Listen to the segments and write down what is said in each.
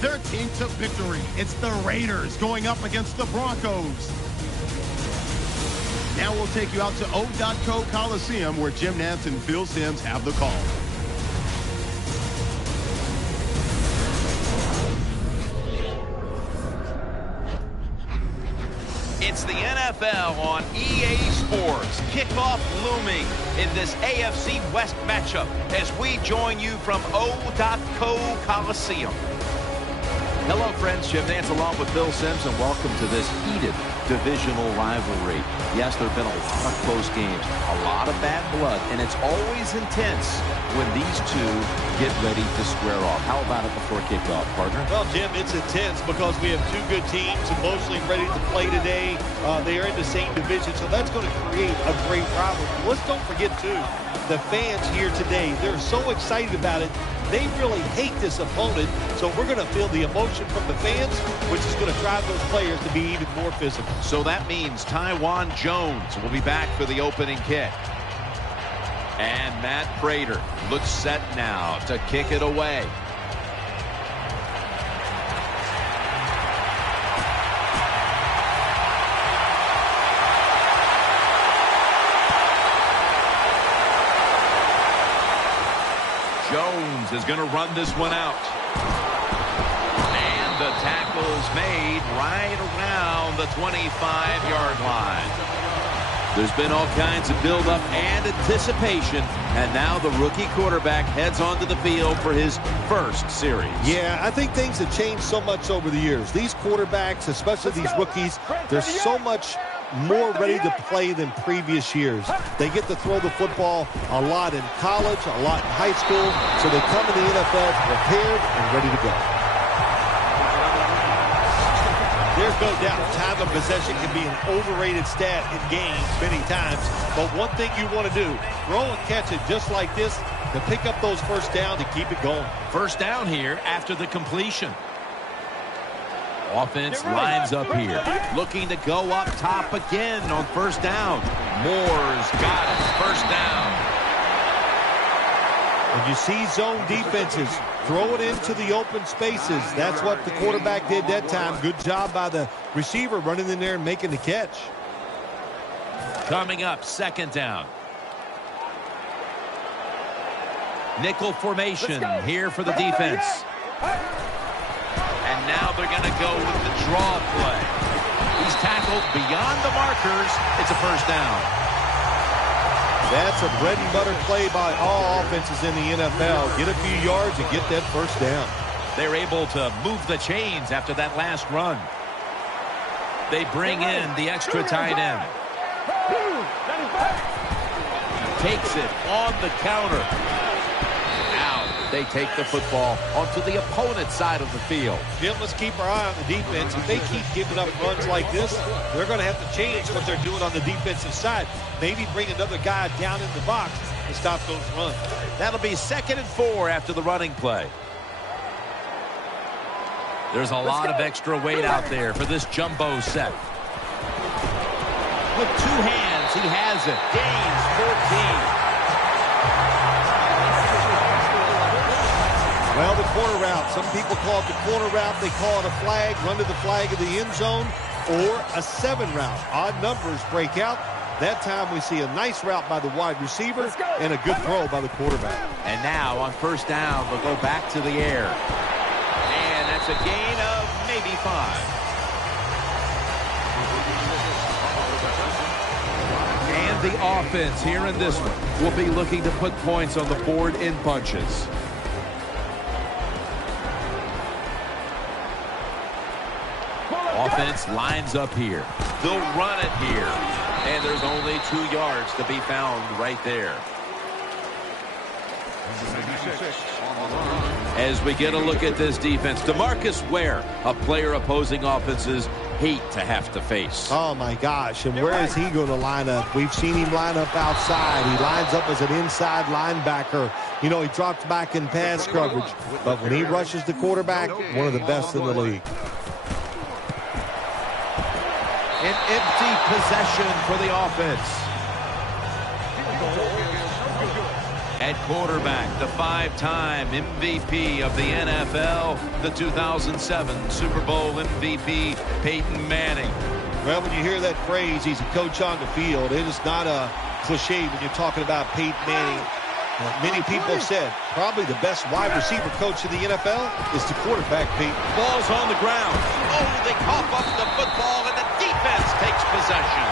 their team to victory. It's the Raiders going up against the Broncos. Now we'll take you out to O.co Coliseum, where Jim Nantz and Phil Simms have the call. It's the NFL on EA Sports. Kickoff looming in this AFC West matchup as we join you from O.co Coliseum. Hello, friends. Jim Nantz along with Phil Simms, and welcome to this heated divisional rivalry. Yes, there have been a lot of close games, a lot of bad blood, and it's always intense when these two get ready to square off. How about it before kickoff, partner? Well, Jim, it's intense because we have two good teams emotionally ready to play today. They are in the same division, so that's going to create a great rivalry. Let's don't forget, too, the fans here today. They're so excited about it. They really hate this opponent, so we're going to feel the emotion from the fans, which is going to drive those players to be even more physical. So that means Tywan Jones will be back for the opening kick. And Matt Prater looks set now to kick it away. Jones is going to run this one out. And the tackle is made right around the 25-yard line. There's been all kinds of build-up and anticipation, and now the rookie quarterback heads onto the field for his first series. Yeah, I think things have changed so much over the years. These quarterbacks, especially these rookies, they're so much more ready to play than previous years. They get to throw the football a lot in college, a lot in high school, so they come in the NFL prepared and ready to go. There's no doubt time of possession can be an overrated stat in games many times, but one thing you want to do, throw and catch it just like this to pick up those first down to keep it going. First down here after the completion. Offense lines up here, looking to go up top again on first down. Moore's got it, first down. When you see zone defenses, throw it into the open spaces. That's what the quarterback did that time. Good job by the receiver running in there and making the catch. Coming up, second down. Nickel formation here for the defense. And now they're going to go with the draw play. He's tackled beyond the markers. It's a first down. That's a bread and butter play by all offenses in the NFL. Get a few yards and get that first down. They're able to move the chains after that last run. They bring in the extra tight end. Takes it on the counter. They take the football onto the opponent's side of the field. Jim, let's keep our eye on the defense. If they keep giving up runs like this, they're going to have to change what they're doing on the defensive side. Maybe bring another guy down in the box to stop those runs. That'll be 2nd and 4 after the running play. There's a lot of extra weight out there for this jumbo set. With two hands, he has it. Gains 14. Well, the corner route. Some people call it the corner route. They call it a flag, run to the flag of the end zone, or a 7 route. Odd numbers break out. That time we see a nice route by the wide receiver and a good throw by the quarterback. And now on first down, we'll go back to the air. And that's a gain of maybe 5. And the offense here in this one will be looking to put points on the board in bunches. Offense lines up here. They'll run it here. And there's only 2 yards to be found right there. As we get a look at this defense, DeMarcus Ware, a player opposing offenses hate to have to face. Oh, my gosh. And where is he going to line up? We've seen him line up outside. He lines up as an inside linebacker. You know, he drops back in pass coverage. But when he rushes the quarterback, one of the best in the league. An empty possession for the offense. At quarterback, the 5-time MVP of the NFL, the 2007 Super Bowl MVP, Peyton Manning. Well, when you hear that phrase, he's a coach on the field, it is not a cliche when you're talking about Peyton Manning. Many people have said probably the best wide receiver coach in the NFL is the quarterback, Peyton. Ball's on the ground. Oh, they cough up the football, and the defense takes possession.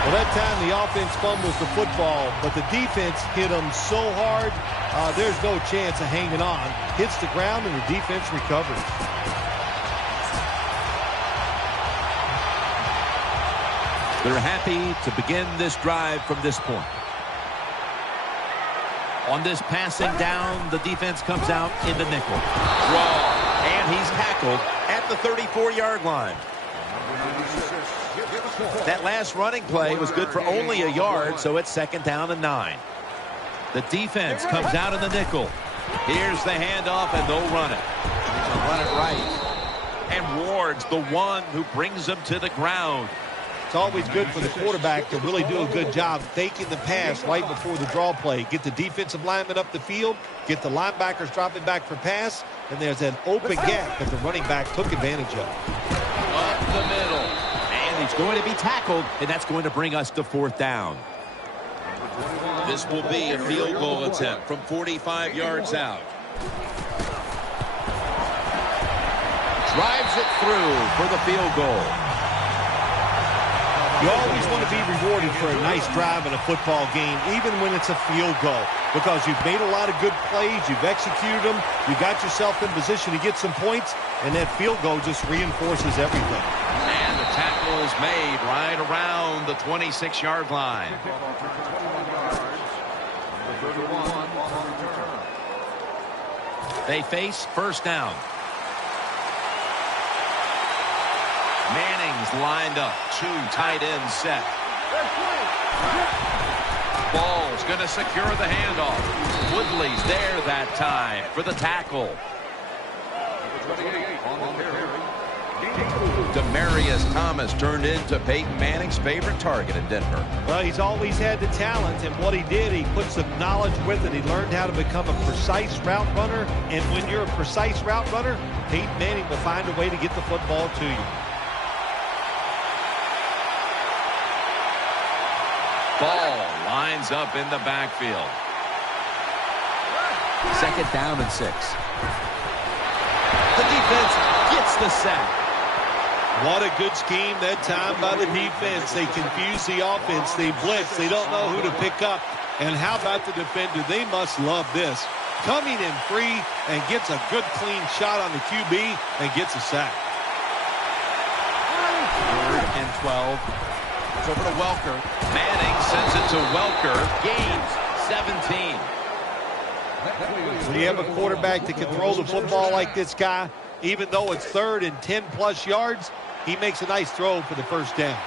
Well, that time the offense fumbles the football, but the defense hit them so hard, there's no chance of hanging on. Hits the ground, and the defense recovers. They're happy to begin this drive from this point. On this passing down, the defense comes out in the nickel. Draw, and he's tackled at the 34-yard line. That last running play was good for only a yard, so it's 2nd down and 9. The defense comes out in the nickel. Here's the handoff, and they'll run it. They'll run it right. And Ward's the one who brings them to the ground. It's always good for the quarterback to really do a good job faking the pass right before the draw play. Get the defensive lineman up the field, get the linebackers dropping back for pass, and there's an open gap that the running back took advantage of. Up the middle, and he's going to be tackled, and that's going to bring us to 4th down. This will be a field goal attempt from 45 yards out. Drives it through for the field goal. You always want to be rewarded for a nice drive in a football game, even when it's a field goal, because you've made a lot of good plays, you've executed them, you got yourself in position to get some points, and that field goal just reinforces everything. And the tackle is made right around the 26-yard line. They face 1st down. Manning's lined up. 2 tight ends set. Ball's going to secure the handoff. Woodley's there that time for the tackle. Demarius Thomas turned into Peyton Manning's favorite target in Denver. Well, he's always had the talent, and what he did, he put some knowledge with it. He learned how to become a precise route runner, and when you're a precise route runner, Peyton Manning will find a way to get the football to you. Ball lines up in the backfield. 2nd down and 6. The defense gets the sack. What a good scheme that time by the defense. They confuse the offense. They blitz. They don't know who to pick up. And how about the defender? They must love this. Coming in free and gets a good clean shot on the QB and gets a sack. 3rd and 12. It's over to Welker. Manning sends it to Welker. Gains 17. When you have a quarterback that can throw the football like this guy, even though it's 3rd and 10+ yards, he makes a nice throw for the 1st down.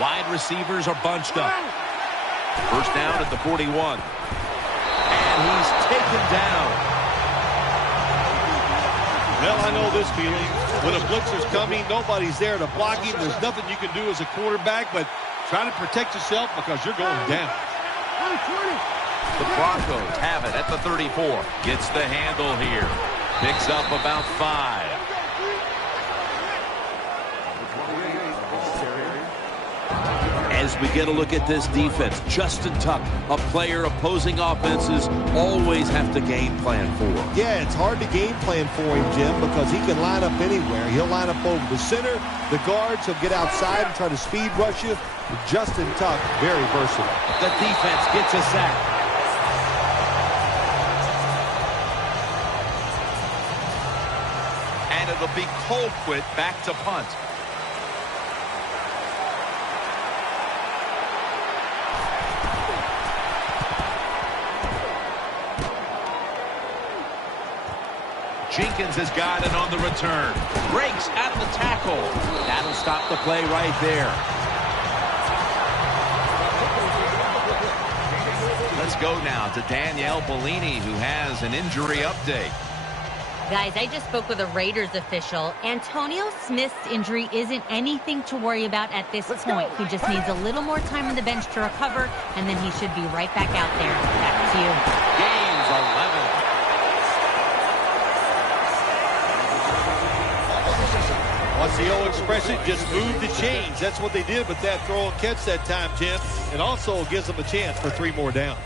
Wide receivers are bunched up. 1st down at the 41. And he's taken down. Well, I know this feeling. When a blitzer's coming, nobody's there to block him. There's nothing you can do as a quarterback, but try to protect yourself because you're going down. The Broncos have it at the 34. Gets the handle here. Picks up about 5. As we get a look at this defense, Justin Tuck, a player opposing offenses always have to game plan for. Yeah, it's hard to game plan for him, Jim, because he can line up anywhere. He'll line up over the center, the guards, he'll get outside and try to speed rush you. Justin Tuck, very versatile. The defense gets a sack. And it'll be Colquitt back to punt. Jenkins has got it on the return. Breaks out of the tackle. That'll stop the play right there. Let's go now to Danielle Bellini, who has an injury update. Guys, I just spoke with a Raiders official. Antonio Smith's injury isn't anything to worry about at this point. He just needs a little more time on the bench to recover, and then he should be right back out there. Back to you. Gains 11. What's the old expression? Just move the chains. That's what they did with that throw and catch that time, Jim. It also gives them a chance for 3 more downs.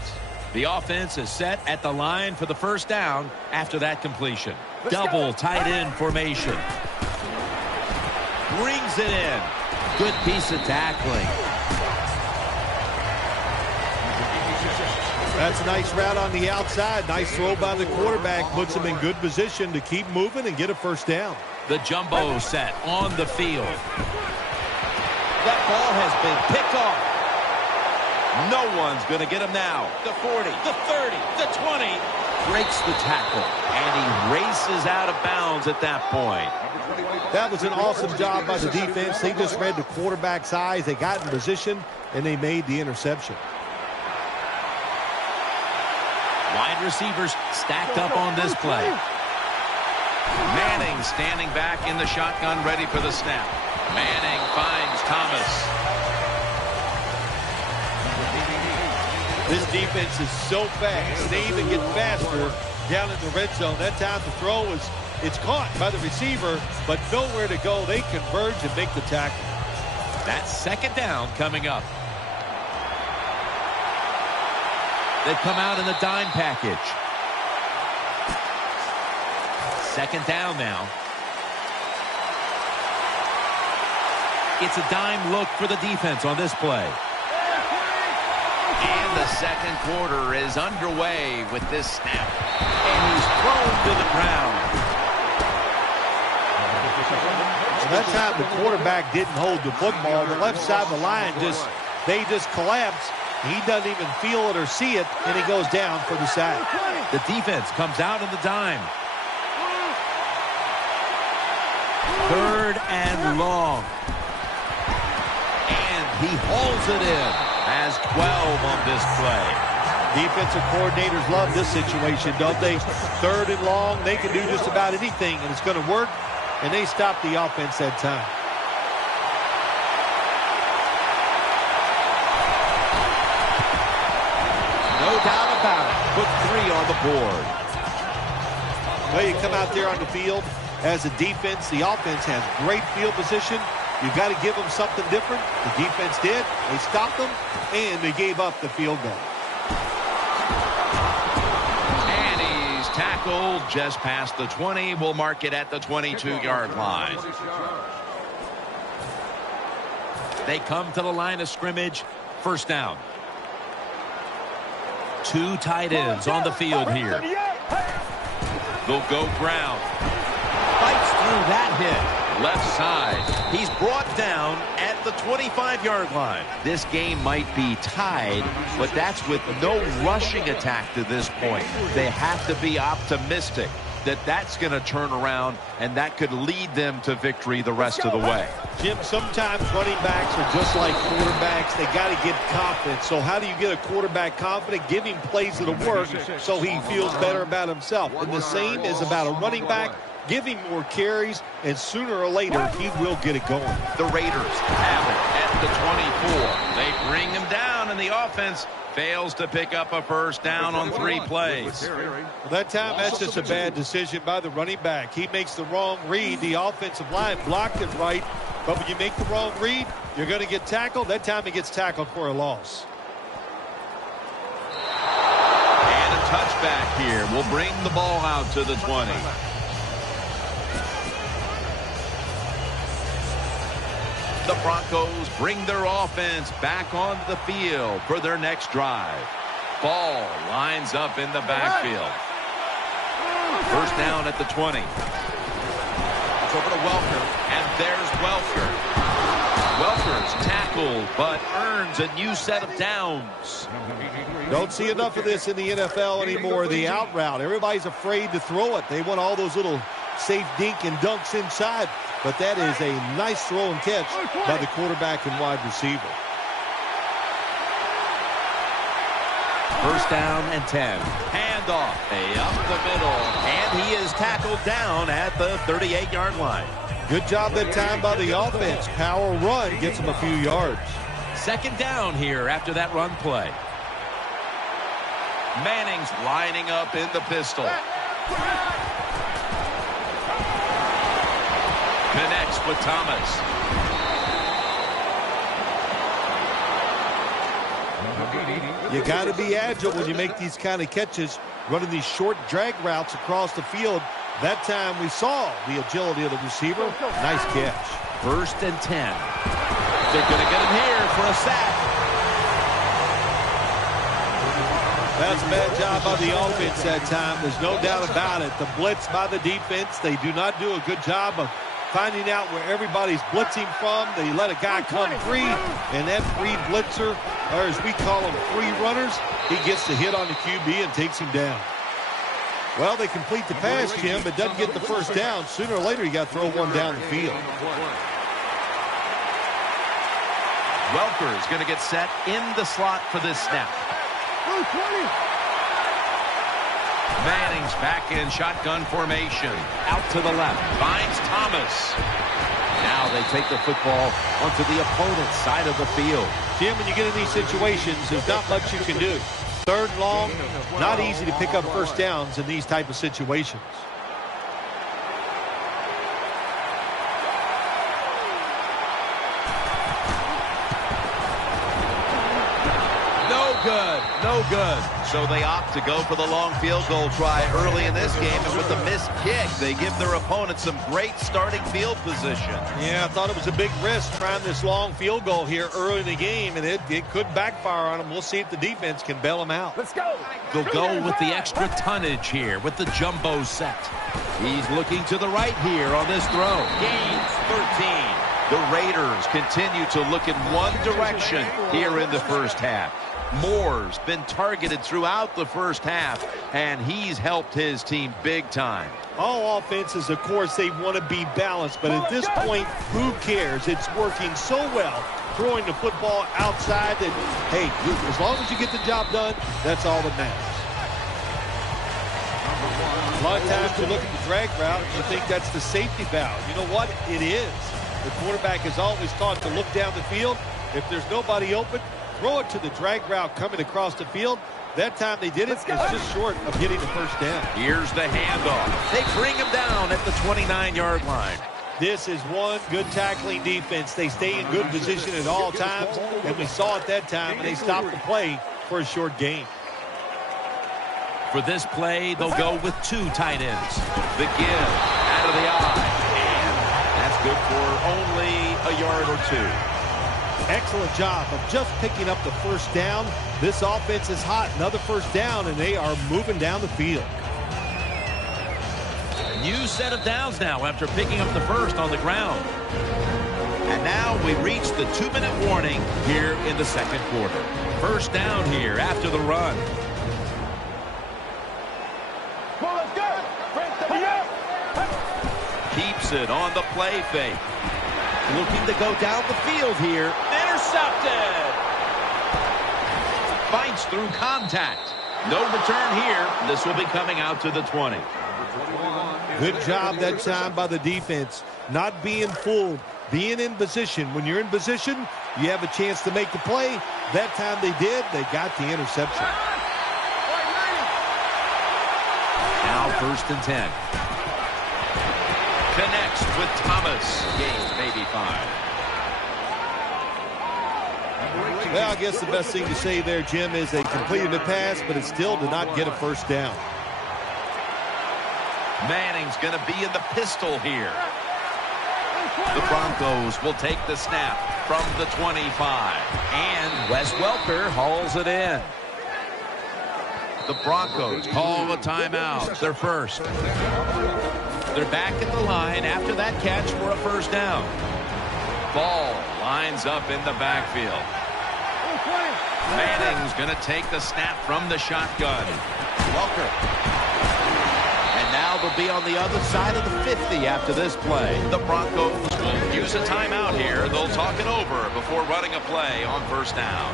The offense is set at the line for the first down after that completion. Double tight end formation. Brings it in. Good piece of tackling. That's a nice route on the outside. Nice throw by the quarterback. Puts him in good position to keep moving and get a first down. The jumbo set on the field. That ball has been picked off. No one's going to get him now. The 40, the 30, the 20. Breaks the tackle, and he races out of bounds at that point. That was an awesome job by the defense. They just read the quarterback's eyes. They got in position, and they made the interception. Wide receivers stacked up on this play. Manning standing back in the shotgun, ready for the snap. Manning finds Thomas. This defense is so fast. They even get faster down in the red zone. That time the throw it's caught by the receiver, but nowhere to go. They converge and make the tackle. That's second down coming up. They come out in the dime package. Second down now. It's a dime look for the defense on this play. And the second quarter is underway with this snap. And he's thrown to the ground. That time the quarterback didn't hold the football. The left side of the line they just collapse. He doesn't even feel it or see it, and he goes down for the sack. The defense comes out in the dime. Third and long. And he hauls it in. Has 12 on this play. Defensive coordinators love this situation, don't they? Third and long, they can do just about anything, and it's going to work, and they stop the offense that time. No doubt about it. Put 3 on the board. Well, you come out there on the field as a defense. The offense has great field position. You've got to give them something different. The defense did. They stopped them, and they gave up the field goal. And he's tackled just past the 20. We'll mark it at the 22-yard line. They come to the line of scrimmage. First down. 2 tight ends on the field here. They'll go ground. Fights through that hit. Left side. He's brought down at the 25-yard line. This game might be tied, but that's with no rushing attack to this point. They have to be optimistic that that's going to turn around, and that could lead them to victory the rest of the way. Jim, sometimes running backs are just like quarterbacks. They got to get confident. So how do you get a quarterback confident? Give him plays that'll work so he feels better about himself. And the same is about a running back. Give him more carries, and sooner or later, he will get it going. The Raiders have it at the 24. They bring him down, and the offense fails to pick up a first down on 3 plays. Well, that time, that's just a bad decision by the running back. He makes the wrong read. The offensive line blocked it right, but when you make the wrong read, you're going to get tackled. That time, he gets tackled for a loss. And a touchback here will bring the ball out to the 20. The Broncos bring their offense back onto the field for their next drive. Ball lines up in the backfield. First down at the 20. It's over to Welker, and there's Welker. Welker's tackled, but earns a new set of downs. Don't see enough of this in the NFL anymore. The out route. Everybody's afraid to throw it. They want all those little safe dink and dunks inside. But that is a nice throw and catch by the quarterback and wide receiver. First down and 10. Handoff. Up the middle. And he is tackled down at the 38-yard line. Good job that time by the offense. Power run gets him a few yards. Second down here after that run play. Manning's lining up in the pistol. Connects with Thomas. You got to be agile when you make these kind of catches, running these short drag routes across the field. That time we saw the agility of the receiver. Nice catch. First and 10. They're going to get him here for a sack. That's a bad job by the offense that time. There's no doubt about it. The blitz by the defense, they do not do a good job of finding out where everybody's blitzing from. They let a guy come free, and that free blitzer, or as we call them, free runners, he gets the hit on the QB and takes him down. Well, they complete the pass, Jim, but doesn't get the first down. Sooner or later, you got to throw one down the field. Welker is going to get set in the slot for this snap. Manning's back in shotgun formation. Out to the left. Finds Thomas. Now they take the football onto the opponent's side of the field. Jim, when you get in these situations, there's not much you can do. Third and long, not easy to pick up first downs in these type of situations. Good. No good. So they opt to go for the long field goal try early in this game, and with the missed kick, they give their opponent some great starting field position. Yeah, I thought it was a big risk trying this long field goal here early in the game, and it could backfire on them. We'll see if the defense can bail them out. Let's go. They'll go with the extra tonnage here with the jumbo set. He's looking to the right here on this throw. Gains 13. The Raiders continue to look in one direction here in the first half. Moore's been targeted throughout the first half, and he's helped his team big time. All offenses, of course, they want to be balanced, but at this point, who cares? It's working so well, throwing the football outside that, hey, as long as you get the job done, that's all that matters. A lot of times you look at the drag route and you think that's the safety valve. You know what? It is. The quarterback is always taught to look down the field. If there's nobody open, throw it to the drag route coming across the field. That time they did it. It's just short of getting the first down. Here's the handoff. They bring him down at the 29-yard line. This is one good tackling defense. They stay in good position at all times, and we saw it that time, and they stopped the play for a short gain. For this play, they'll go with two tight ends. The give out of the eye, and that's good for only a yard or two. Excellent job of just picking up the first down. This offense is hot. Another first down, and they are moving down the field. New set of downs now after picking up the first on the ground. And now we reach the 2-minute warning here in the second quarter. First down here after the run. Keeps it on the play fake. Looking to go down the field here. Intercepted. Fights through contact. No return here. This will be coming out to the 20. Good job that time by the defense. Not being fooled. Being in position. When you're in position, you have a chance to make the play. That time they did. They got the interception. Now first and 10. Connects with Thomas. Gains maybe 5. Well, I guess the best thing to say there, Jim, is they completed the pass, but it still did not get a first down. Manning's going to be in the pistol here. The Broncos will take the snap from the 25. And Wes Welker hauls it in. The Broncos call a timeout. Their first. They're back at the line after that catch for a first down. Ball lines up in the backfield. Manning's going to take the snap from the shotgun. Welker. And now they'll be on the other side of the 50 after this play. The Broncos will use a timeout here. They'll talk it over before running a play on first down.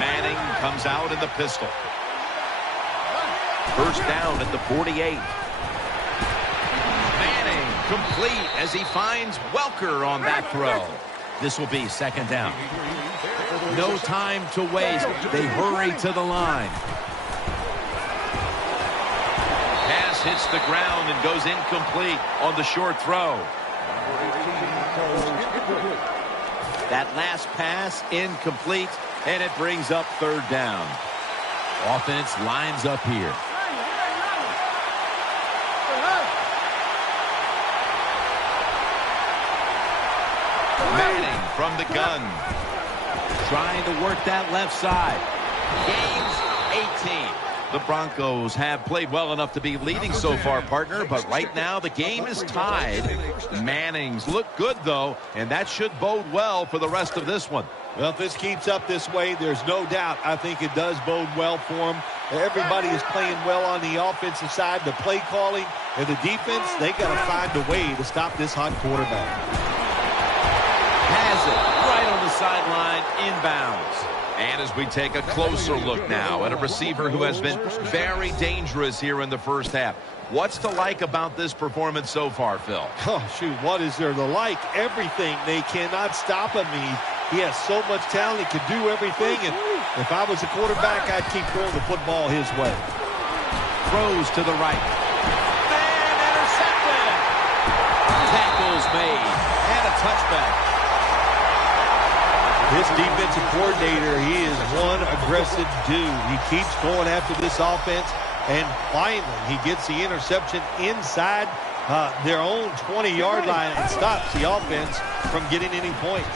Manning comes out in the pistol. First down at the 48. Manning complete as he finds Welker on that throw. This will be second down. No time to waste. They hurry to the line. Pass hits the ground and goes incomplete on the short throw. That last pass incomplete, and it brings up third down. Offense lines up here. Manning from the gun. Trying to work that left side. Gains 18. The Broncos have played well enough to be leading so far, partner, but right now the game is tied. Manning's look good, though, and that should bode well for the rest of this one. Well, if this keeps up this way, there's no doubt I think it does bode well for them. Everybody is playing well on the offensive side. The play calling and the defense, they got to find a way to stop this hot quarterback. Has it right on the sideline, inbounds. And as we take a closer look now at a receiver who has been very dangerous here in the first half. What's to like about this performance so far, Phil? Oh, shoot, what is there to like? Everything. They cannot stop him. He has so much talent. He can do everything. And if I was a quarterback, I'd keep throwing the football his way. Throws to the right. And intercepted. Tackles made. And a touchback. This defensive coordinator, he is one aggressive dude. He keeps going after this offense, and finally he gets the interception inside their own 20-yard line and stops the offense from getting any points.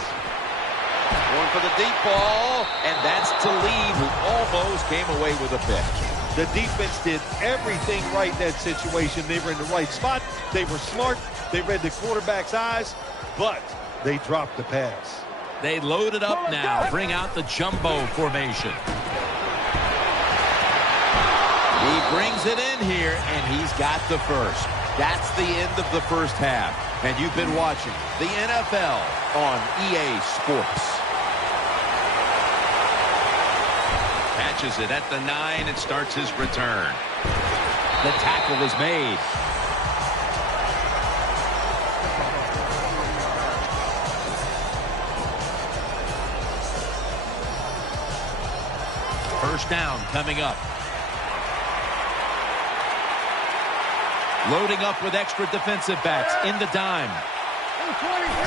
Going for the deep ball, and that's Talib, who almost came away with a pick. The defense did everything right in that situation. They were in the right spot. They were smart. They read the quarterback's eyes, but they dropped the pass. They load it up now, bring out the jumbo formation. He brings it in here, and he's got the first. That's the end of the first half. And you've been watching the NFL on EA Sports. Catches it at the 9 and starts his return. The tackle is made. First down coming up. Loading up with extra defensive backs in the dime.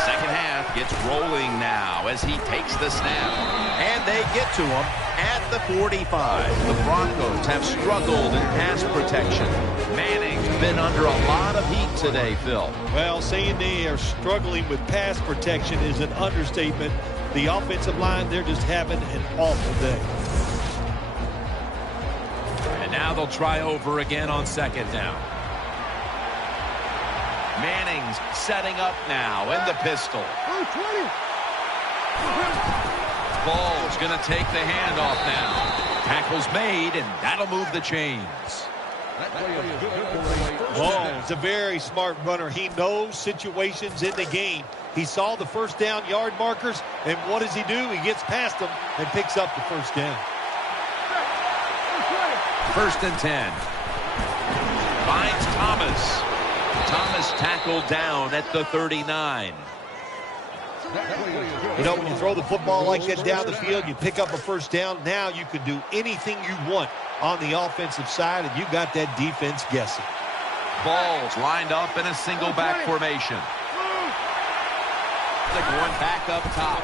Second half gets rolling now as he takes the snap. And they get to him at the 45. The Broncos have struggled in pass protection. Manning's been under a lot of heat today, Phil. Well, saying they are struggling with pass protection is an understatement. The offensive line, they're just having an awful day. And now they'll try over again on second down. Manning's setting up now in the pistol. Ball's going to take the handoff now. Tackle's made, and that'll move the chains. Ball's a very smart runner. He knows situations in the game. He saw the first down yard markers, and what does he do? He gets past them and picks up the first down. First and 10. Finds Thomas. Thomas tackled down at the 39. You know, when you throw the football like that down the field, you pick up a first down. Now you can do anything you want on the offensive side, and you got that defense guessing. Balls lined up in a single back formation. They're going back up top.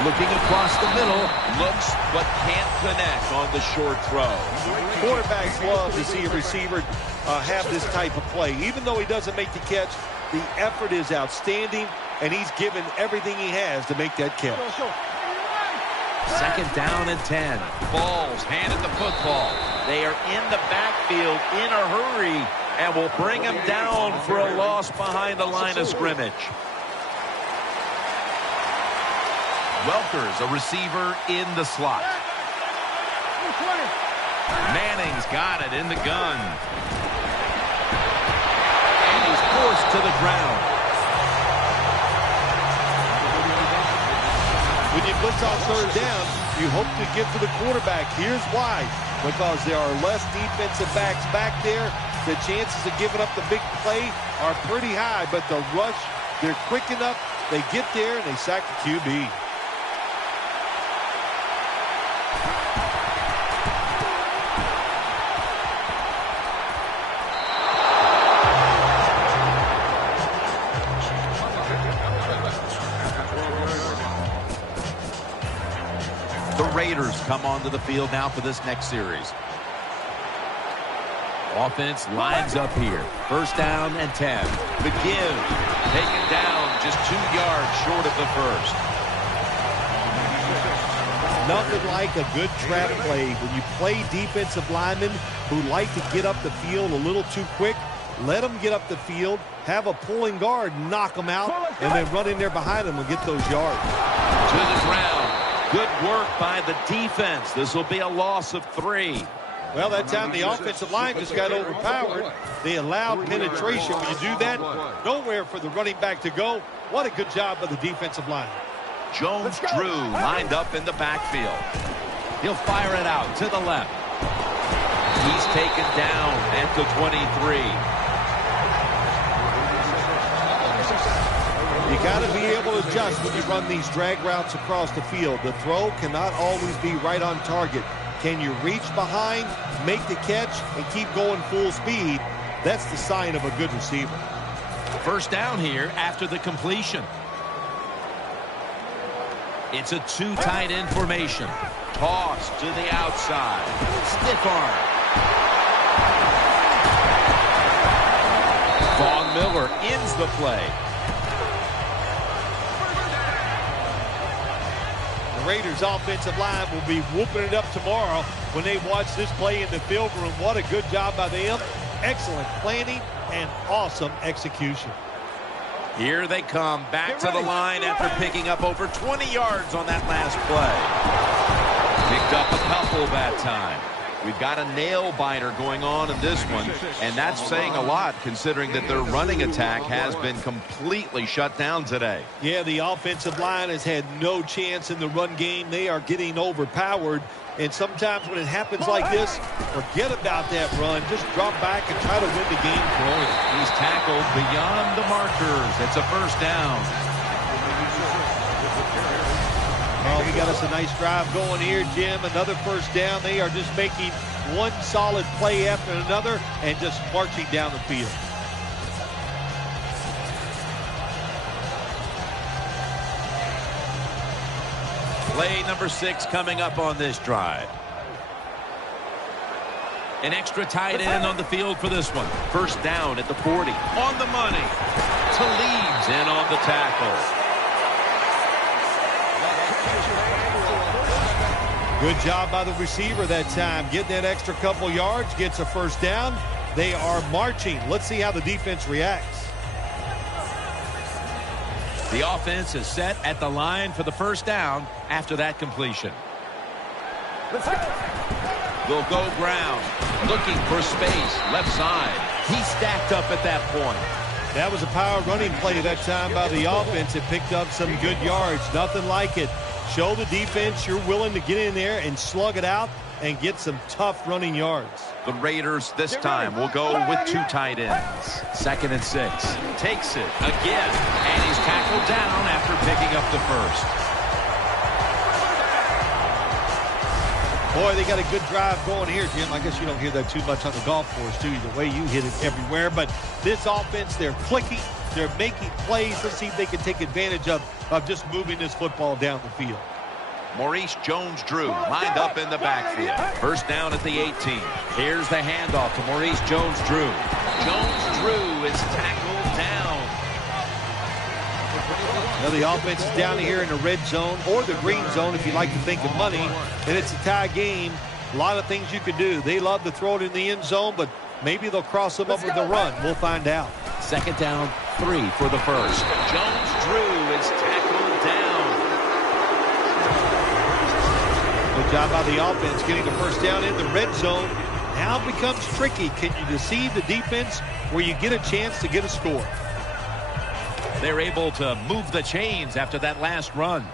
Looking across the middle, looks but can't connect on the short throw. Quarterbacks love to see a receiver have this type of play. Even though he doesn't make the catch, the effort is outstanding, and he's given everything he has to make that catch. Second down and 10. Balls handed the football. They are in the backfield in a hurry and will bring him down for a loss behind the line of scrimmage. Welker's a receiver in the slot. Manning's got it in the gun. And he's forced to the ground. When you blitz on third down, you hope to get to the quarterback. Here's why. because there are less defensive backs back there. The chances of giving up the big play are pretty high, but the rush, they're quick enough. They get there, and they sack the QB. The Raiders come onto the field now for this next series. Offense lines up here. First down and 10. The give. Taken down just 2 yards short of the first. Nothing like a good trap play. When you play defensive linemen who like to get up the field a little too quick, let them get up the field, have a pulling guard, knock them out, and then run in there behind them and get those yards. To the ground. Good work by the defense. This will be a loss of 3. Well, that time the offensive line just got overpowered. They allowed penetration. When you do that, nowhere for the running back to go. What a good job by the defensive line. Jones-Drew lined up in the backfield. He'll fire it out to the left. He's taken down at the 23. You got to be able to adjust when you run these drag routes across the field. The throw cannot always be right on target. Can you reach behind, make the catch, and keep going full speed? That's the sign of a good receiver. First down here after the completion. It's a 2 tight end formation. Toss to the outside. Stiff arm. Von Miller ends the play. The Raiders' offensive line will be whooping it up tomorrow when they watch this play in the field room. What a good job by them. Excellent planning and awesome execution. Here they come back to the line after picking up over 20 yards on that last play. Picked up a couple that time. We've got a nail-biter going on in this one, and that's saying a lot considering that their running attack has been completely shut down today. Yeah, the offensive line has had no chance in the run game. They are getting overpowered, and sometimes when it happens like this, forget about that run. Just drop back and try to win the game throwing. He's tackled beyond the markers. It's a first down. Oh, we got us a nice drive going here, Jim. Another first down. They are just making one solid play after another and just marching down the field. Play number 6 coming up on this drive. An extra tight end on the field for this one. First down at the 40. On the money. Talib's in on the tackle. Good job by the receiver that time. Getting that extra couple yards, gets a first down. They are marching. Let's see how the defense reacts. The offense is set at the line for the first down after that completion. They'll go ground. Looking for space. Left side. He's stacked up at that point. That was a power running play that time by the offense. It picked up some good yards. Nothing like it. Show the defense you're willing to get in there and slug it out and get some tough running yards. The Raiders this time will go with 2 tight ends. 2nd and 6. Takes it again, and he's tackled down after picking up the first. Boy, they got a good drive going here, Jim. I guess you don't hear that too much on the golf course, do you? The way you hit it everywhere. But this offense, they're clicking. They're making plays. Let's see if they can take advantage of just moving this football down the field. Maurice Jones-Drew lined up in the backfield. First down at the 18. Here's the handoff to Maurice Jones-Drew. Jones-Drew is tackled down. Now the offense is down here in the red zone or the green zone if you like to think of money. And it's a tie game. A lot of things you can do. They love to throw it in the end zone, but maybe they'll cross them up with the run. We'll find out. 2nd down, 3 for the first. Jones-Drew is tackled down. Good job by the offense getting the first down in the red zone. Now it becomes tricky. Can you deceive the defense where you get a chance to get a score? They're able to move the chains after that last run.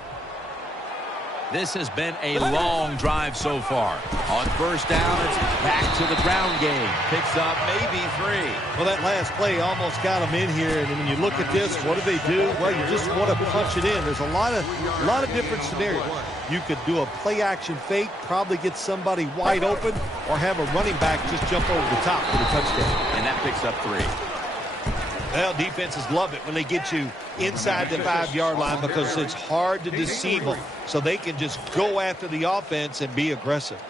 This has been a long drive so far. On first down, it's back to the ground game. Picks up maybe 3. Well, that last play almost got them in here. And when you look at this, what do they do? Well, you just want to punch it in. There's a lot of different scenarios. You could do a play-action fake, probably get somebody wide open, or have a running back just jump over the top for the touchdown. And that picks up 3. Well, defenses love it when they get you inside the 5-yard line because it's hard to deceive them. So they can just go after the offense and be aggressive.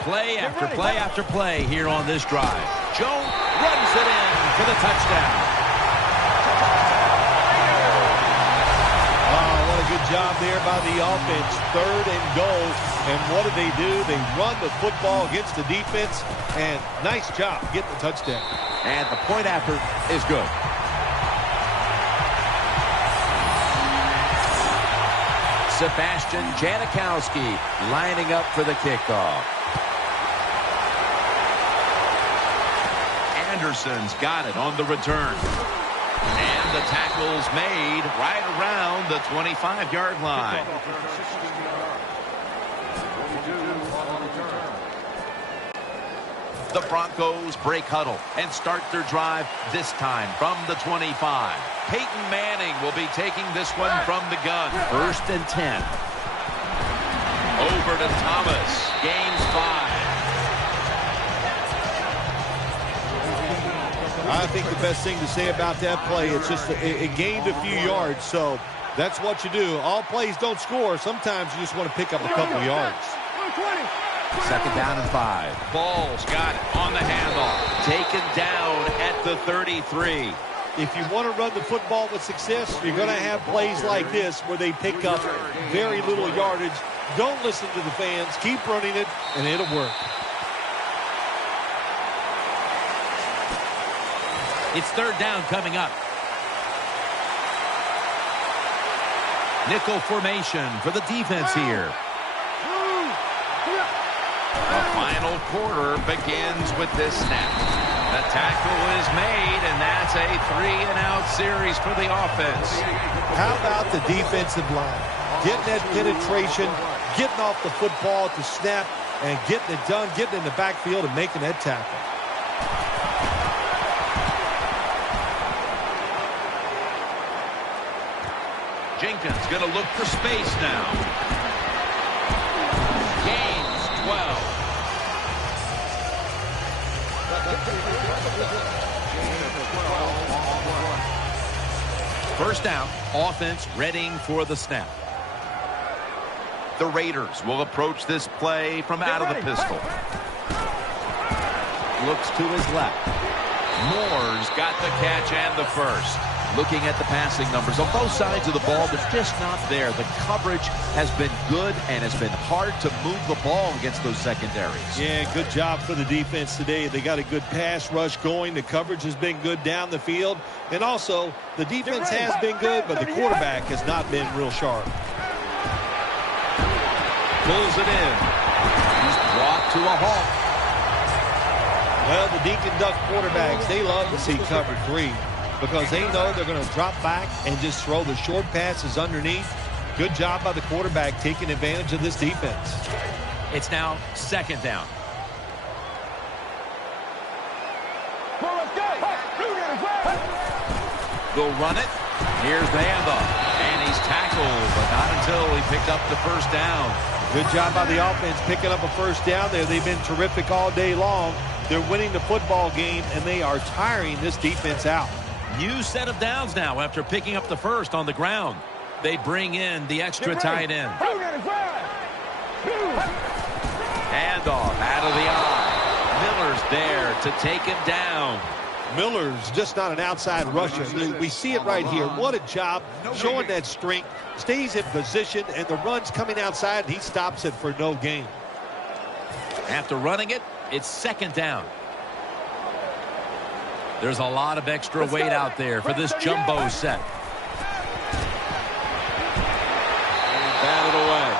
Play after play after play here on this drive. Jones runs it in for the touchdown. Oh, what a good job there by the offense. 3rd and goal. And what do? They run the football against the defense. And nice job getting the touchdown. And the point after is good. Sebastian Janikowski lining up for the kickoff. Anderson's got it on the return. And the tackle's made right around the 25-yard line. The Broncos break huddle and start their drive this time from the 25. Peyton Manning will be taking this one from the gun. 1st and 10. Over to Thomas. Gains 5. I think the best thing to say about that play, it's just it gained a few yards, so that's what you do. All plays don't score. Sometimes you just want to pick up a couple yards. 2nd down and 5. Ball's got it on the handoff. Taken down at the 33. If you want to run the football with success, you're going to have plays like this where they pick up very little yardage. Don't listen to the fans. Keep running it, and it'll work. It's 3rd down coming up. Nickel formation for the defense here. The final quarter begins with this snap. The tackle is made, and that's a 3-and-out series for the offense. How about the defensive line? Getting that penetration, getting off the football at the snap, and getting it done, getting in the backfield and making that tackle. Jenkins going to look for space now. Gains 12. First down, offense readying for the snap. The Raiders will approach this play from out of the pistol. Looks to his left. Moore's got the catch and the first. Looking at the passing numbers on both sides of the ball, they're just not there. The coverage has been good, and it's been hard to move the ball against those secondaries. Yeah, good job for the defense today. They got a good pass rush going. The coverage has been good down the field. And also, the defense has been good, but the quarterback has not been real sharp. Pulls it in. He's brought to a halt. Well, the Deacon Duck quarterbacks, they love to see cover 3. Because they know they're going to drop back and just throw the short passes underneath. Good job by the quarterback taking advantage of this defense. It's now 2nd down. They'll run it. Here's the handoff. And he's tackled, but not until he picked up the first down. Good job by the offense picking up a first down there. They've been terrific all day long. They're winning the football game, and they are tiring this defense out. New set of downs now after picking up the first on the ground. They bring in the extra tight end. Handoff out of the eye. Miller's there to take him down. Miller's just not an outside rusher. We see it right here. What a job showing that strength. Stays in position, and the run's coming outside, and he stops it for no gain. After running it, it's 2nd down. There's a lot of extra weight out there for this jumbo set. Batted away.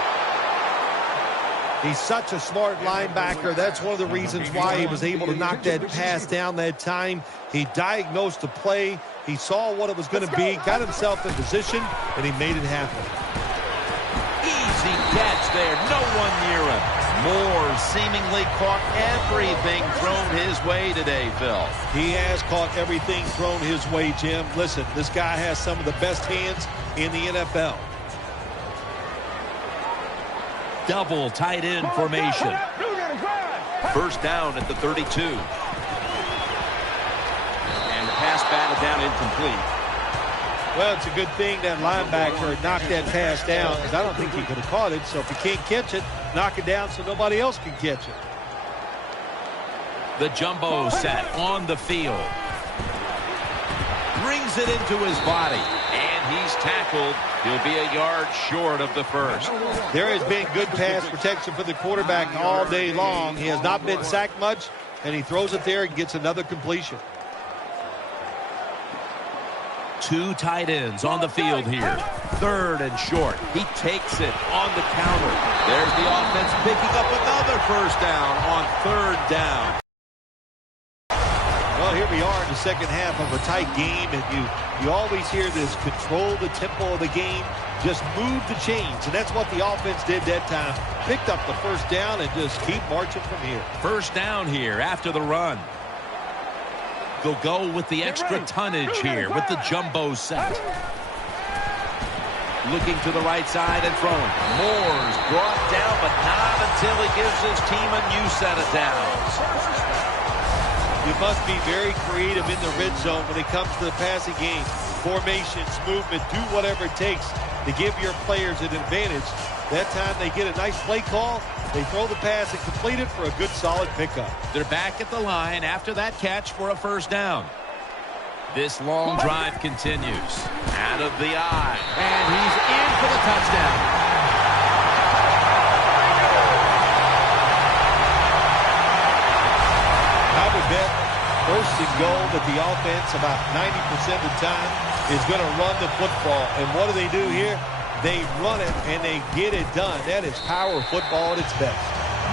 He's such a smart linebacker. That's one of the reasons why he was able to knock that pass down that time. He diagnosed the play. He saw what it was going to be, got himself in position, and he made it happen. there. No one near him. Moore seemingly caught everything thrown his way today, Phil. He has caught everything thrown his way, Jim. Listen, this guy has some of the best hands in the NFL. Double tight end formation. First down at the 32. And the pass batted down incomplete. Well, it's a good thing that linebacker knocked that pass down, because I don't think he could have caught it. So if he can't catch it, knock it down so nobody else can catch it. The jumbo set on the field. Brings it into his body. And he's tackled. He'll be a yard short of the first. There has been good pass protection for the quarterback all day long. He has not been sacked much, and he throws it there and gets another completion. Two tight ends on the field here. Third and short. He takes it on the counter. There's the offense picking up another first down on third down. Well, here we are in the second half of a tight game, and you always hear this: control the tempo of the game, just move the chains, and that's what the offense did that time. Picked up the first down and just keep marching from here. First down here after the run. They'll go with the extra tonnage here with the jumbo set. Looking to the right side and throwing. Moore's brought down, but not until he gives his team a new set of downs. You must be very creative in the red zone when it comes to the passing game. Formations, movement, do whatever it takes to give your players an advantage. That time they get a nice play call. They throw the pass and complete it for a good, solid pickup. They're back at the line after that catch for a first down. This long drive continues. Out of the eye. And he's in for the touchdown. I would bet first and goal that the offense about 90% of the time is going to run the football. And what do here? They run it and they get it done. That is power football at its best.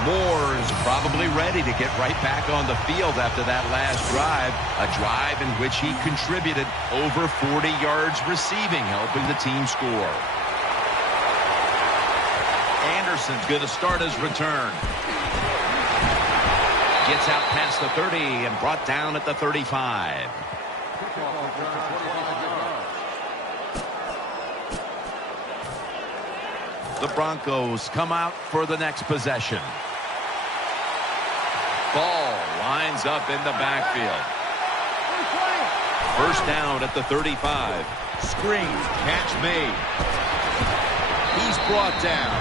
Moore's probably ready to get right back on the field after that last drive. A drive in which he contributed over 40 yards receiving, helping the team score. Anderson's going to start his return. Gets out past the 30 and brought down at the 35. The Broncos come out for the next possession. Ball lines up in the backfield. First down at the 35. Screen, catch made. He's brought down.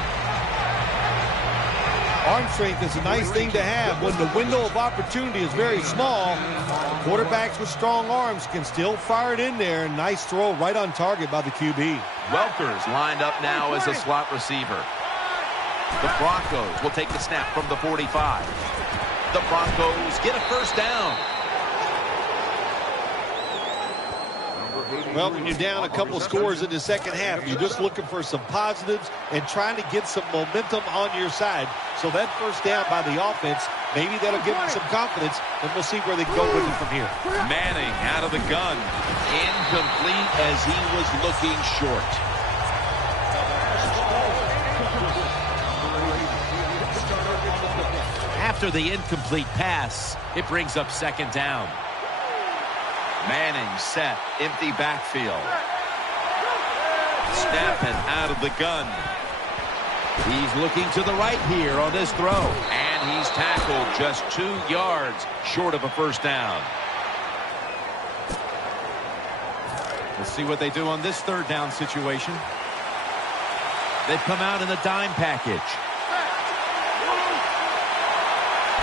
Arm strength is a nice thing to have when the window of opportunity is very small. Quarterbacks with strong arms can still fire it in there. Nice throw right on target by the QB. Welker's lined up now as a slot receiver. The Broncos will take the snap from the 45. The Broncos get a first down. Well, when you're down a couple scores in the second half, you're just looking for some positives and trying to get some momentum on your side. So that first down by the offense, maybe that'll give them some confidence, and we'll see where they go with it from here. Manning out of the gun. Incomplete as he was looking short. After the incomplete pass, it brings up second down. Manning set, empty backfield. Snapping out of the gun. He's looking to the right here on this throw. And he's tackled just 2 yards short of a first down. Let's see what they do on this third down situation. They've come out in the dime package.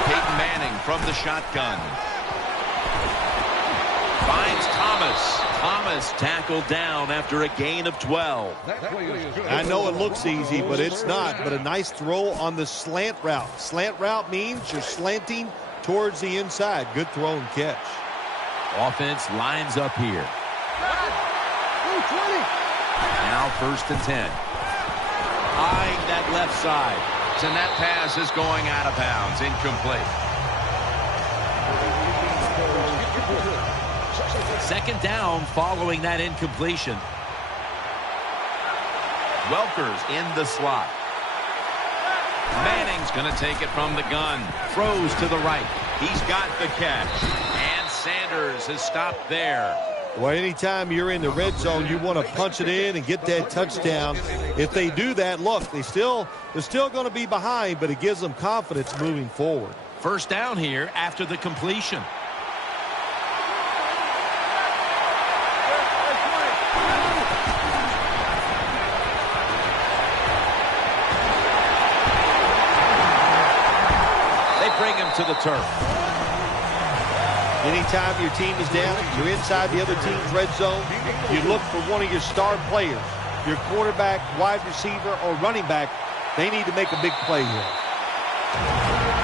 Peyton Manning from the shotgun. Finds Thomas. Thomas tackled down after a gain of 12. I know it looks easy, but it's not. But a nice throw on the slant route. Slant route means you're slanting towards the inside. Good throw and catch. Offense lines up here. Now first and 10. Eyeing that left side. And that pass is going out of bounds. Incomplete. Second down following that incompletion. Welker's in the slot. Manning's going to take it from the gun. Throws to the right. He's got the catch. And Sanders has stopped there. Well, anytime you're in the red zone, you want to punch it in and get that touchdown. If they do that, look, they're still going to be behind, but it gives them confidence moving forward. First down here after the completion. They bring him to the turf. Anytime your team is down, you're inside the other team's red zone, you look for one of your star players, your quarterback, wide receiver, or running back. They need to make a big play here.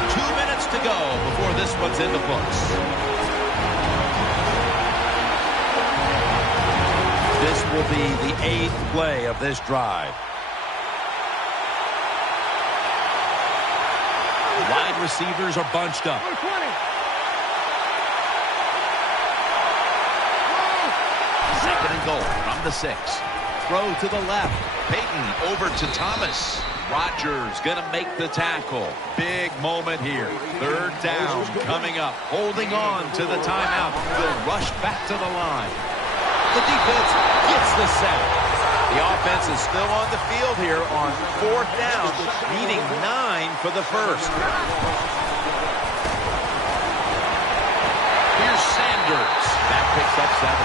2 minutes to go before this one's in the books. This will be the 8th play of this drive. Wide receivers are bunched up. Second and goal from the 6. Throw to the left. Peyton over to Thomas. Rodgers going to make the tackle. Big moment here. Third down coming up. Holding on to the timeout. They'll rush back to the line. The defense gets the sack. The offense is still on the field here on 4th down, needing 9 for the first. Here's Sanders. That picks up 7.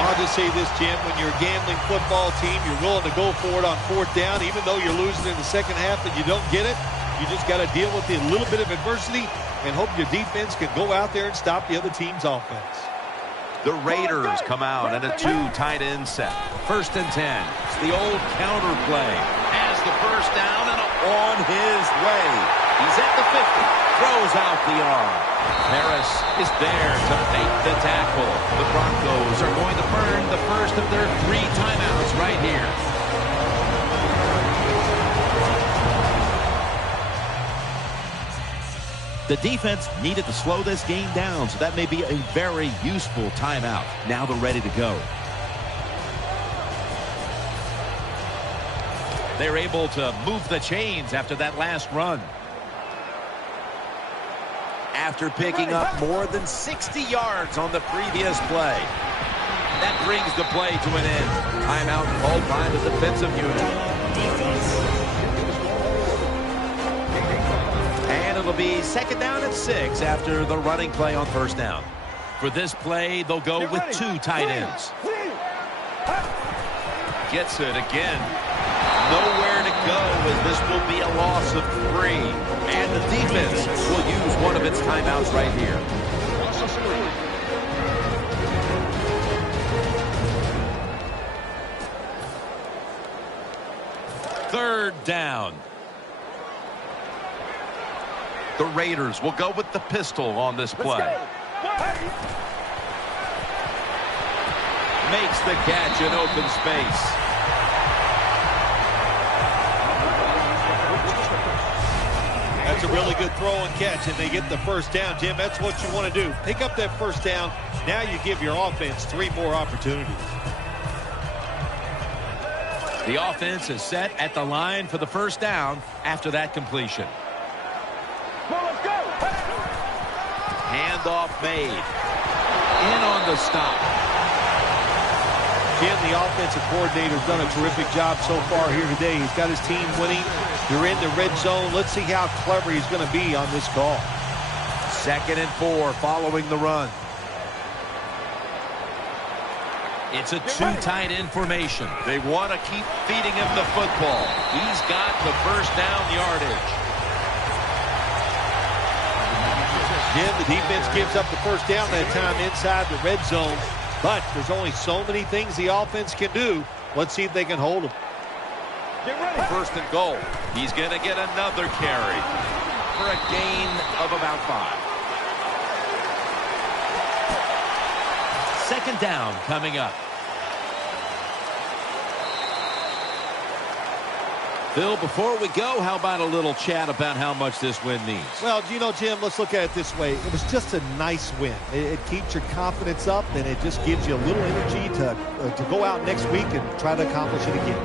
I'll just say this, Jim, when you're a gambling football team, you're willing to go for it on 4th down, even though you're losing in the second half and you don't get it. You just got to deal with a little bit of adversity and hope your defense can go out there and stop the other team's offense. The Raiders come out in a 2 tight end set. 1st and 10. It's the old counter play. Has the first down and on his way. He's at the 50. Throws out the arm. Harris is there to make the tackle. The Broncos are going to burn the first of their 3 timeouts right here. The defense needed to slow this game down, so that may be a very useful timeout. Now they're ready to go. They're able to move the chains after that last run. After picking up more than 60 yards on the previous play. That brings the play to an end. Timeout called by the defensive unit. And it'll be 2nd down and 6 after the running play on 1st down. For this play, they'll go with 2 tight ends. Gets it again. Nowhere to go, as this will be a loss of 3. And the defense will use one of its timeouts right here. Third down. The Raiders will go with the pistol on this play. Makes the catch in open space. That's a really good throw and catch, and they get the first down, Jim. That's what you want to do. Pick up that first down. Now you give your offense 3 more opportunities. The offense is set at the line for the first down after that completion. Handoff made. In on the stop. Jim, the offensive coordinator's done a terrific job so far here today. He's got his team winning. You're in the red zone. Let's see how clever he's going to be on this call. 2nd and 4 following the run. It's a 2 tight end formation. They want to keep feeding him the football. He's got the first down yardage. Jim, the defense gives up the first down that time inside the red zone. But there's only so many things the offense can do. Let's see if they can hold them. 1st and goal. He's going to get another carry for a gain of about 5. 2nd down coming up. Phil, before we go, how about a little chat about how much this win means? Well, you know, Jim, let's look at it this way. It was just a nice win. It keeps your confidence up, and it just gives you a little energy to go out next week and try to accomplish it again.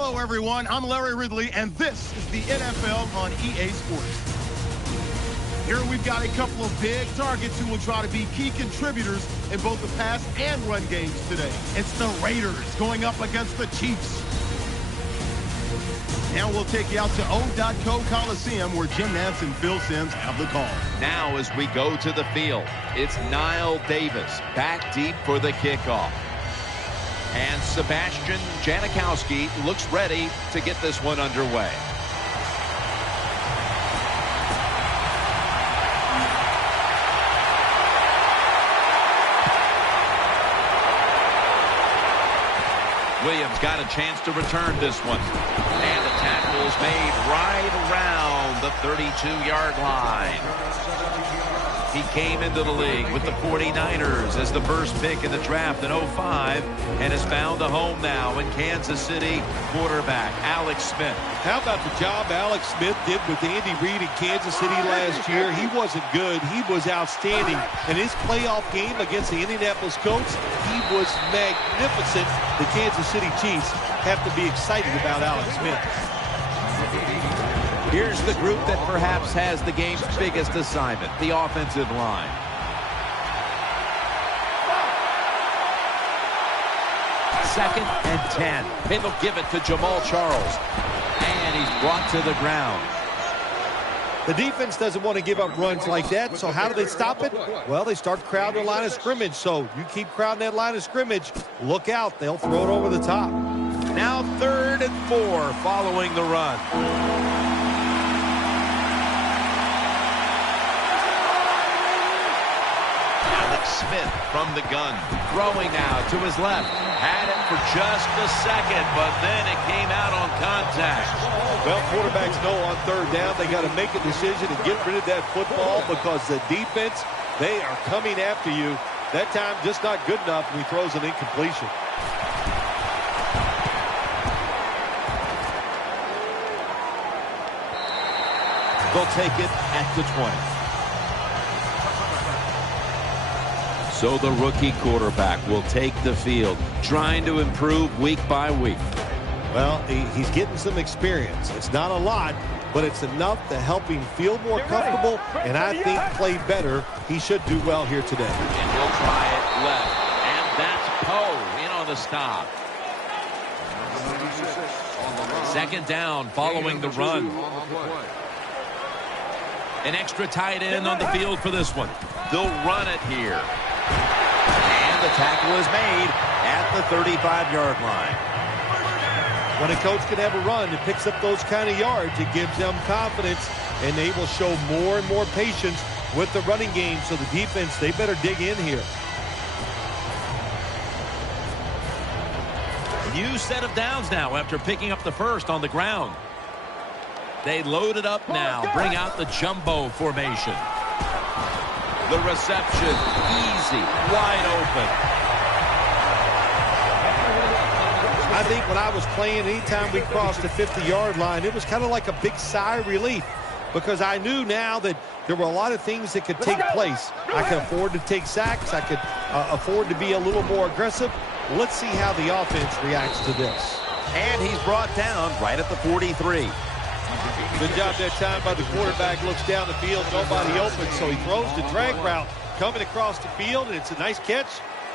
Hello, everyone. I'm Larry Ridley, and this is the NFL on EA Sports. Here we've got a couple of big targets who will try to be key contributors in both the pass and run games today. It's the Raiders going up against the Chiefs. Now we'll take you out to O.co Coliseum, where Jim Nantz and Phil Simms have the call. Now as we go to the field, it's Niall Davis back deep for the kickoff. And Sebastian Janikowski looks ready to get this one underway. Williams got a chance to return this one. And the tackle is made right around the 32-yard line. He came into the league with the 49ers as the first pick in the draft in 05 and has found a home now in Kansas City. Quarterback Alex Smith. How about the job Alex Smith did with Andy Reid in Kansas City last year? He wasn't good. He was outstanding. And his playoff game against the Indianapolis Colts, he was magnificent. The Kansas City Chiefs have to be excited about Alex Smith. Here's the group that perhaps has the game's biggest assignment, the offensive line. Second and 10. And they'll give it to Jamal Charles. And he's brought to the ground. The defense doesn't want to give up runs like that, so how do they stop it? Well, they start crowding the line of scrimmage, so you keep crowding that line of scrimmage, look out, they'll throw it over the top. Now 3rd and 4 following the run. Smith from the gun, throwing now to his left, had it for just a second, but then it came out on contact. Well, quarterbacks know on 3rd down they got to make a decision and get rid of that football because the defense, they are coming after you. That time just not good enough, and he throws an incompletion. They'll take it at the 20. So the rookie quarterback will take the field, trying to improve week by week. Well, he's getting some experience. It's not a lot, but it's enough to help him feel more comfortable, and I think play better. He should do well here today. And he'll try it left. And that's Poe in on the stop. 2nd down following the run. An extra tight end on the field for this one. They'll run it here. And the tackle is made at the 35-yard line. When a coach can have a run that picks up those kind of yards, it gives them confidence, and they will show more and more patience with the running game. So the defense, they better dig in here. New set of downs now after picking up the first on the ground. They load it up now, bring out the jumbo formation. The reception, easy, wide open. I think when I was playing, anytime we crossed the 50-yard line, it was kind of like a big sigh of relief because I knew now that there were a lot of things that could take place. I could afford to take sacks. I could afford to be a little more aggressive. Let's see how the offense reacts to this. And he's brought down right at the 43. Good job that time by the quarterback. Looks down the field, nobody open, so he throws the drag route coming across the field, and it's a nice catch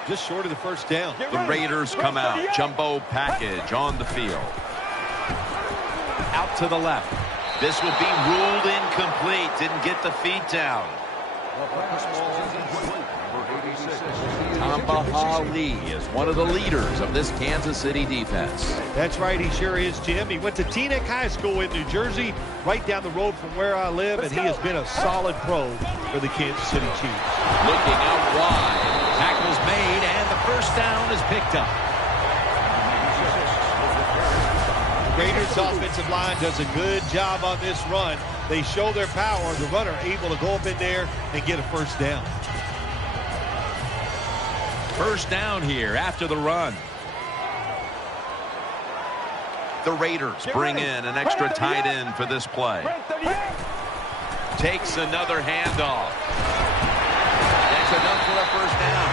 just short of the 1st down. The Raiders come out. Jumbo package on the field. Out to the left. This will be ruled incomplete. Didn't get the feet down. Tamba Ali is one of the leaders of this Kansas City defense. That's right, he sure is, Jim. He went to Teaneck High School in New Jersey, right down the road from where I live, and he has been a solid pro for the Kansas City Chiefs. Looking out wide. Tackle's made, and the 1st down is picked up. The Raiders' offensive line does a good job on this run. They show their power. The runner able to go up in there and get a 1st down. 1st down here after the run. The Raiders bring in an extra tight end for this play. Takes another handoff. That's enough for a 1st down.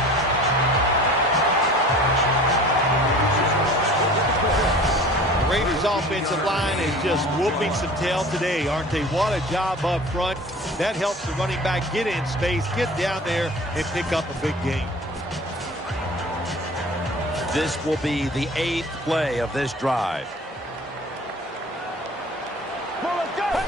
Raiders offensive line is just whooping some tail today, aren't they? What a job up front. That helps the running back get in space, get down there, and pick up a big gain. This will be the 8th play of this drive.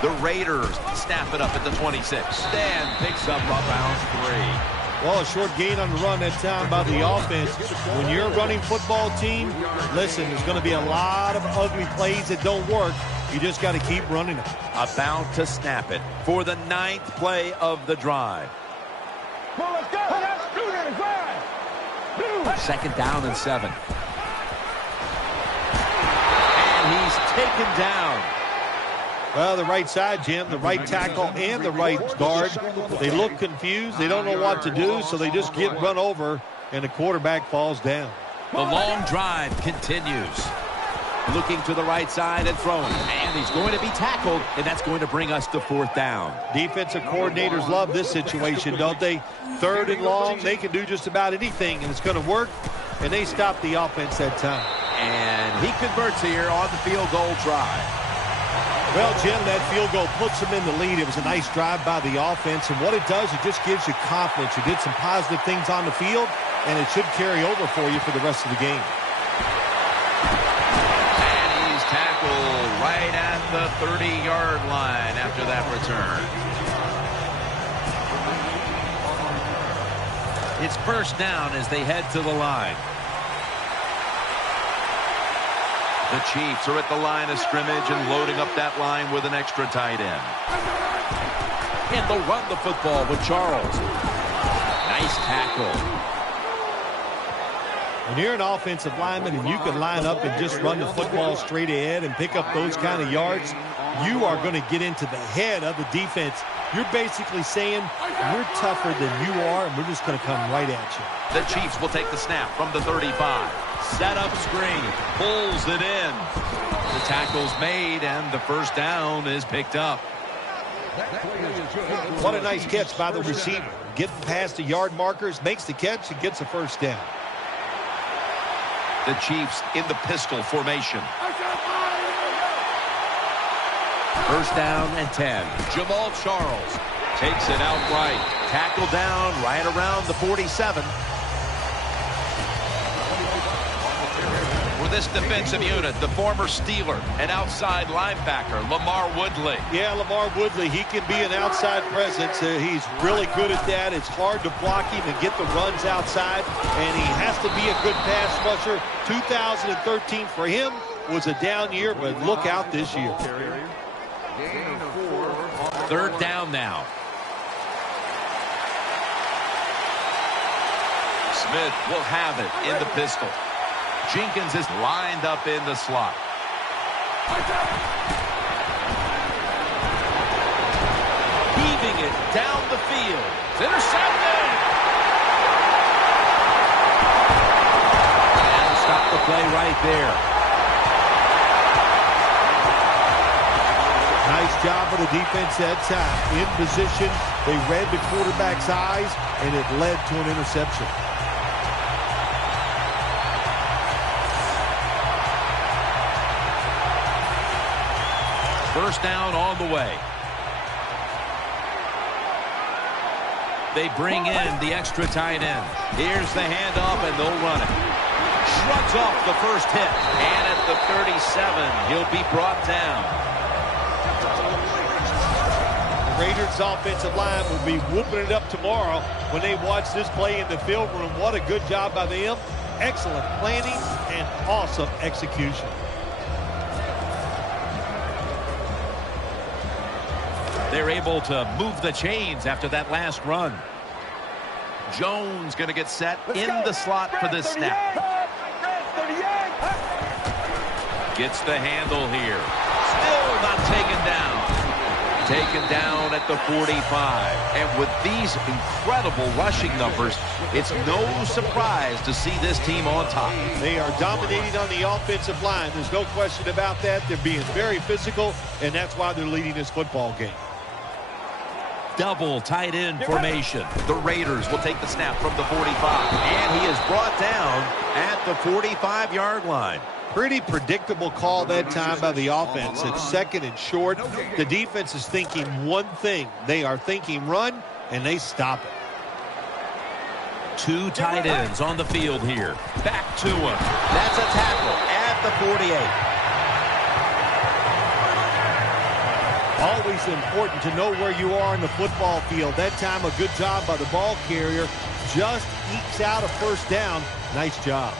The Raiders snap it up at the 26. Dan picks up around 3. Well, a short gain on the run that time by the offense. When you're a running football team, listen, there's going to be a lot of ugly plays that don't work. You just got to keep running them. About to snap it for the 9th play of the drive. 2nd down and 7. And he's taken down. Well, the right side, Jim, the right tackle and the right guard, they look confused. They don't know what to do, so they just get run over, and the quarterback falls down. The long drive continues. Looking to the right side and throwing. And he's going to be tackled, and that's going to bring us to 4th down. Defensive coordinators love this situation, don't they? 3rd and long, they can do just about anything, and it's going to work, and they stop the offense that time. And he converts here on the field goal drive. Well, Jim, that field goal puts them in the lead. It was a nice drive by the offense, and what it does, it just gives you confidence. You did some positive things on the field, and it should carry over for you for the rest of the game. And he's tackled right at the 30-yard line after that return. It's 1st down as they head to the line. The Chiefs are at the line of scrimmage and loading up that line with an extra tight end. And they'll run the football with Charles. Nice tackle. When you're an offensive lineman and you can line up and just run the football straight ahead and pick up those kind of yards, you are going to get into the head of the defense. You're basically saying, we're tougher than you are, and we're just going to come right at you. The Chiefs will take the snap from the 35. Set up screen. Pulls it in. The tackle's made, and the 1st down is picked up. What a nice catch by the receiver. Getting past the yard markers, makes the catch, and gets a 1st down. The Chiefs in the pistol formation. 1st down and 10. Jamal Charles takes it outright. Tackle down right around the 47. For this defensive unit, the former Steeler and outside linebacker, Lamar Woodley. Yeah, Lamar Woodley, he can be an outside presence. He's really good at that. It's hard to block him and get the runs outside, and he has to be a good pass rusher. 2013 for him was a down year, but look out this year. 3rd down now. Smith will have it in the pistol. Jenkins is lined up in the slot. Heaving it down the field. It's intercepted. And stop the play right there. Nice job of the defense that time. In position, they read the quarterback's eyes, and it led to an interception. First down on the way. They bring in the extra tight end. Here's the handoff, and they'll run it. Shrugs off the first hit. And at the 37, he'll be brought down. The Raiders' offensive line will be whooping it up tomorrow when they watch this play in the film room. What a good job by them. Excellent planning and awesome execution. They're able to move the chains after that last run. Jones going to get set in the slot for this snap. Gets the handle here. Still not taken down. Taken down at the 45. And with these incredible rushing numbers, it's no surprise to see this team on top. They are dominating on the offensive line. There's no question about that. They're being very physical, and that's why they're leading this football game. Double tight end formation. The Raiders will take the snap from the 45. And he is brought down at the 45-yard line. Pretty predictable call that time by the offense. It's second and short. The defense is thinking one thing. They are thinking run, and they stop it. Two tight ends on the field here. Back to him. That's a tackle at the 48. Always important to know where you are in the football field. That time, a good job by the ball carrier. Just ekes out a first down. Nice job.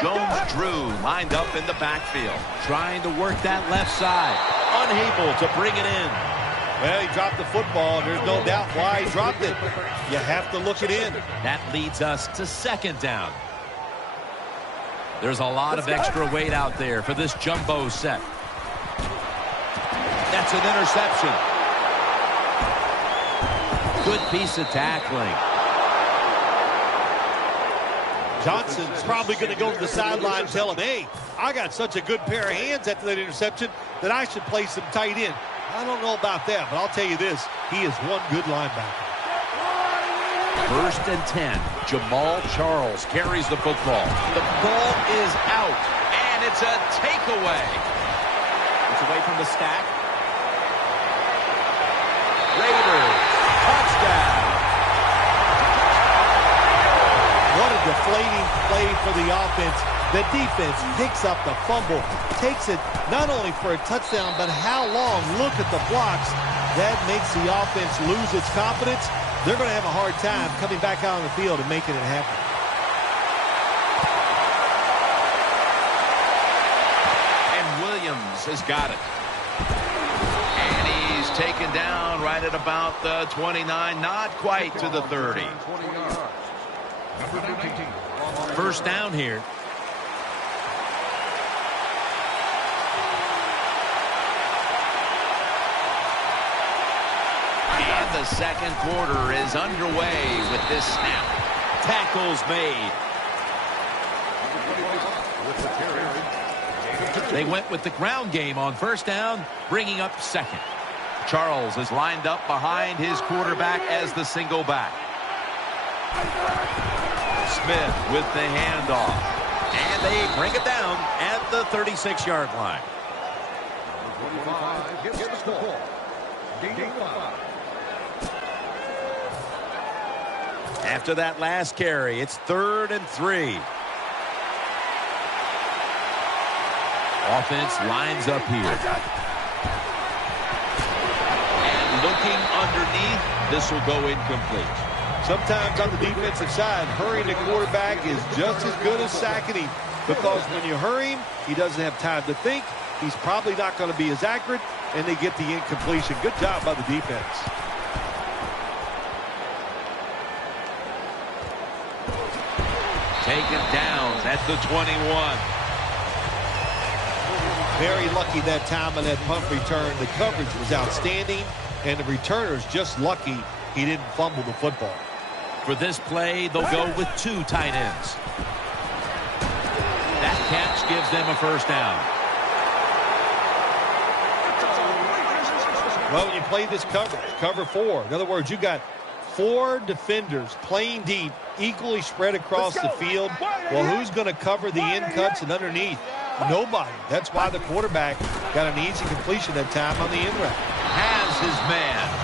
Jones-Drew lined up in the backfield, trying to work that left side. Unable to bring it in. Well, he dropped the football, and there's no doubt why he dropped it. You have to look it in. That leads us to second down. There's a lot of extra weight out there for this jumbo set. That's an interception. Good piece of tackling. Johnson's probably going to go to the sideline and tell him, hey, I got such a good pair of hands after that interception that I should play some tight end. I don't know about that, but I'll tell you this, he is one good linebacker. First and 10. Jamal Charles carries the football. The ball is out, and it's a takeaway. It's away from the stack. Raiders, touchdown. What a deflating play for the offense. The defense picks up the fumble, takes it not only for a touchdown, but how long? Look at the blocks. That makes the offense lose its confidence. They're going to have a hard time coming back out on the field and making it happen. And Williams has got it. And he's taken down right at about the 29, not quite to the 30. First down here. And the second quarter is underway with this snap. Tackles made. They went with the ground game on first down, bringing up second. Charles is lined up behind his quarterback as the single back. Smith with the handoff. And they bring it down at the 36-yard line. After that last carry, it's 3rd and 3. Offense lines up here. And looking underneath, this will go incomplete. Sometimes on the defensive side, hurrying the quarterback is just as good as sacking him, because when you hurry him, he doesn't have time to think. He's probably not going to be as accurate, and they get the incompletion. Good job by the defense. Taken down at the 21. Very lucky that time on that punt return. The coverage was outstanding, and the returner's just lucky he didn't fumble the football. For this play, they'll go with 2 tight ends. That catch gives them a first down. Well, when you play this coverage, cover 4. In other words, you got 4 defenders playing deep, equally spread across the field. Well, who's going to cover the in cuts and underneath? Nobody. That's why the quarterback got an easy completion that time on the in route. Has his man.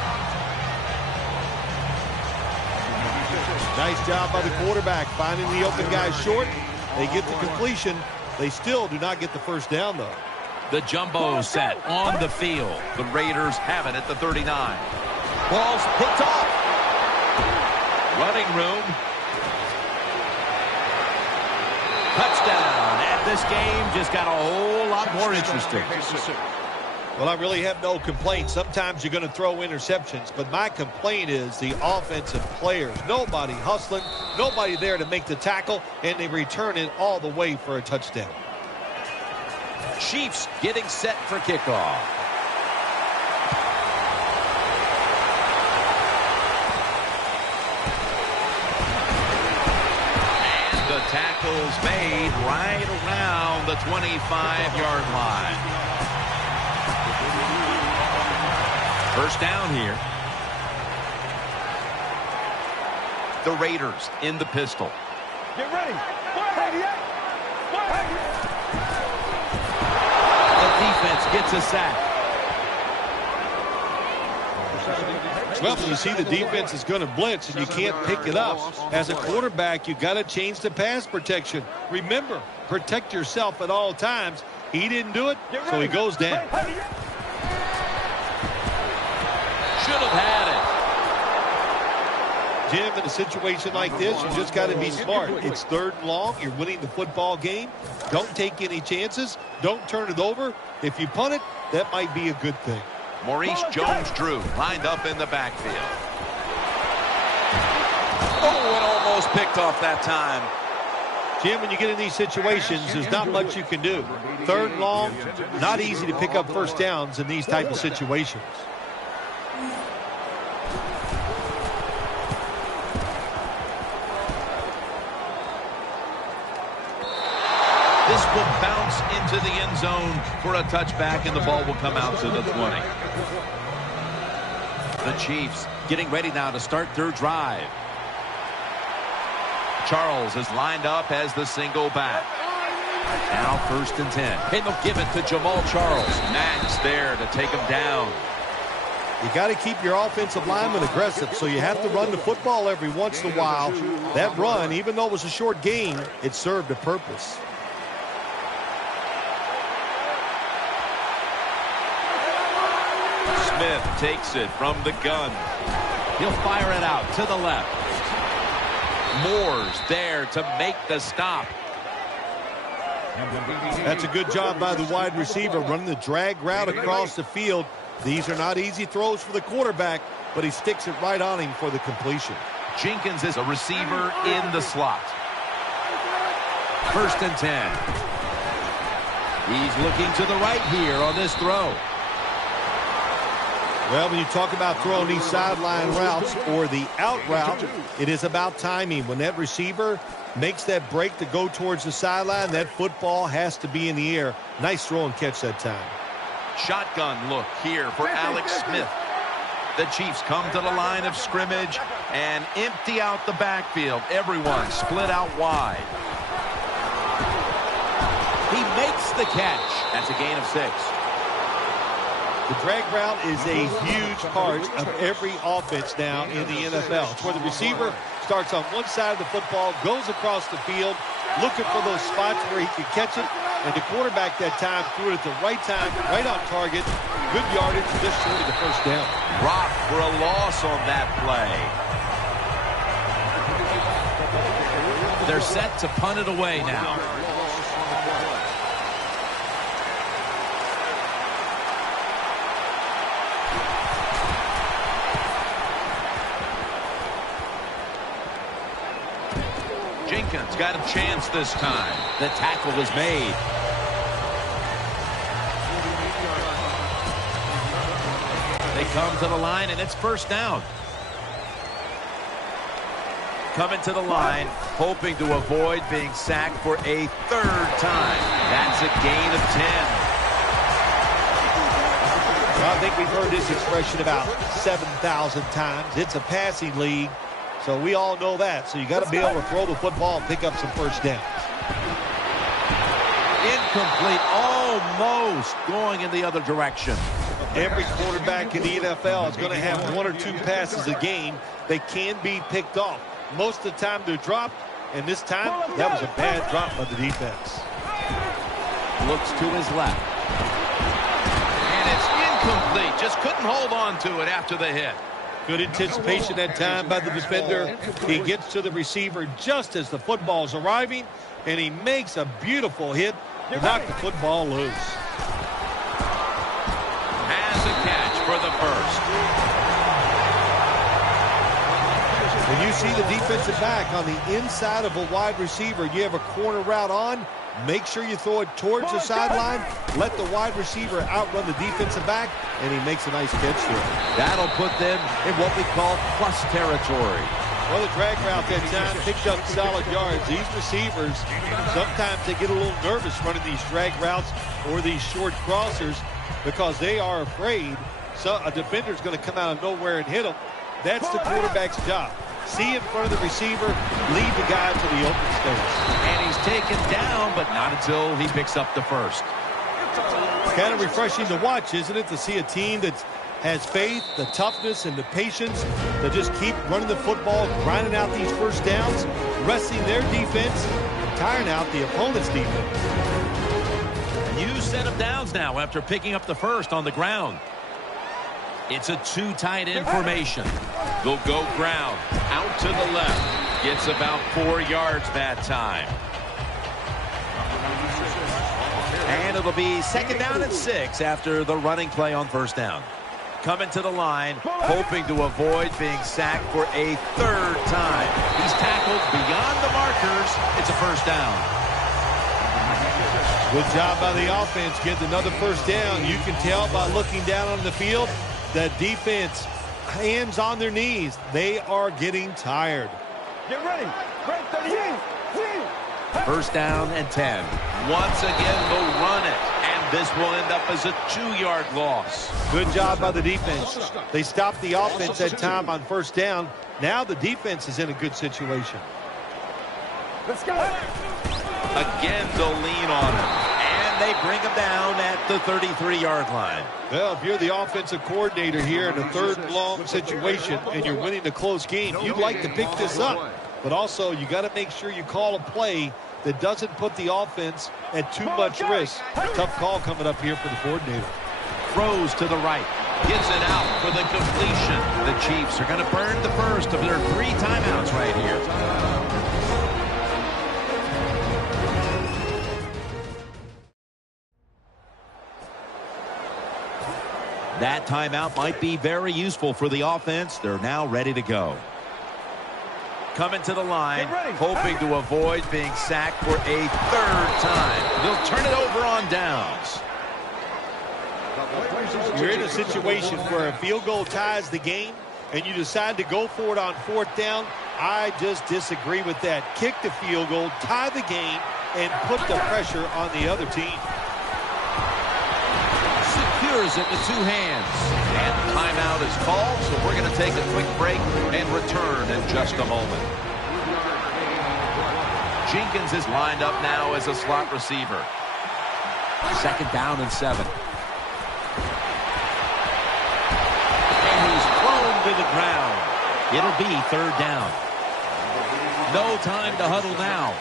Nice job by the quarterback finding the open guy short. They get the completion. They still do not get the first down, though. The jumbo set on the field. The Raiders have it at the 39. Ball's picked off. Running room. Touchdown. And this game just got a whole lot more interesting. Well, I really have no complaints. Sometimes you're going to throw interceptions, but my complaint is the offensive players. Nobody hustling, nobody there to make the tackle, and they return it all the way for a touchdown. Chiefs getting set for kickoff. And the tackle's made right around the 25-yard line. First down here. The Raiders in the pistol. Get ready. The defense gets a sack. Well, you see the defense is going to blitz, and you can't pick it up. As a quarterback, you got to change the pass protection. Remember, protect yourself at all times. He didn't do it, so he goes down. Should have had it. Jim, in a situation like this, you just got to be smart. It's 3rd and long. You're winning the football game. Don't take any chances. Don't turn it over. If you punt it, that might be a good thing. Maurice Jones-Drew lined up in the backfield. Oh, and almost picked off that time. Jim, when you get in these situations, there's not much you can do. 3rd and long, not easy to pick up first downs in these type of situations. This will bounce into the end zone for a touchback, and the ball will come out to the 20. The Chiefs getting ready now to start their drive. Charles is lined up as the single back. Now 1st and 10. And they'll give it to Jamal Charles. Max there to take him down. You got to keep your offensive lineman aggressive, so you have to run the football every once in a while. That run, even though it was a short gain, it served a purpose. Smith takes it from the gun. He'll fire it out to the left. Moore's there to make the stop. That's a good job by the wide receiver running the drag route across the field. These are not easy throws for the quarterback, but he sticks it right on him for the completion. Jenkins is a receiver in the slot. 1st and 10. He's looking to the right here on this throw. Well, when you talk about throwing these sideline routes or the out route, it is about timing. When that receiver makes that break to go towards the sideline, that football has to be in the air. Nice throw and catch that time. Shotgun look here for Alex Smith. The Chiefs come to the line of scrimmage and empty out the backfield. Everyone split out wide. He makes the catch. That's a gain of 6. The drag route is a huge part of every offense now in the NFL. It's where the receiver starts on one side of the football, goes across the field, looking for those spots where he can catch it, and the quarterback that time threw it at the right time, right on target. Good yardage, just short of the first down. Rock for a loss on that play. They're set to punt it away now. Jenkins got a chance this time. The tackle is made. They come to the line, and it's 1st down. Coming to the line, hoping to avoid being sacked for a 3rd time. That's a gain of 10. Well, I think we've heard this expression about 7,000 times. It's a passing league. So we all know that. So you got to be able to throw the football and pick up some first downs. Incomplete, almost going in the other direction. Every quarterback in the NFL is going to have 1 or 2 passes a game. They can be picked off. Most of the time they're dropped, and this time that was a bad drop by the defense. Looks to his left. And it's incomplete. Just couldn't hold on to it after the hit. Good anticipation that time by the defender. He gets to the receiver just as the football's arriving, and he makes a beautiful hit to knock the football loose. Has a catch for the 1st. When you see the defensive back on the inside of a wide receiver, you have a corner route on, make sure you throw it towards the sideline, let the wide receiver outrun the defensive back, and he makes a nice catch there. That'll put them in what we call plus territory. Well, the drag route that time picked up solid yards. These receivers, sometimes they get a little nervous running these drag routes or these short crossers because they are afraid a defender's going to come out of nowhere and hit him. That's the quarterback's job. See in front of the receiver, lead the guy to the open space. And he's taken down, but not until he picks up the first. Kind of refreshing to watch, isn't it, to see a team that has faith, the toughness, and the patience to just keep running the football, grinding out these first downs, resting their defense, tiring out the opponent's defense. New set of downs now after picking up the first on the ground. It's a two tight end formation. They'll go ground, out to the left. Gets about 4 yards that time. And it'll be second down and 6 after the running play on first down. Coming to the line, hoping to avoid being sacked for a third time. He's tackled beyond the markers. It's a first down. Good job by the offense getting another first down. You can tell by looking down on the field that defense, hands on their knees. They are getting tired. Get ready. Break 38. First down and 10. Once again, they'll run it. And this will end up as a 2-yard loss. Good job by the defense. They stopped the offense that time on first down. Now the defense is in a good situation. Let's go. Again, they'll lean on him. And they bring him down at the 33-yard line. Well, if you're the offensive coordinator here in a third and long situation and you're winning a close game, you'd like to pick this up. But also, you got to make sure you call a play that doesn't put the offense at too much risk. Tough call coming up here for the coordinator. Throws to the right. Gets it out for the completion. The Chiefs are going to burn the first of their 3 timeouts right here. That timeout might be very useful for the offense. They're now ready to go. Coming to the line, hoping to avoid being sacked for a third time. They'll turn it over on downs. You're in a situation where a field goal ties the game and you decide to go for it on fourth down. I just disagree with that. Kick the field goal, tie the game, and put the pressure on the other team. Secures it with 2 hands. And the timeout is called, so we're going to take a quick break and return in just a moment. Jenkins is lined up now as a slot receiver. Second down and 7. And he's thrown to the ground. It'll be third down. No time to huddle now.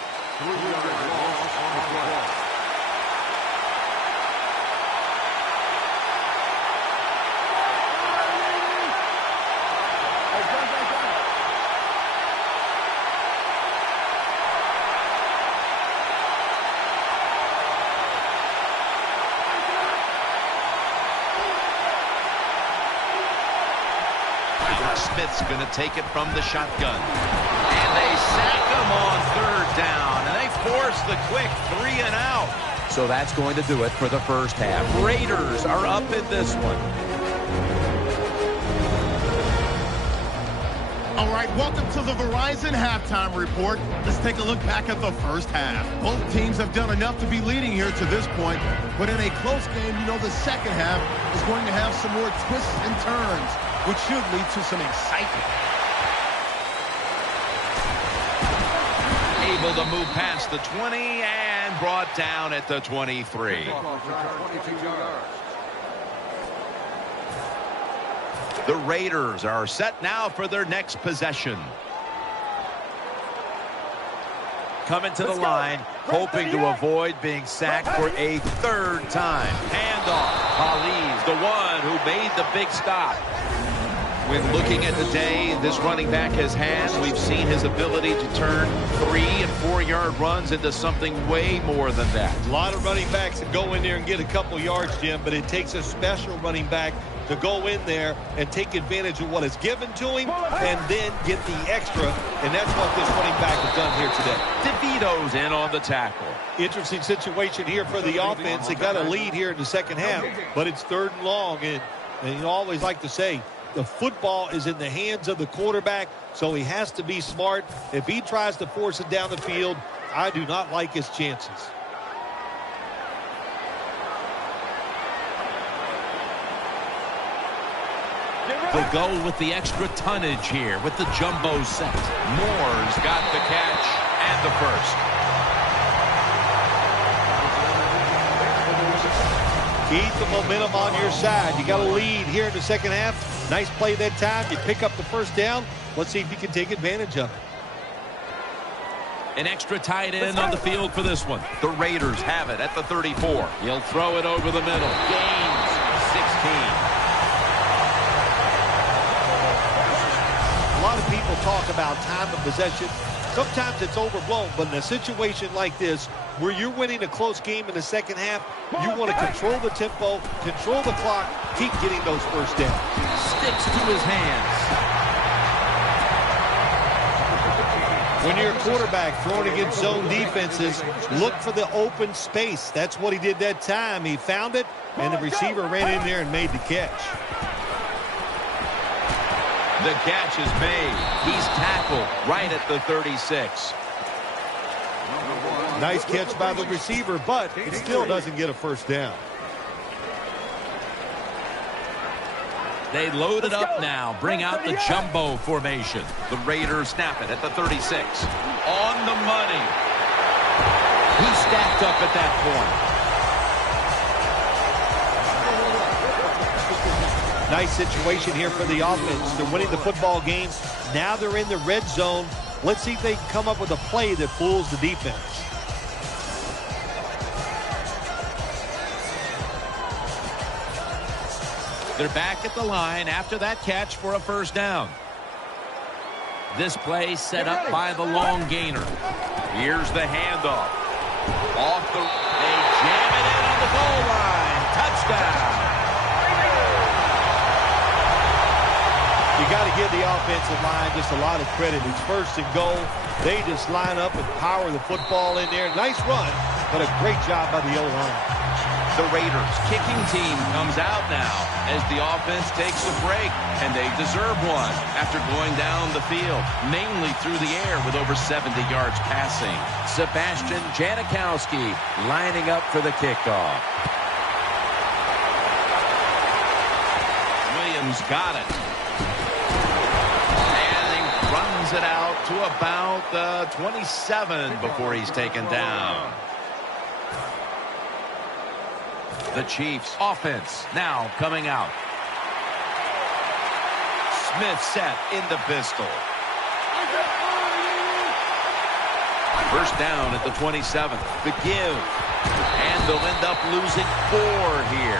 Smith's going to take it from the shotgun. And they sack him on third down. And they force the quick 3 and out. So that's going to do it for the first half. Raiders are up in this one. All right, welcome to the Verizon Halftime Report. Let's take a look back at the first half. Both teams have done enough to be leading here to this point. But in a close game, you know the second half is going to have some more twists and turns, which should lead to some excitement. Able to move past the 20 and brought down at the 23. The Raiders are set now for their next possession. Coming to the line, hoping to avoid being sacked for a third time. Handoff. Ali's the one who made the big stop. When looking at the day this running back has had, we've seen his ability to turn 3- and 4-yard runs into something way more than that. A lot of running backs that go in there and get a couple yards, Jim, but it takes a special running back to go in there and take advantage of what is given to him and then get the extra, and that's what this running back has done here today. DeVito's in on the tackle. Interesting situation here for the offense. They got a lead here in the second half, but it's third and long, and you always like to say, the football is in the hands of the quarterback, so he has to be smart. If he tries to force it down the field, I do not like his chances. They'll go with the extra tonnage here with the jumbo set. Moore's got the catch and the first. Keep the momentum on your side. You got a lead here in the second half. Nice play that time. You pick up the first down. Let's see if you can take advantage of it. An extra tight end on the field for this one. The Raiders have it at the 34. He'll throw it over the middle. Gains 16. A lot of people talk about time of possession. Sometimes it's overblown, but in a situation like this, where you're winning a close game in the second half, you want to control the tempo, control the clock, keep getting those first downs. Sticks to his hands. When you're a quarterback throwing against zone defenses, look for the open space. That's what he did that time. He found it, and the receiver ran in there and made the catch. The catch is made. He's tackled right at the 36. Nice catch by the receiver, but it still doesn't get a first down. They load it up now. Bring out the jumbo formation. The Raiders snap it at the 36. On the money. He stacked up at that point. Nice situation here for the offense. They're winning the football game. Now they're in the red zone. Let's see if they can come up with a play that fools the defense. They're back at the line after that catch for a first down. This play set up by the long gainer. Here's the handoff. Off the... They jam it in on the goal line. Touchdown. You got to give the offensive line just a lot of credit. It's first and goal. They just line up and power the football in there. Nice run, but a great job by the O-line. The Raiders kicking team comes out now as the offense takes a break, and they deserve one after going down the field, mainly through the air with over 70 yards passing. Sebastian Janikowski lining up for the kickoff. Williams got it. And he runs it out to about the 27 before he's taken down. The Chiefs offense now coming out. Smith set in the pistol. First down at the 27. The give. And they'll end up losing 4 here.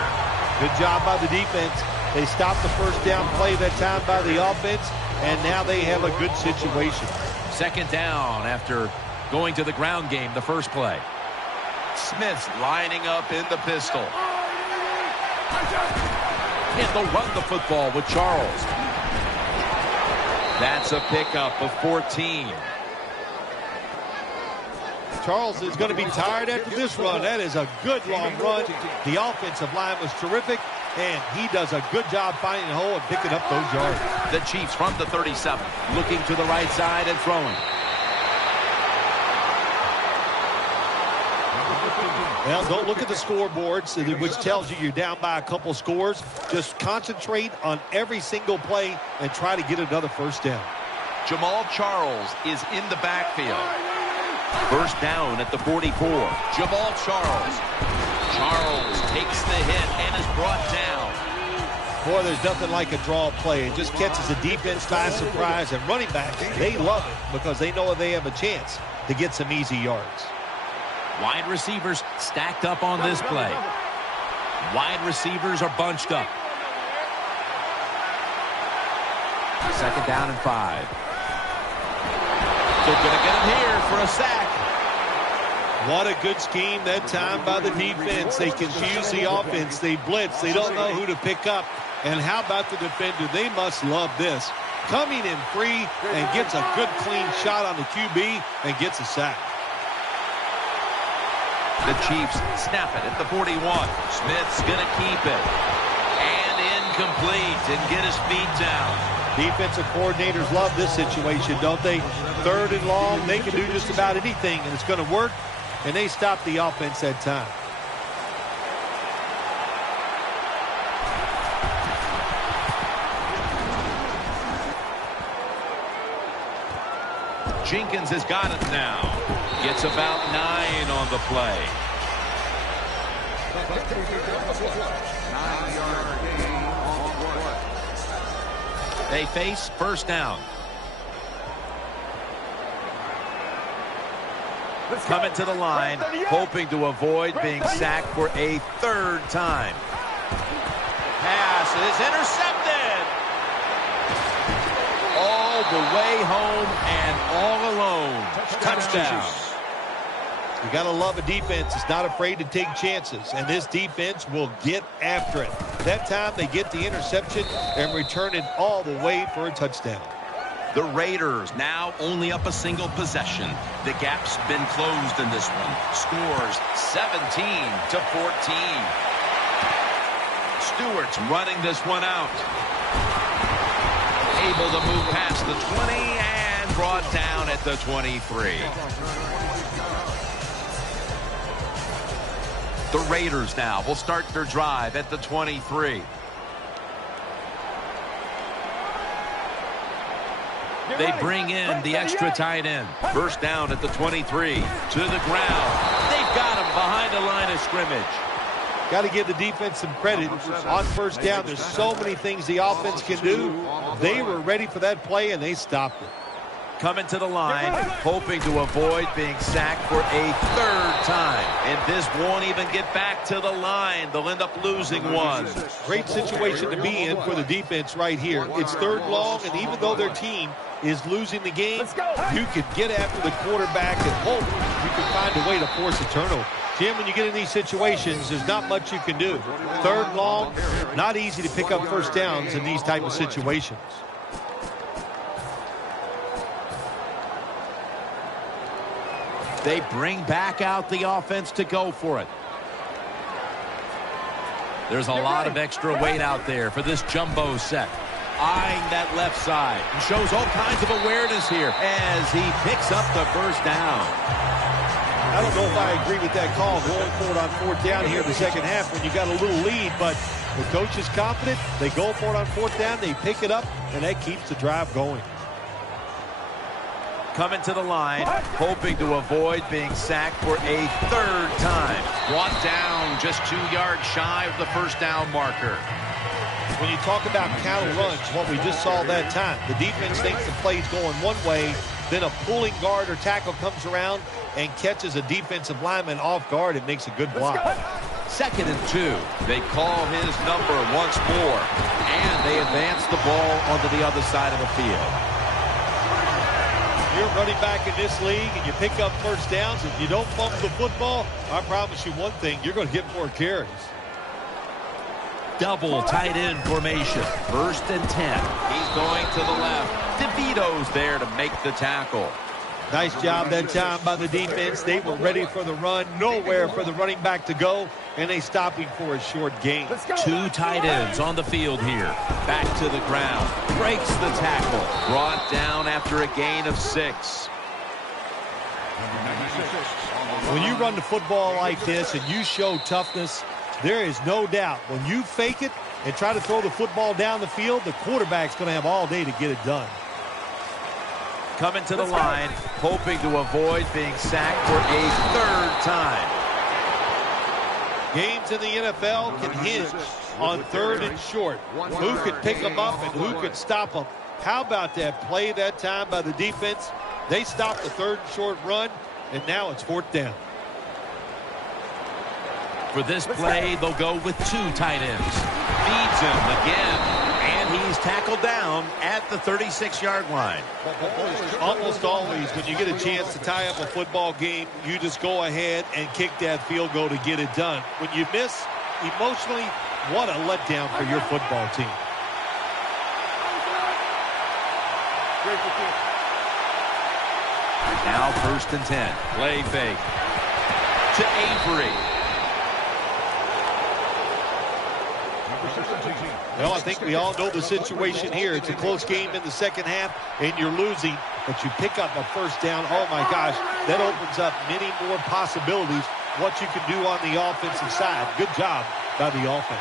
Good job by the defense. They stopped the first down play that time by the offense, and now they have a good situation. Second down after going to the ground game the first play. Smith's lining up in the pistol. And they'll run the football with Charles. That's a pickup of 14. Charles is going to be tired after this run. That is a good long run. The offensive line was terrific, and he does a good job finding a hole and picking up those yards. The Chiefs from the 37, looking to the right side and throwing. Well, don't look at the scoreboards, which tells you you're down by a couple scores. Just concentrate on every single play and try to get another first down. Jamal Charles is in the backfield. First down at the 44. Jamal Charles. Charles takes the hit and is brought down. Boy, there's nothing like a draw play. It just catches the defense by surprise, and running backs, they love it because they know they have a chance to get some easy yards. Wide receivers stacked up on this play. Wide receivers are bunched up. Second down and 5. So going to get him here for a sack. What a good scheme that time by the defense. They confuse the offense. They blitz. They don't know who to pick up. And how about the defender? They must love this. Coming in free and gets a good clean shot on the QB and gets a sack. The Chiefs snap it at the 41. Smith's going to keep it. And incomplete. Didn't get his feet down. Defensive coordinators love this situation, don't they? Third and long, they can do just about anything, and it's going to work. And they stop the offense that time. Jenkins has got it now. Gets about 9 on the play. They face first down. Coming to the line, hoping to avoid being sacked for a 3rd time. Pass is intercepted. All the way home and all alone. Touchdown. You got to love a defense that's not afraid to take chances, and this defense will get after it. That time they get the interception and return it all the way for a touchdown. The Raiders now only up a single possession. The gap's been closed in this one. Scores 17-14. Stewart's running this one out. Able to move past the 20 and brought down at the 23. The Raiders now will start their drive at the 23. They bring in the extra tight end. First down at the 23. To the ground. They've got him behind the line of scrimmage. Got to give the defense some credit. On first down, there's so many things the offense can do. They were ready for that play, and they stopped it. Coming to the line, hoping to avoid being sacked for a 3rd time. And this won't even get back to the line. They'll end up losing one. Great situation to be in for the defense right here. It's 3rd long, and even though their team is losing the game, you could get after the quarterback and hope you can find a way to force a turnover. Jim, when you get in these situations, there's not much you can do. 3rd long, not easy to pick up first downs in these type of situations. They bring back out the offense to go for it. There's a lot of extra weight out there for this jumbo set. Eyeing that left side. And shows all kinds of awareness here as he picks up the first down. I don't know if I agree with that call going forward on 4th down here in the second half when you got a little lead, but the coach is confident. They go for it on 4th down. They pick it up, and that keeps the drive going. Coming to the line, hoping to avoid being sacked for a 3rd time. Brought down just 2 yards shy of the first down marker. When you talk about counter runs, what we just saw that time, the defense thinks the play's going one way, then a pulling guard or tackle comes around and catches a defensive lineman off guard and makes a good block. 2nd and 2. They call his number once more, and they advance the ball onto the other side of the field. You're running back in this league and you pick up first downs. If you don't fumble the football, I promise you one thing, you're going to get more carries. Double tight end formation. 1st and 10. He's going to the left. DeVito's there to make the tackle. Nice job that time by the defense. They were ready for the run. Nowhere for the running back to go. And they stop him for a short gain. 2 tight ends on the field here. Back to the ground. Breaks the tackle. Brought down after a gain of 6. When you run the football like this and you show toughness, there is no doubt when you fake it and try to throw the football down the field, the quarterback's going to have all day to get it done. Coming to the line, hoping to avoid being sacked for a 3rd time. Games in the NFL can hinge on 3rd and short. Who could pick them up and who could stop them? How about that play that time by the defense? They stopped the 3rd and short run, and now it's 4th down. For this play, they'll go with 2 tight ends. Feeds him again, and he's tackled down at the 36-yard line. Almost always, when you get a chance to tie up a football game, you just go ahead and kick that field goal to get it done. When you miss, emotionally, what a letdown for your football team. Now 1st and 10. Play fake to Avery. Well, I think we all know the situation here. It's a close game in the second half, and you're losing, but you pick up a first down. Oh, my gosh, that opens up many more possibilities, what you can do on the offensive side. Good job by the offense.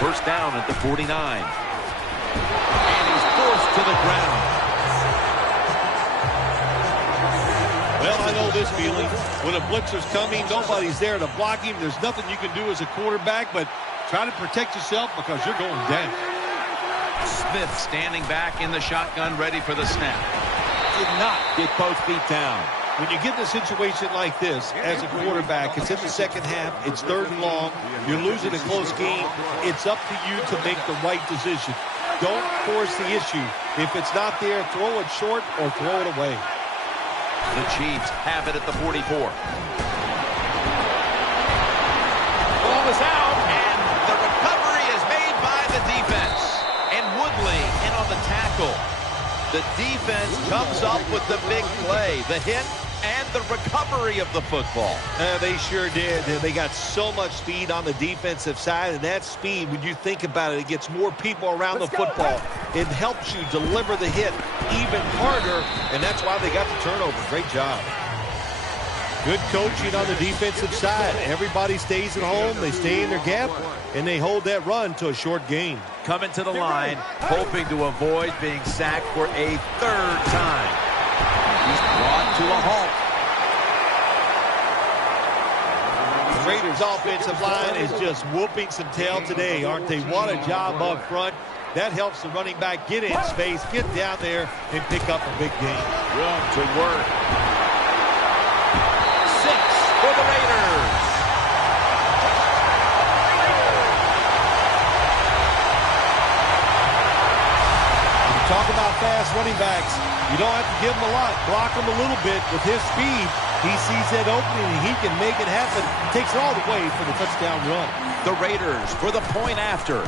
First down at the 49. And he's forced to the ground. Well, I know this feeling. When a blitzer's coming, nobody's there to block him. There's nothing you can do as a quarterback, but try to protect yourself because you're going down. Smith standing back in the shotgun, ready for the snap. Did not get both feet down. When you get in a situation like this as a quarterback, it's in the second half, it's 3rd and long, you're losing a close game, it's up to you to make the right decision. Don't force the issue. If it's not there, throw it short or throw it away. The Chiefs have it at the 44. Ball is out, and the recovery is made by the defense. And Woodley in on the tackle. The defense comes up with the big play, the hit, and the recovery of the football. They sure did. They got so much speed on the defensive side, and that speed, when you think about it, it gets more people around the football. It helps you deliver the hit even harder, and that's why they got the turnover. Great job. Good coaching on the defensive side. Everybody stays at home, they stay in their gap, and they hold that run to a short gain. Coming to the line, hoping to avoid being sacked for a 3rd time. He's brought to a halt. The Raiders' offensive line is just whooping some tail today, aren't they? What a job up front. That helps the running back get in space, get down there, and pick up a big gain. Room to work. 6 for the Raiders. Talk about fast running backs. You don't have to give him a lot. Block him a little bit with his speed. He sees that opening, and he can make it happen. Takes it all the way for the touchdown run. The Raiders for the point after.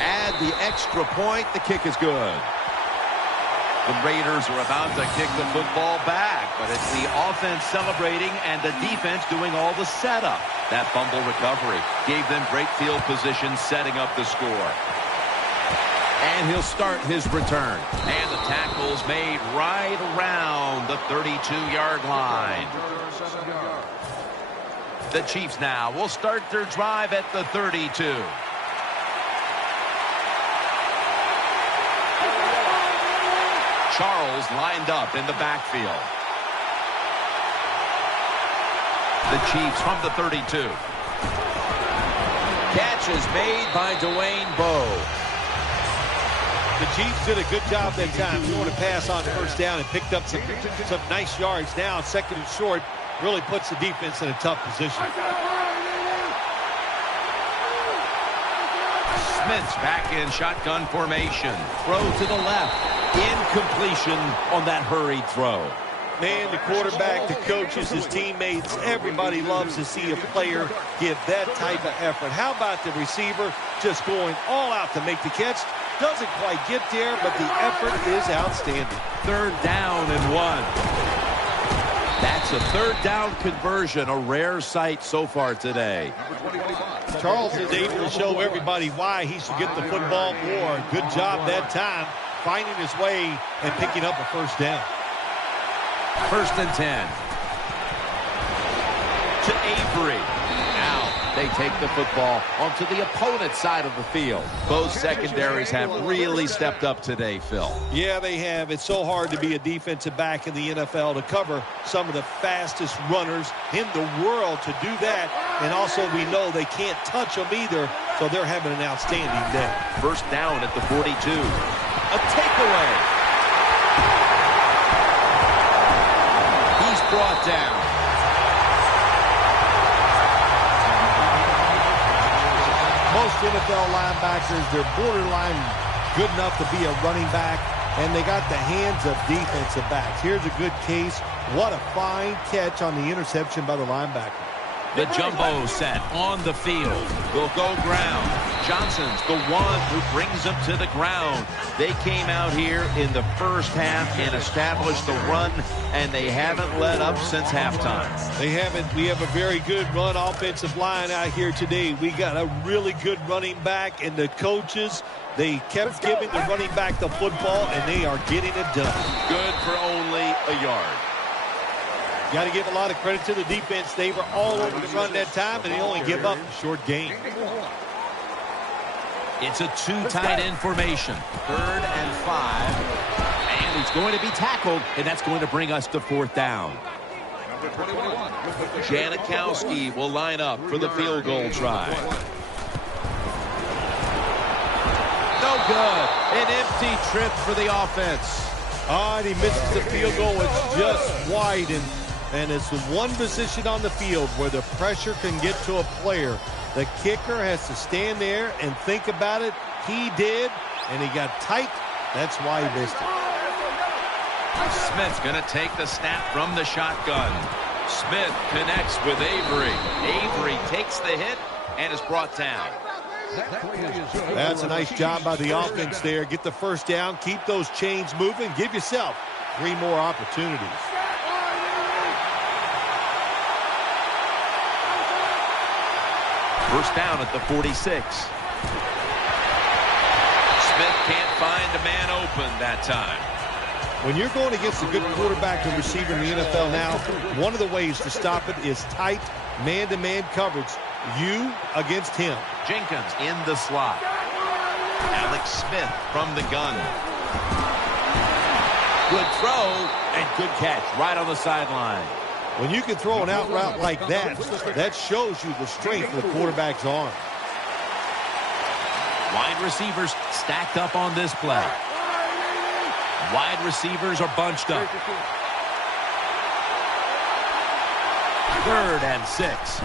Add the extra point. The kick is good. The Raiders are about to kick the football back, but it's the offense celebrating and the defense doing all the setup. That fumble recovery gave them great field position, setting up the score. And he'll start his return. And the tackle's made right around the 32-yard line. The Chiefs now will start their drive at the 32. Charles lined up in the backfield. The Chiefs from the 32. Catch is made by Dwayne Bowe. The Chiefs did a good job that time throwing a pass on 1st down and picked up some nice yards. Now 2nd and short really puts the defense in a tough position. Smith's back in shotgun formation. Throw to the left. Incompletion on that hurried throw. Man, the quarterback, the coaches, his teammates, everybody loves to see a player give that type of effort. How about the receiver just going all out to make the catch? Doesn't quite get there, but the effort is outstanding. 3rd down and 1. That's a 3rd down conversion, a rare sight so far today. Charles is able to show everybody why he should get the football more. Good job that time, finding his way and picking up a 1st down. 1st and 10. To Avery. Now they take the football onto the opponent's side of the field. Both secondaries have really stepped up today, Phil. Yeah, they have. It's so hard to be a defensive back in the NFL to cover some of the fastest runners in the world to do that. And also we know they can't touch them either, so they're having an outstanding day. 1st down at the 42. A takeaway. He's brought down. Most NFL linebackers, they're borderline good enough to be a running back, and they got the hands of defensive backs. Here's a good case. What a fine catch on the interception by the linebacker. The jumbo set on the field. Will go ground. Johnson's the one who brings them to the ground. They came out here in the 1st half and established the run, and they haven't let up since halftime. They haven't. We have a very good run offensive line out here today. We got a really good running back, and the coaches, they kept giving the running back the football, and they are getting it done. Good for only a yard. Got to give a lot of credit to the defense. They were all over the run that time, and they only give up a short gain. It's a 2 tight end formation. 3rd and 5. And And he's going to be tackled, and that's going to bring us to fourth down. Janikowski will line up for the field goal try. No good. An empty trip for the offense. And he misses the field goal. It's just wide, and it's the one position on the field where the pressure can get to a player. The kicker has to stand there and think about it. He did, and he got tight. That's why he missed it. Smith's going to take the snap from the shotgun. Smith connects with Avery. Avery takes the hit and is brought down. That's a nice job by the offense there. Get the first down, keep those chains moving, give yourself 3 more opportunities. First down at the 46. Smith can't find a man open that time. When you're going against a good quarterback and receiver in the NFL now, one of the ways to stop it is tight man-to-man coverage. You against him. Jenkins in the slot. Alex Smith from the gun. Good throw and good catch right on the sideline. When you can throw an out route like that, that shows you the strength of the quarterback's arm. Wide receivers stacked up on this play. Wide receivers are bunched up. 3rd and 6.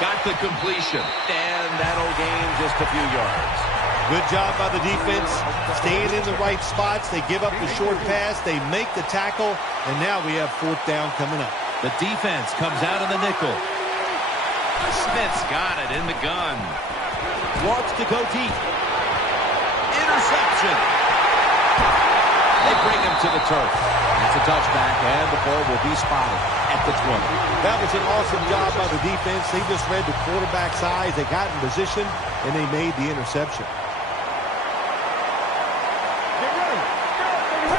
Got the completion. And that'll gain just a few yards. Good job by the defense. Staying in the right spots. They give up the short pass. They make the tackle. And now we have 4th down coming up. The defense comes out in the nickel. Smith's got it in the gun. Wants to go deep. Interception. They bring him to the turf. That's a touchback, and the ball will be spotted at the 20. That was an awesome job by the defense. They just read the quarterback's eyes. They got in position, and they made the interception.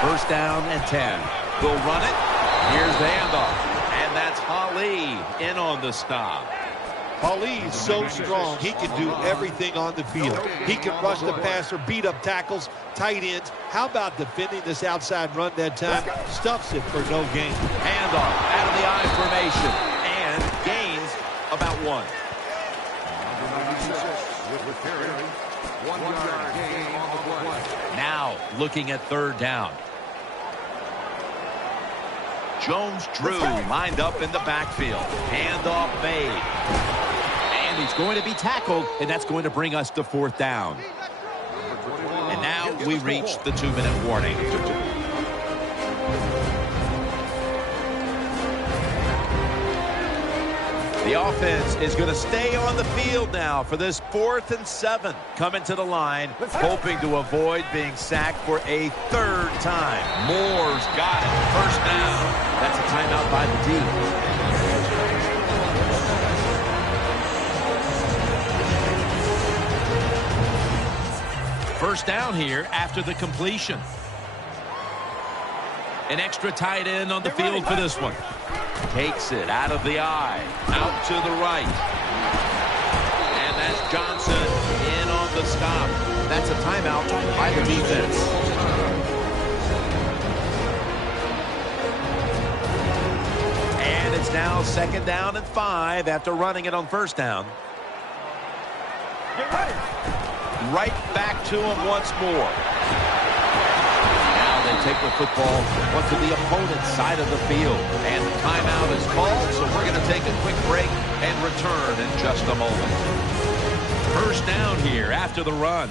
First down and 10. They'll run it. Here's the handoff. And that's Ali in on the stop. Ali is so strong. He can do everything on the field. He can rush the passer, beat up tackles, tight ends. How about defending this outside run that time? Stuffs it for no gain. Handoff out of the I formation. And gains about 1. Now looking at 3rd down. Jones-Drew lined up in the backfield. Handoff made. And he's going to be tackled, and that's going to bring us to 4th down. And now we reach the 2-minute warning. The offense is going to stay on the field now for this 4th and 7. Coming to the line, hoping to avoid being sacked for a 3rd time. Moore's got it. First down. That's a timeout by the D. First down here after the completion. An extra tight end on the field for this one. Takes it out of the eye. Out to the right. And that's Johnson in on the stop. That's a timeout by the defense. And it's now 2nd down and 5 after running it on 1st down. Right back to him once more. Now they take the football onto the opponent's side of the field. And the timeout is called, so we're going to take a quick break and return in just a moment. First down here after the run.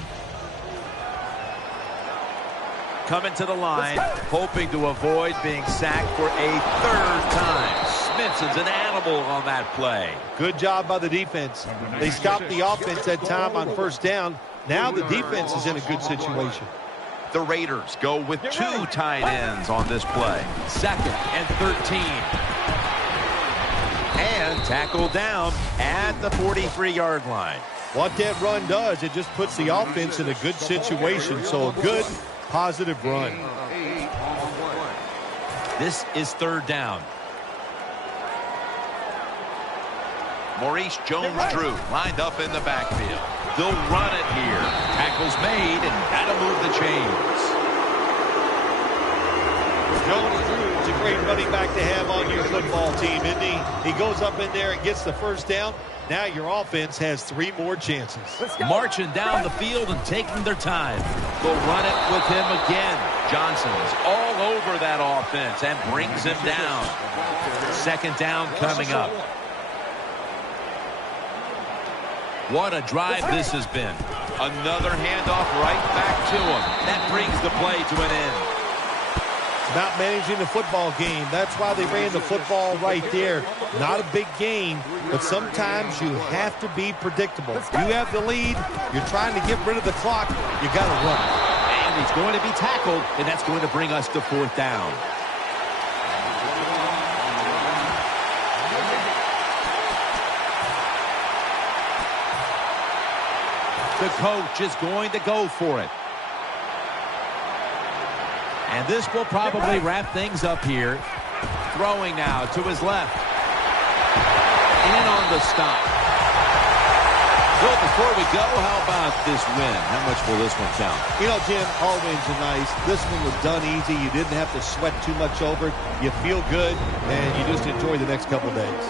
Coming to the line, hoping to avoid being sacked for a 3rd time. Smithson's an animal on that play. Good job by the defense. They stopped the offense that time on 1st down. Now the defense is in a good situation. The Raiders go with 2 tight ends on this play. 2nd and 13. And tackled down at the 43-yard line. What that run does, it just puts the offense in a good situation. So a good, positive run. This is 3rd down. Maurice Jones-Drew lined up in the backfield. They'll run it here. Tackles made, and that'll move the chains. Jones Drew's a great running back to have on your football team, isn't he? He goes up in there and gets the first down. Now your offense has 3 more chances. Marching down the field and taking their time. They'll run it with him again. Johnson's all over that offense and brings him down. 2nd down coming up. What a drive this has been. Another handoff right back to him. That brings the play to an end. About managing the football game. That's why they ran the football right there. Not a big gain, but sometimes you have to be predictable. You have the lead. You're trying to get rid of the clock. You got to run. And he's going to be tackled, and that's going to bring us to 4th down. The coach is going to go for it. And this will probably wrap things up here. Throwing now to his left. In on the stop. Well, before we go, how about this win? How much will this one count? You know, Jim, all wins are nice. This one was done easy. You didn't have to sweat too much over it. You feel good, and you just enjoy the next couple days.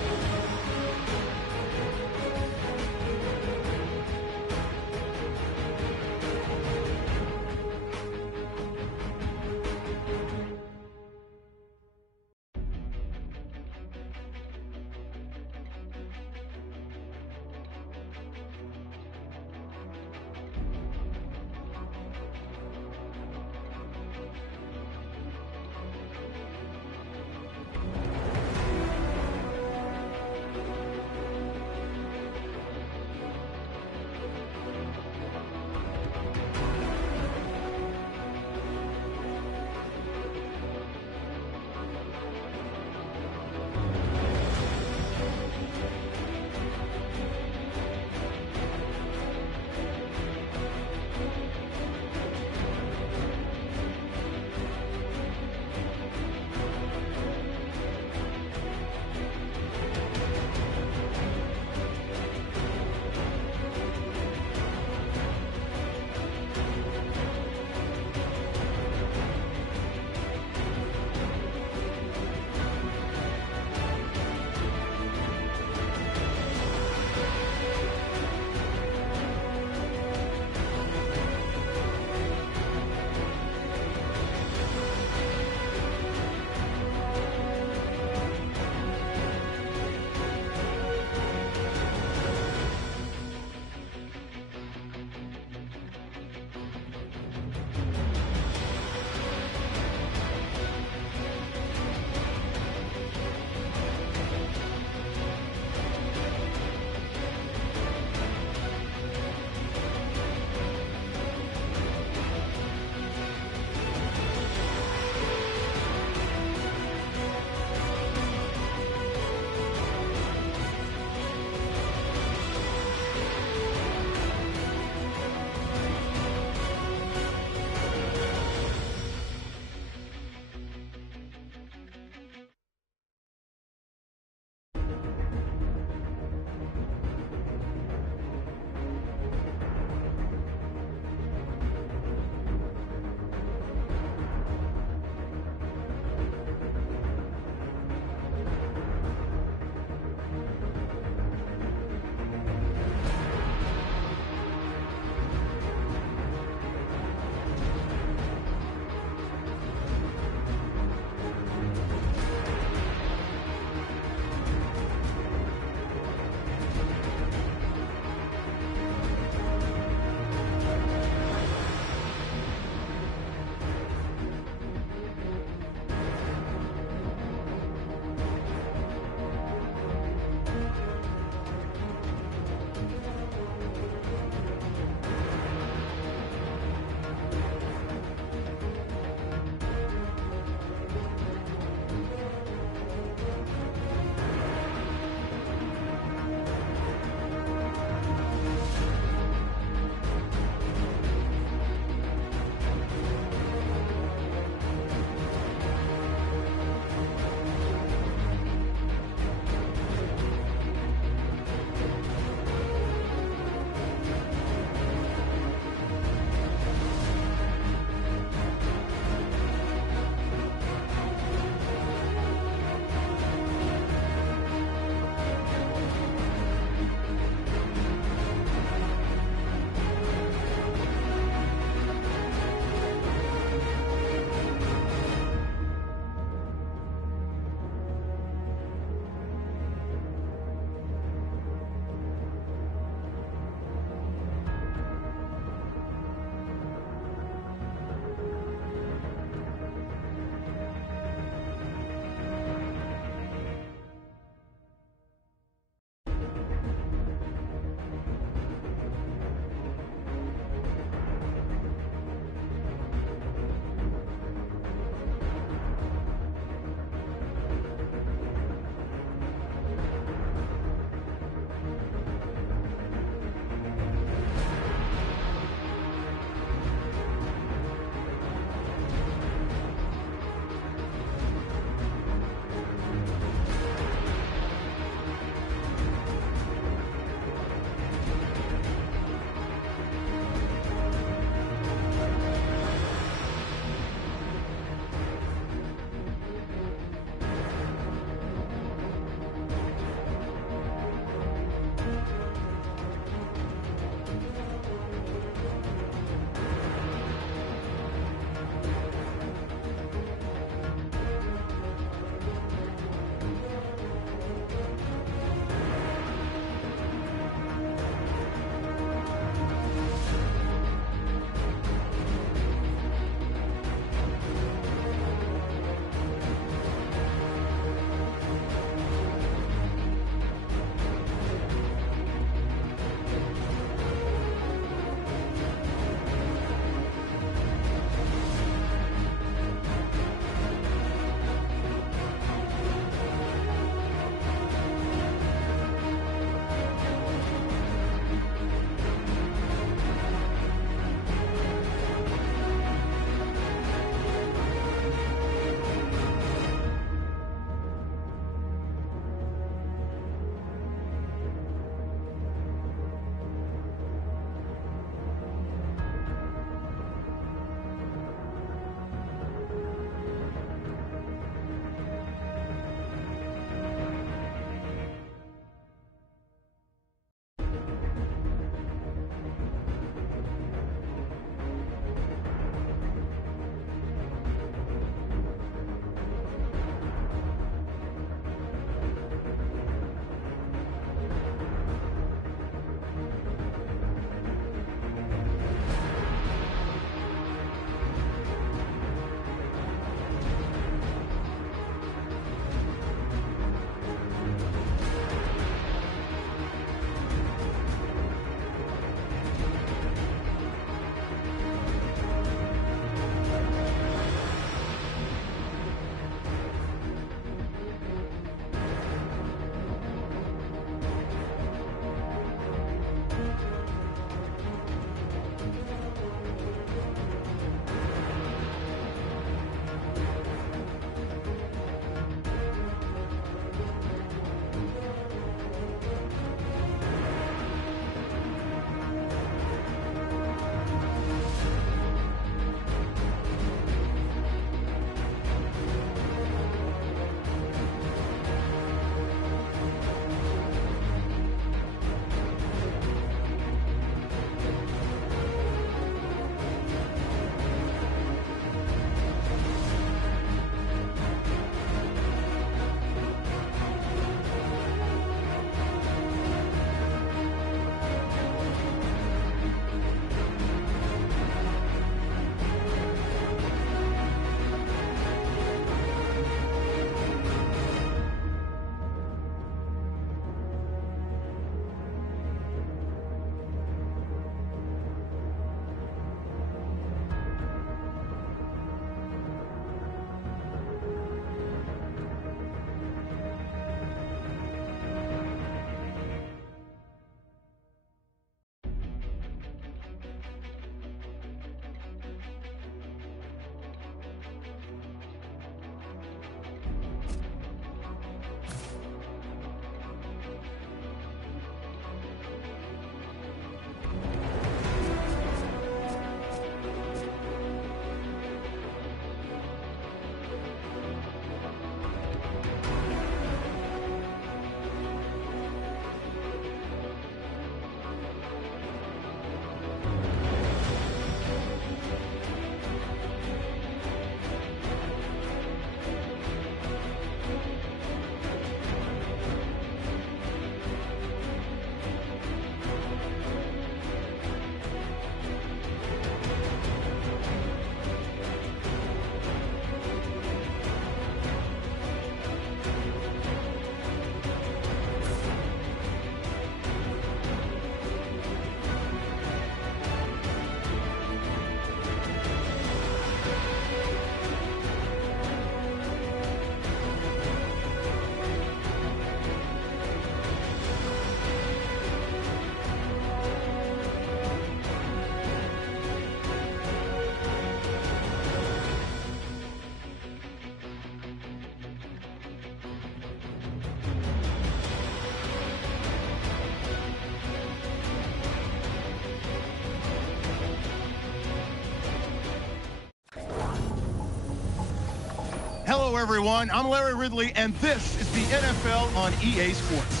Hello, everyone. I'm Larry Ridley, and this is the NFL on EA Sports.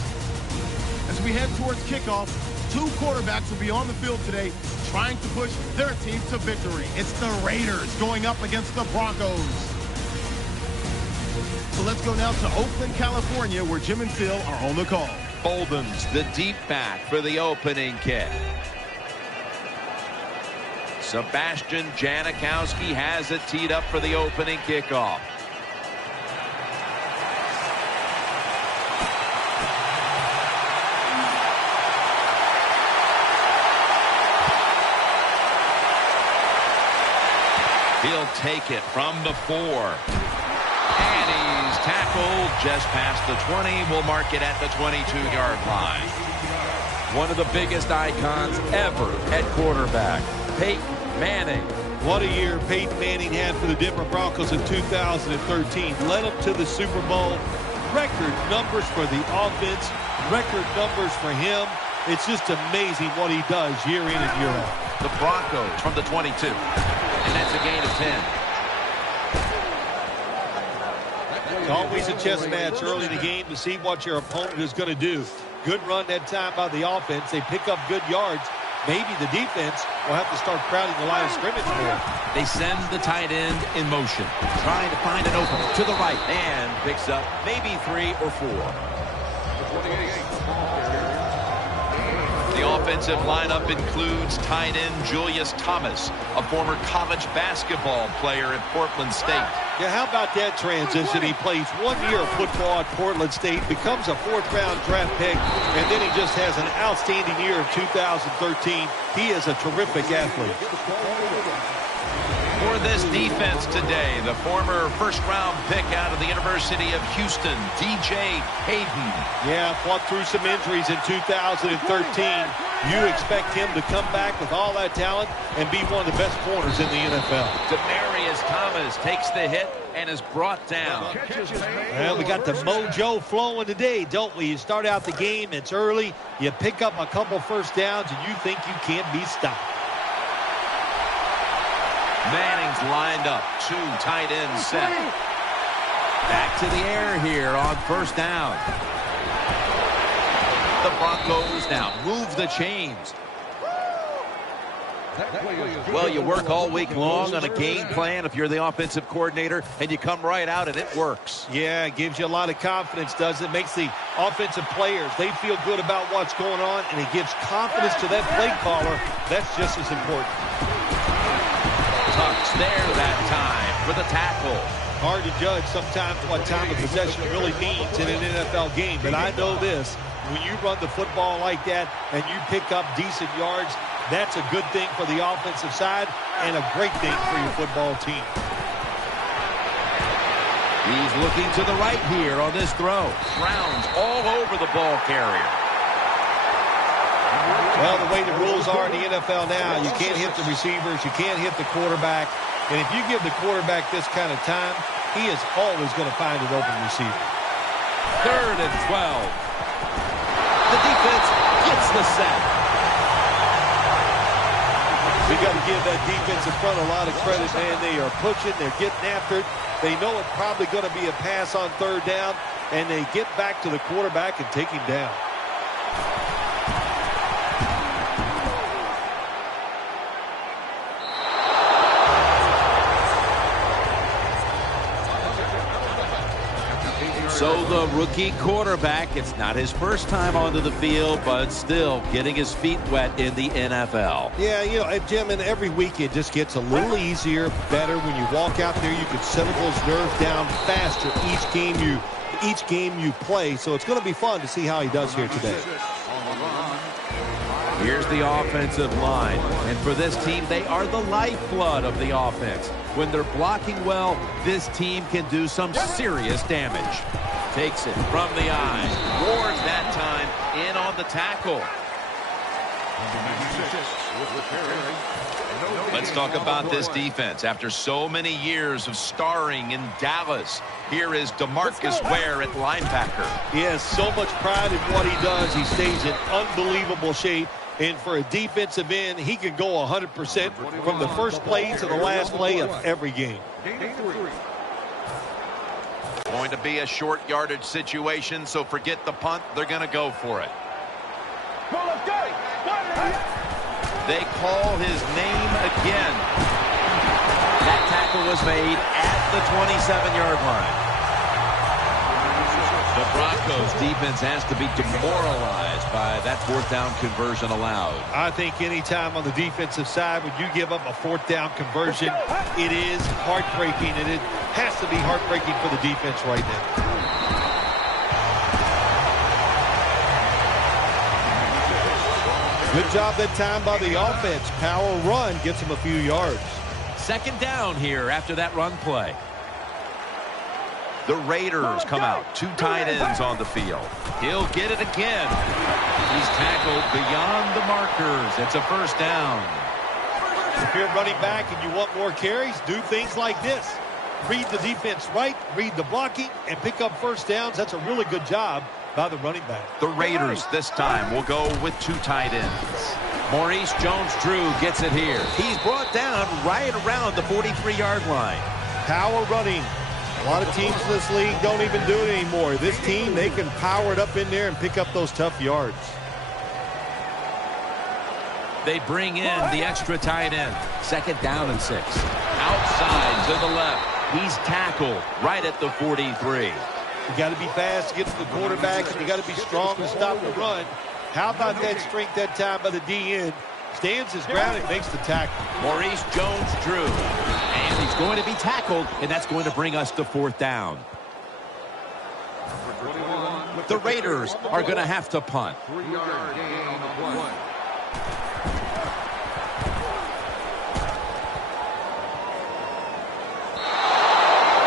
As we head towards kickoff, two quarterbacks will be on the field today trying to push their team to victory. It's the Raiders going up against the Broncos. So let's go now to Oakland, California, where Jim and Phil are on the call. Bolden's the deep back for the opening kick. Sebastian Janikowski has it teed up for the opening kickoff. He'll take it from the 4. And he's tackled just past the 20. We'll mark it at the 22-yard line. One of the biggest icons ever at quarterback, Peyton Manning. What a year Peyton Manning had for the Denver Broncos in 2013. Led them to the Super Bowl. Record numbers for the offense. Record numbers for him. It's just amazing what he does year in and year out. The Broncos from the 22. And that's a gain of 10. It's always a chess match early in the game to see what your opponent is going to do. Good run that time by the offense. They pick up good yards. Maybe the defense will have to start crowding the line of scrimmage more. They send the tight end in motion, trying to find an opening to the right, And picks up maybe 3 or 4. The offensive lineup includes tight end Julius Thomas, a former college basketball player at Portland State. Yeah, how about that transition? He plays 1 year of football at Portland State, becomes a 4th-round draft pick, and then he just has an outstanding year of 2013. He is a terrific athlete. For this defense today, the former first-round pick out of the University of Houston, DJ Hayden. Yeah, fought through some injuries in 2013. You expect him to come back with all that talent and be one of the best corners in the NFL. Demaryius Thomas takes the hit and is brought down. Well, we got the mojo flowing today, don't we? You start out the game, it's early, you pick up a couple first downs, and you think you can't be stopped. Manning's lined up. 2 tight ends set. back to the air here on first down. The Broncos now move the chains. Well, you work all week long on a game plan if you're the offensive coordinator, and you come right out and it works. Yeah, it gives you a lot of confidence, doesn't it? Makes the offensive players, they feel good about what's going on, and it gives confidence to that play caller. That's just as important. Tucks there that time for the tackle. Hard to judge sometimes what time of possession really means in an NFL game, but I know this. When you run the football like that and you pick up decent yards, that's a good thing for the offensive side and a great thing for your football team. He's looking to the right here on this throw. Rounds all over the ball carrier. Well, the way the rules are in the NFL now, you can't hit the receivers, you can't hit the quarterback. And if you give the quarterback this kind of time, he is always going to find an open receiver. 3rd and 12. The defense gets the sack. We got to give that defensive front a lot of credit, man. They are pushing, they're getting after it. They know it's probably going to be a pass on 3rd down, and they get back to the quarterback and take him down. So the rookie quarterback, it's not his first time onto the field, but still getting his feet wet in the NFL. Yeah, you know, Jim, and every week it just gets a little easier, better. When you walk out there, you can settle those nerves down faster each game you play. So it's going to be fun to see how he does here today. Here's the offensive line. And for this team, they are the lifeblood of the offense. When they're blocking well, this team can do some serious damage. Takes it from the eye. Ward that time in on the tackle. Let's talk about this defense. After so many years of starring in Dallas, here is DeMarcus Ware at linebacker. He has so much pride in what he does. He stays in unbelievable shape. And for a defensive end, he can go 100% from the first play to the last play of every game. Going to be a short yardage situation, so forget the punt. They're going to go for it. They call his name again. That tackle was made at the 27-yard line. The Broncos defense has to be demoralized by that fourth down conversion allowed. I think any time on the defensive side when you give up a fourth down conversion, it is heartbreaking, and it has to be heartbreaking for the defense right now. Good job that time by the offense. Power run gets him a few yards. Second down here after that run play. The Raiders come out. 2 tight ends on the field. He'll get it again. He's tackled beyond the markers. It's a first down. If you're running back and you want more carries, do things like this. Read the defense right, read the blocking, and pick up first downs. That's a really good job by the running back. The Raiders this time will go with 2 tight ends. Maurice Jones-Drew gets it here. He's brought down right around the 43-yard line. Power running. A lot of teams in this league don't even do it anymore. This team, they can power it up in there and pick up those tough yards. They bring in the extra tight end. Second down and 6. Outside to the left. He's tackled right at the 43. You got to be fast to get to the quarterback, and you got to be strong to stop the run. How about that strength that time by the D-end? Stands his ground and makes the tackle. Maurice Jones-Drew. And he's going to be tackled, and that's going to bring us to fourth down. The Raiders are going to have to punt. 3-yard gain of 1.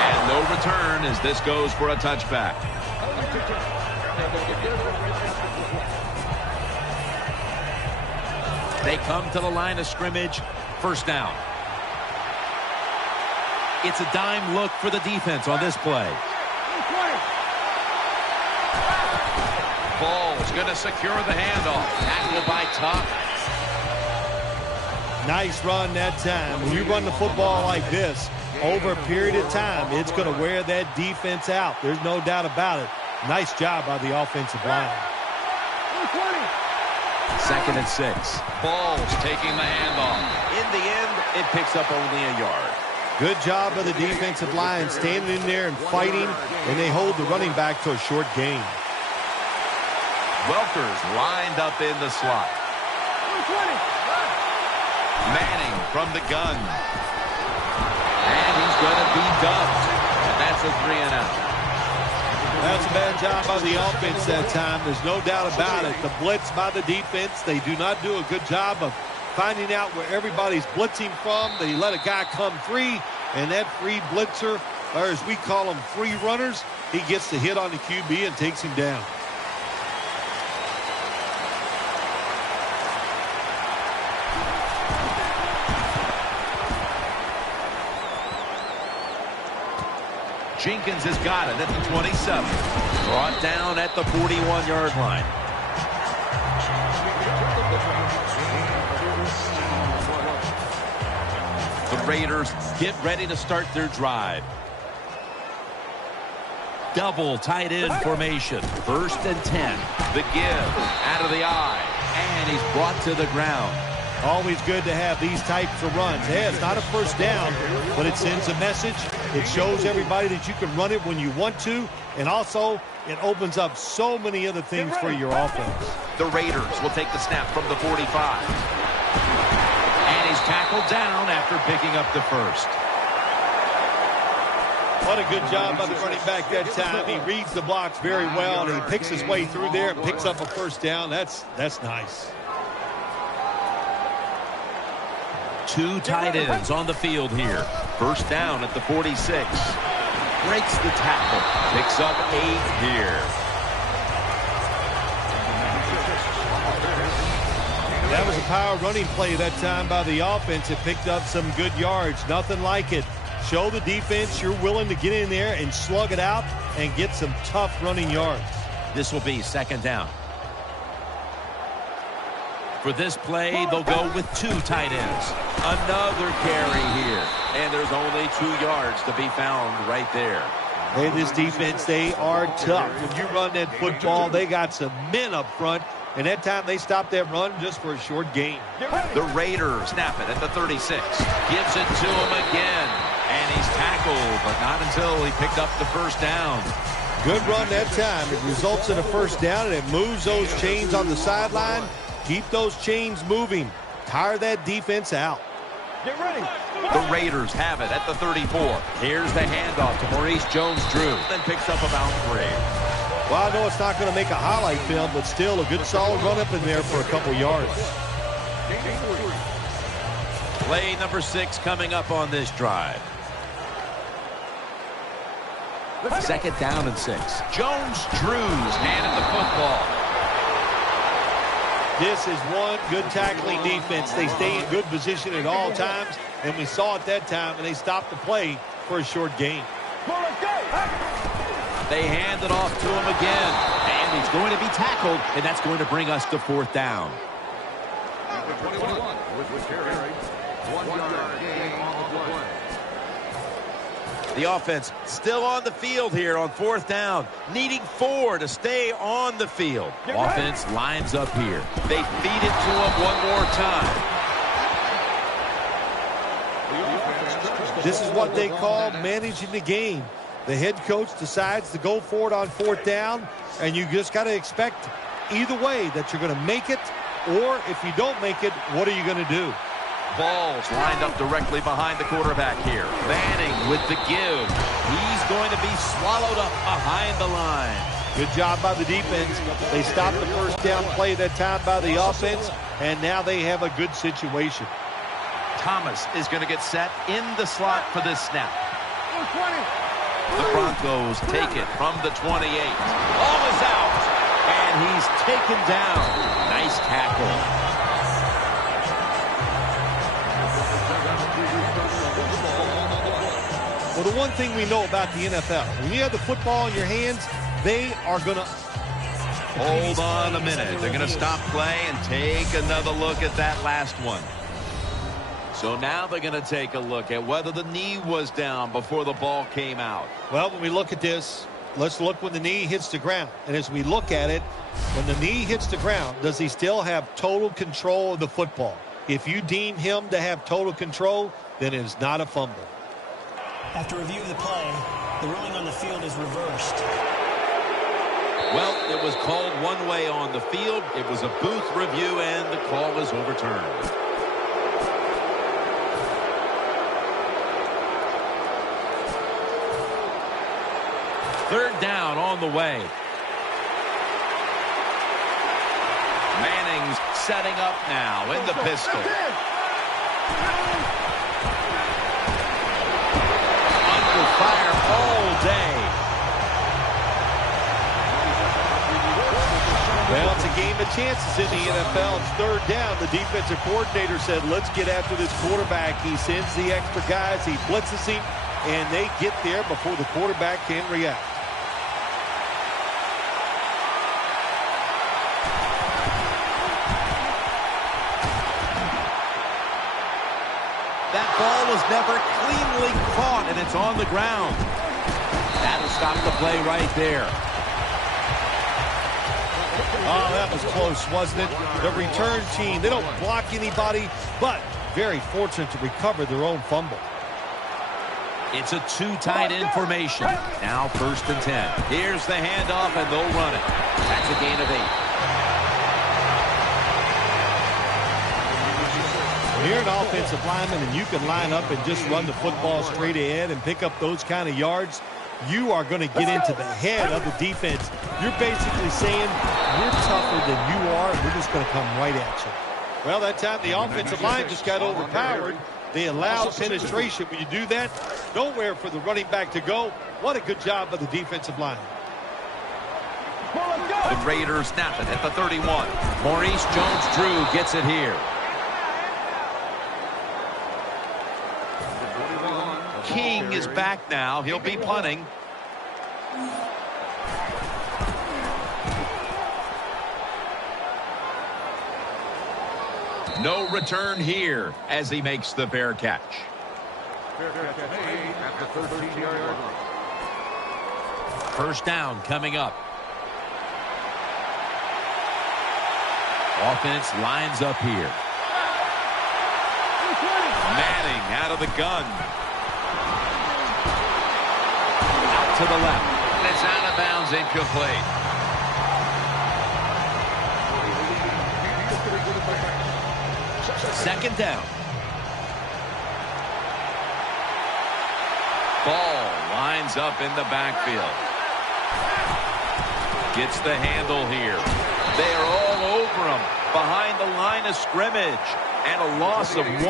And no return as this goes for a touchback. They come to the line of scrimmage. First down. It's a dime look for the defense on this play. Ball's going to secure the handoff. Tackled by Tuck. Nice run that time. When you run the football like this, over a period of time, it's going to wear that defense out. There's no doubt about it. Nice job by the offensive line. Second and 6. Ball's taking the handoff. In the end, it picks up only a yard. Good job by the defensive line standing in there and fighting, and they hold the running back to a short gain. Welker's lined up in the slot. Manning from the gun. And he's going to be dumped. And that's a 3-and-out. That's a bad job by the offense that time. There's no doubt about it. The blitz by the defense, they do not do a good job of finding out where everybody's blitzing from. They let a guy come free, and that free blitzer, or as we call them, free runners, he gets the hit on the QB and takes him down. Jenkins has got it at the 27. Brought down at the 41-yard line. The Raiders get ready to start their drive. Double tight end formation. 1st and 10. The give out of the eye. And he's brought to the ground. Always good to have these types of runs. Hey, it's not a first down, but it sends a message. It shows everybody that you can run it when you want to, and also it opens up so many other things for your offense. The Raiders will take the snap from the 45. And he's tackled down after picking up the first. What a good job by the running back that time. He reads the blocks very well, and he picks his way through there and picks up a first down. That's nice. 2 tight ends on the field here. First down at the 46. Breaks the tackle. Picks up 8 here. That was a power running play that time by the offense. It picked up some good yards. Nothing like it. Show the defense you're willing to get in there and slug it out and get some tough running yards. This will be second down. For this play, they'll go with 2 tight ends. Another carry here. And there's only 2 yards to be found right there. Hey, this defense, they are tough. When you run that football, they got some men up front. And that time they stopped that run just for a short gain. The Raiders snap it at the 36. Gives it to him again. And he's tackled, but not until he picked up the first down. Good run that time. It results in a first down, and it moves those chains on the sideline. Keep those chains moving. Tire that defense out. Get ready. The Raiders have it at the 34. Here's the handoff to Maurice Jones-Drew. Then picks up about 3. Well, I know it's not going to make a highlight film, but still a good solid run up in there for a couple yards. Play number 6 coming up on this drive. Second down and 6. Jones-Drew's handed the football. This is one good tackling defense. They stay in good position at all times, and we saw it that time, and they stopped the play for a short gain. They hand it off to him again. And he's going to be tackled, and that's going to bring us to 4th down. The offense still on the field here on 4th down, needing 4 to stay on the field. Offense lines up here. They feed it to him one more time. This is what they call managing the game. The head coach decides to go for it on 4th down, and you just got to expect either way that you're going to make it, or if you don't make it, what are you going to do? Balls lined up directly behind the quarterback here. Manning with the give. He's going to be swallowed up behind the line. Good job by the defense. They stopped the first down play that time by the offense, and now they have a good situation. Thomas is going to get set in the slot for this snap. The Broncos take it from the 28. Ball is out, and he's taken down. Nice tackle. Well, the one thing we know about the NFL, when you have the football in your hands, they are going to... Hold on a minute. They're going to stop play and take another look at that last one. So now they're going to take a look at whether the knee was down before the ball came out. Well, when we look at this, let's look when the knee hits the ground. And as we look at it, when the knee hits the ground, does he still have total control of the football? If you deem him to have total control, then it is not a fumble. After review of the play, the ruling on the field is reversed. Well, it was called one way on the field. It was a booth review, and the call is overturned. Third down on the way. Manning's setting up now in the pistol. Under fire all day. Well, it's a game of chances in the NFL. It's third down. The defensive coordinator said, let's get after this quarterback. He sends the extra guys. He blitzes him, and they get there before the quarterback can react. That ball was never cleanly caught, and it's on the ground. That'll stop the play right there. Oh, that was close, wasn't it? The return team, they don't block anybody, but very fortunate to recover their own fumble. It's a too tight end formation. Now 1st and 10. Here's the handoff, and they'll run it. That's a gain of 8. When you're an offensive lineman and you can line up and just run the football straight ahead and pick up those kind of yards, you are going to get into the head of the defense. You're basically saying, we're tougher than you are, and we're just going to come right at you. Well, that time the offensive line just got overpowered. They allowed penetration. When you do that, nowhere for the running back to go. What a good job by the defensive line. The Raiders snap it at the 31. Maurice Jones-Drew gets it here. King is back now. He'll be punting. No return here as he makes the fair catch. First down coming up. Offense lines up here. Manning out of the gun. Out to the left. And it's out of bounds, incomplete. Second down. Ball lines up in the backfield. Gets the handle here. They are all over him behind the line of scrimmage. And a loss of 1.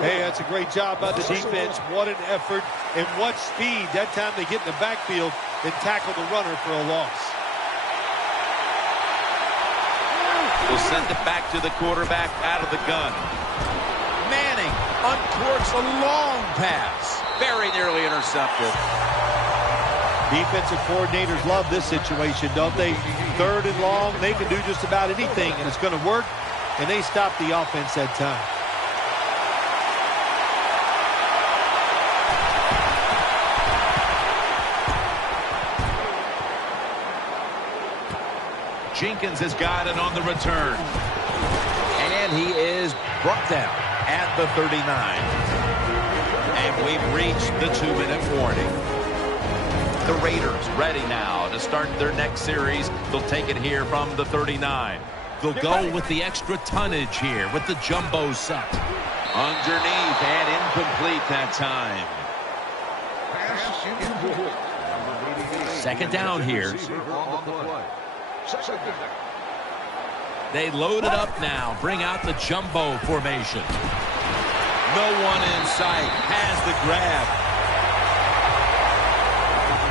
Hey, that's a great job by the defense. What an effort and what speed. That time they get in the backfield and tackle the runner for a loss. We'll send it back to the quarterback out of the gun. Manning uncorks a long pass. Very nearly intercepted. Defensive coordinators love this situation, don't they? Third and long, they can do just about anything, and it's going to work, and they stop the offense that time. Jenkins has got it on the return. And he is brought down at the 39. And we've reached the 2-minute warning. The Raiders ready now to start their next series. They'll take it here from the 39. They'll go with the extra tonnage here with the jumbo set. Underneath and incomplete that time. Second down here. They load it up now. Bring out the jumbo formation. No one in sight. Has the grab.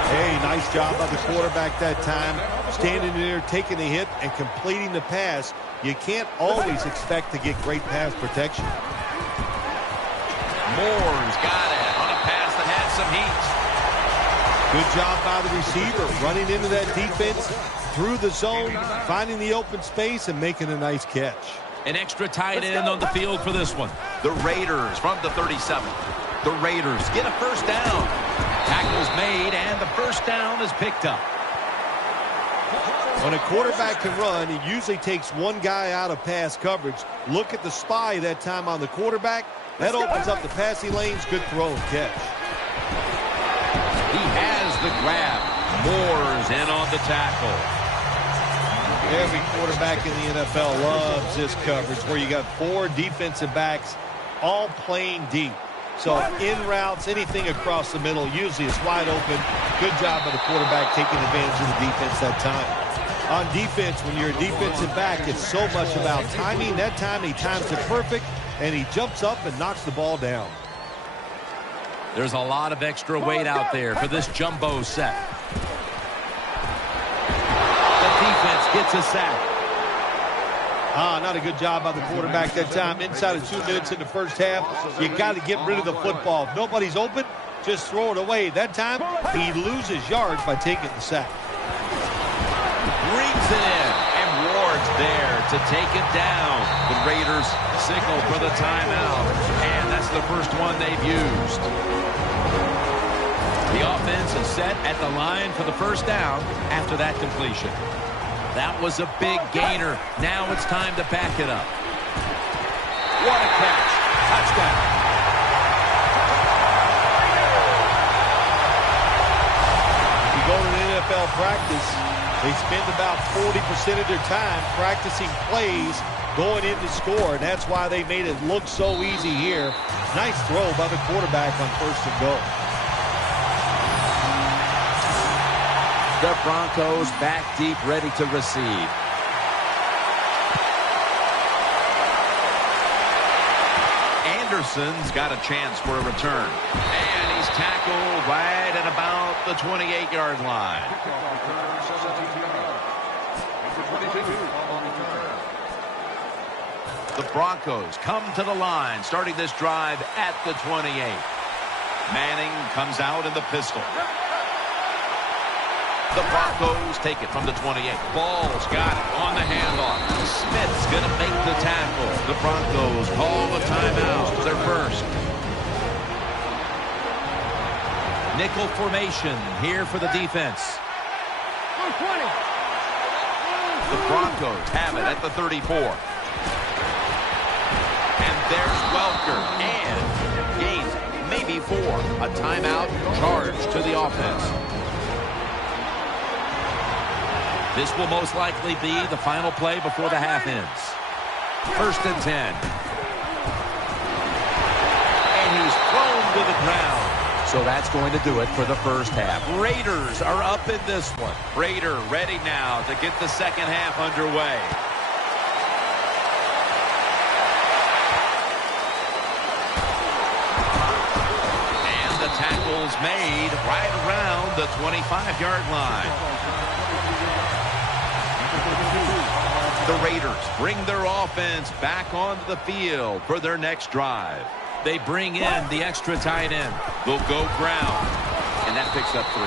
Hey, nice job by the quarterback that time. Standing there, taking the hit, and completing the pass. You can't always expect to get great pass protection. Moore's got it on a pass that had some heat. Good job by the receiver, running into that defense, through the zone, finding the open space, and making a nice catch. An extra tight end on the field for this one. The Raiders from the 37. The Raiders get a first down. Tackle's made, and the first down is picked up. When a quarterback can run, it usually takes one guy out of pass coverage. Look at the spy that time on the quarterback. That opens up the passing lanes. Good throw and catch. He has the grab. Moore's in on the tackle. Every quarterback in the NFL loves this coverage where you got 4 defensive backs all playing deep. So in routes, anything across the middle, usually it's wide open. Good job by the quarterback taking advantage of the defense that time. On defense, when you're a defensive back, it's so much about timing. That time he times it perfect, and he jumps up and knocks the ball down. There's a lot of extra weight out there for this jumbo set. The defense gets a sack. Not a good job by the quarterback that time. Inside of 2 minutes in the first half, you got to get rid of the football. If nobody's open, just throw it away. That time, he loses yards by taking the sack. Brings it in, and Ward's there to take it down. The Raiders signal for the timeout, and that's the first one they've used. The offense is set at the line for the first down after that completion. That was a big gainer. Now it's time to back it up. What a catch. Touchdown. If you go to an NFL practice, they spend about 40% of their time practicing plays going in to score, and that's why they made it look so easy here. Nice throw by the quarterback on first and goal. The Broncos back deep, ready to receive. Anderson's got a chance for a return. And he's tackled right at about the 28-yard line. The Broncos come to the line, starting this drive at the 28. Manning comes out in the pistol. The Broncos take it from the 28. Ball's got it on the handoff. Smith's going to make the tackle. The Broncos call the timeout. Their first. Nickel formation here for the defense. The Broncos have it at the 34. And there's Welker. And gains maybe 4. A timeout charge to the offense. This will most likely be the final play before the half ends. 1st and 10. And he's thrown to the ground. So that's going to do it for the first half. Raiders are up in this one. Raider ready now to get the second half underway. And the tackle's made right around the 25-yard line. The Raiders bring their offense back onto the field for their next drive. They bring in the extra tight end. They'll go ground. And that picks up 3.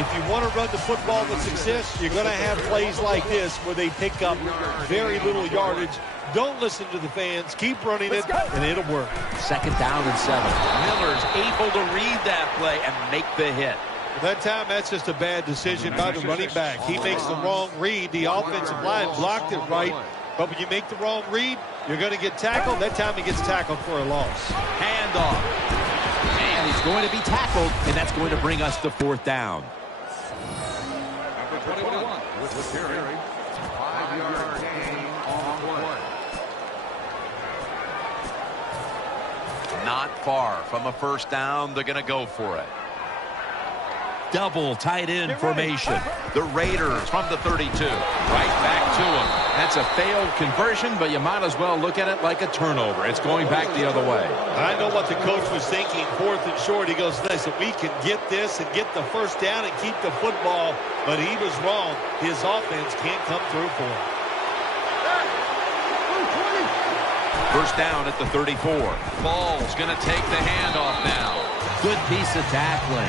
If you want to run the football with success, you're going to have plays like this where they pick up very little yardage. Don't listen to the fans. Keep running it, and it'll work. 2nd down and 7. Miller's able to read that play and make the hit. That time, that's just a bad decision by the running back. He makes the wrong read. The offensive line blocked it right. But when you make the wrong read, you're going to get tackled. That time he gets tackled for a loss. Handoff. And he's going to be tackled, and that's going to bring us to 4th down. Number 21 with the carry. 5-yard gain on 1. Not far from a first down. They're going to go for it. Double tight end formation. The Raiders from the 32. Right back to him. That's a failed conversion, but you might as well look at it like a turnover. It's going back the other way. I know what the coach was thinking. 4th and short. He goes, listen, we can get this and get the first down and keep the football. But he was wrong. His offense can't come through for him. First down at the 34. Ball's going to take the handoff now. Good piece of tackling.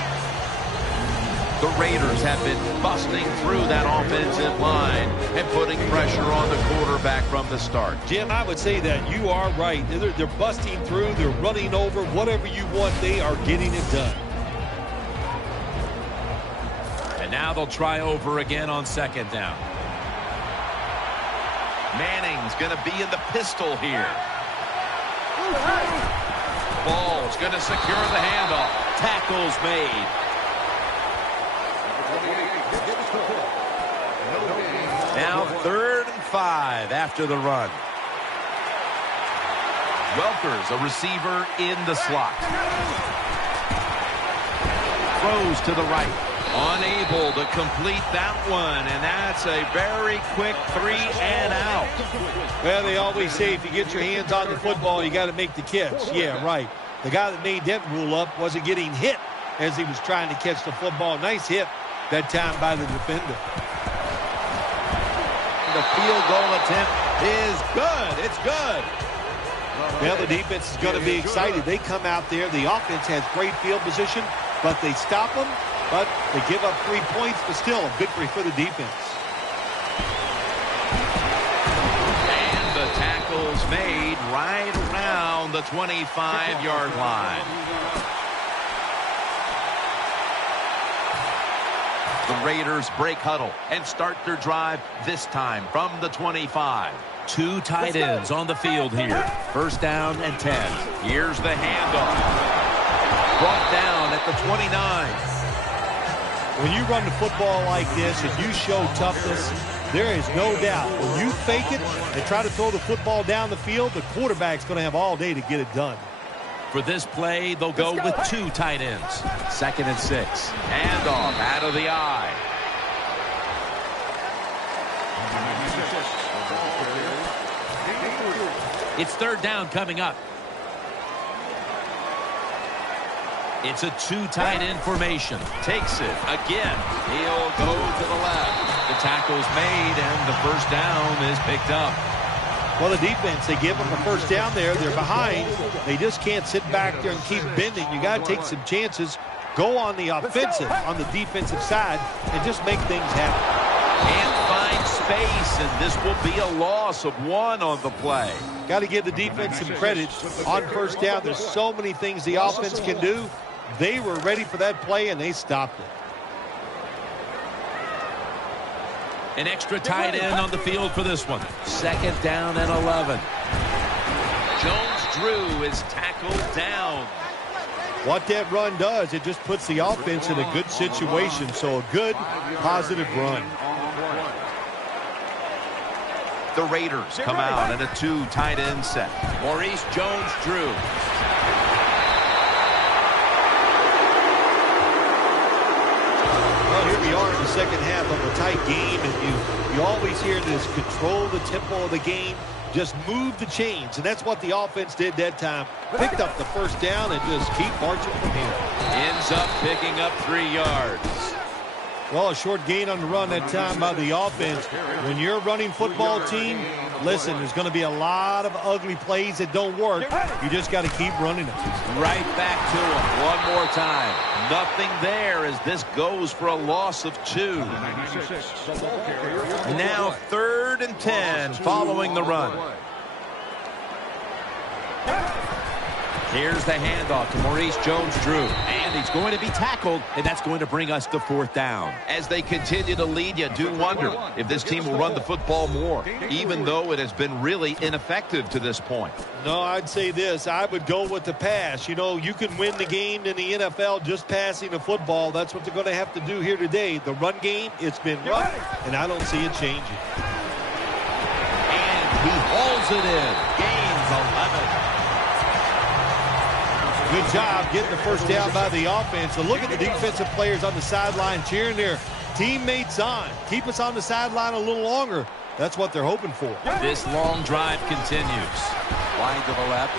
The Raiders have been busting through that offensive line and putting pressure on the quarterback from the start. Jim, I would say that you are right. They're busting through. They're running over. Whatever you want, they are getting it done. And now they'll try over again on 2nd down. Manning's going to be in the pistol here. Ball's going to secure the handoff. Tackles made. Now 3rd and 5 after the run. Welker's a receiver in the slot. Throws to the right. Unable to complete that one, and that's a very quick 3 and out. Well, they always say if you get your hands on the football, you got to make the catch. Yeah, right. The guy that made that rule up wasn't getting hit as he was trying to catch the football. Nice hit that time by the defender. The field goal attempt is good. It's good. Well, the defense is going to be excited. They come out there. The offense has great field position, but they stop them. But they give up 3 points, but still a victory for the defense. And the tackle's made right around the 25-yard line. The Raiders break huddle and start their drive this time from the 25. 2 tight ends on the field here. 1st down and 10. Here's the handoff. Brought down at the 29. When you run the football like this and you show toughness, there is no doubt. When you fake it and try to throw the football down the field, the quarterback's going to have all day to get it done. For this play, they'll go with 2 tight ends. 2nd and 6. Handoff out of the eye. It's 3rd down coming up. It's a 2 tight end formation. Takes it again. He'll go to the left. The tackle's made, and the first down is picked up. Well, the defense, they give them a first down there. They're behind. They just can't sit back there and keep bending. You got to take some chances. Go on the offensive, on the defensive side, and just make things happen. Can't find space, and this will be a loss of 1 on the play. got to give the defense some credit on first down. There's so many things the offense can do. They were ready for that play, and they stopped it. An extra tight end on the field for this one. 2nd down and 11. Jones-Drew is tackled down. What that run does, it just puts the offense in a good situation. So a good, positive run. The Raiders come out in a 2 tight end set. Maurice Jones-Drew. Well, here we are in the second half of a tight game, and you always hear this: control the tempo of the game, just move the chains, and that's what the offense did that time. Picked up the first down and just keep marching from here. Ends up picking up 3 yards. Well, a short gain on the run that time by the offense. When you're a running football team, listen, there's going to be a lot of ugly plays that don't work. You just got to keep running them. Right back to him one more time. Nothing there as this goes for a loss of 2. Now 3rd and 10 following the run. Here's the handoff to Maurice Jones-Drew. And he's going to be tackled, and that's going to bring us to 4th down. As they continue to lead, you do wonder if this team will run the football more, even though it has been really ineffective to this point. No, I'd say this. I would go with the pass. You know, you can win the game in the NFL just passing the football. That's what they're going to have to do here today. The run game, it's been rough, and I don't see it changing. And he hauls it in. Gains 11. Good job getting the first down by the offense. So look at the defensive players on the sideline cheering their teammates on. Keep us on the sideline a little longer. That's what they're hoping for. This long drive continues. Wide to the left.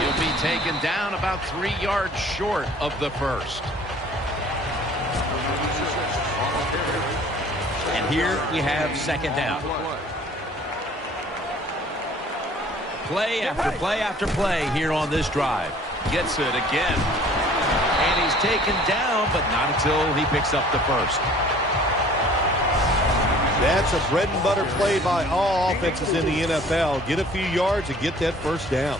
He'll be taken down about 3 yards short of the first. And here we have 2nd down. Play after play after play here on this drive. Gets it again. And he's taken down, but not until he picks up the first. That's a bread and butter play by all offenses in the NFL. Get a few yards and get that first down.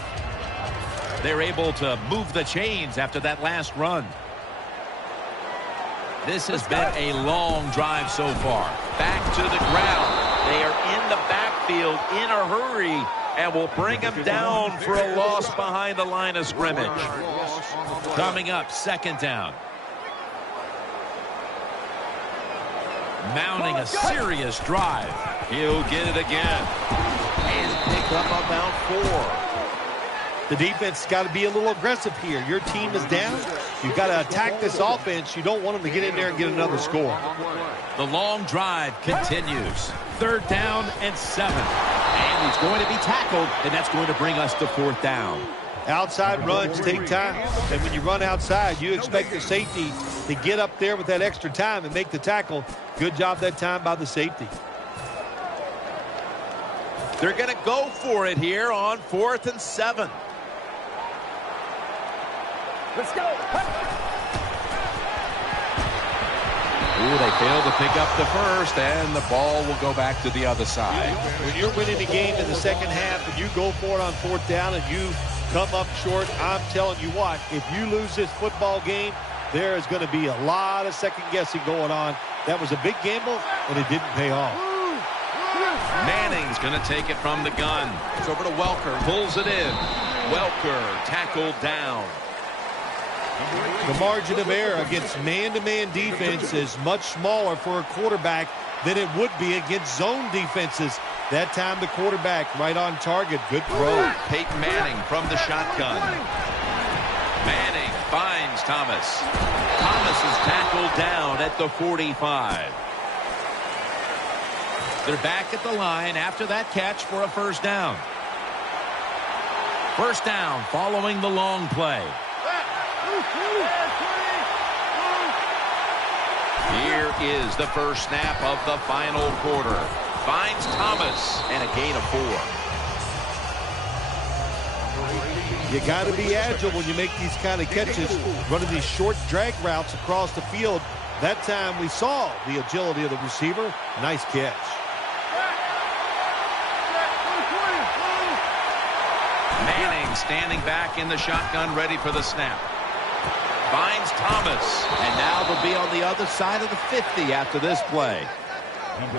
They're able to move the chains after that last run. This has been a long drive so far. Back to the ground. They are in the backfield in a hurry and will bring him down for a loss behind the line of scrimmage. Coming up, 2nd down. Mounting a serious drive. He'll get it again. And pick up about 4. The defense has got to be a little aggressive here. Your team is down. You've got to attack this offense. You don't want them to get in there and get another score. The long drive continues. 3rd down and 7. And he's going to be tackled, and that's going to bring us to 4th down. Outside runs take time. And when you run outside, you expect the safety to get up there with that extra time and make the tackle. Good job that time by the safety. They're going to go for it here on 4th and 7. Let's go. Ooh, they failed to pick up the first, and the ball will go back to the other side. When you're winning the game in the second half and you go for it on 4th down and you come up short, I'm telling you what, if you lose this football game, there is going to be a lot of second-guessing going on. That was a big gamble, and it didn't pay off. Manning's going to take it from the gun. It's over to Welker. Pulls it in. Welker tackled down. The margin of error against man-to-man defense is much smaller for a quarterback than it would be against zone defenses. That time the quarterback right on target. Good throw. Peyton Manning from the shotgun. Manning finds Thomas. Thomas is tackled down at the 45. They're back at the line after that catch for a first down. First down following the long play. Here is the first snap of the final quarter. Finds Thomas and a gain of 4. You got to be agile when you make these kind of catches, running these short drag routes across the field. That time we saw the agility of the receiver. Nice catch. Manning standing back in the shotgun, ready for the snap. Finds Thomas. And now they'll be on the other side of the 50 after this play.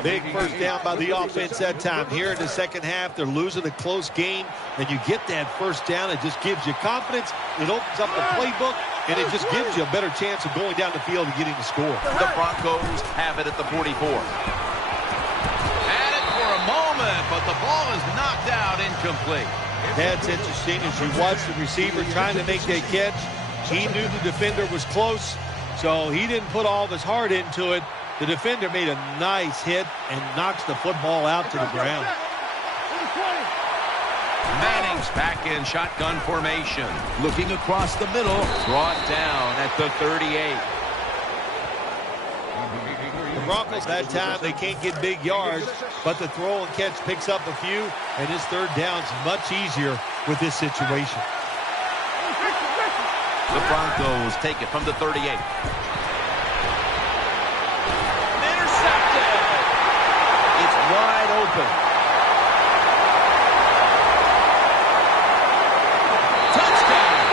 Big first down by the offense that time. Here in the second half, they're losing a close game, and you get that first down. It just gives you confidence. It opens up the playbook, and it just gives you a better chance of going down the field and getting the score. The Broncos have it at the 44. Had it for a moment, but the ball is knocked out, incomplete. That's interesting as you watch the receiver trying to make that catch. He knew the defender was close, so he didn't put all of his heart into it. The defender made a nice hit and knocks the football out to the ground. Manning's back in shotgun formation. Looking across the middle. Brought down at the 38. The Broncos that time, they can't get big yards, but the throw and catch picks up a few, and his third down's much easier with this situation. The Broncos take it from the 38. Wide open. Touchdown.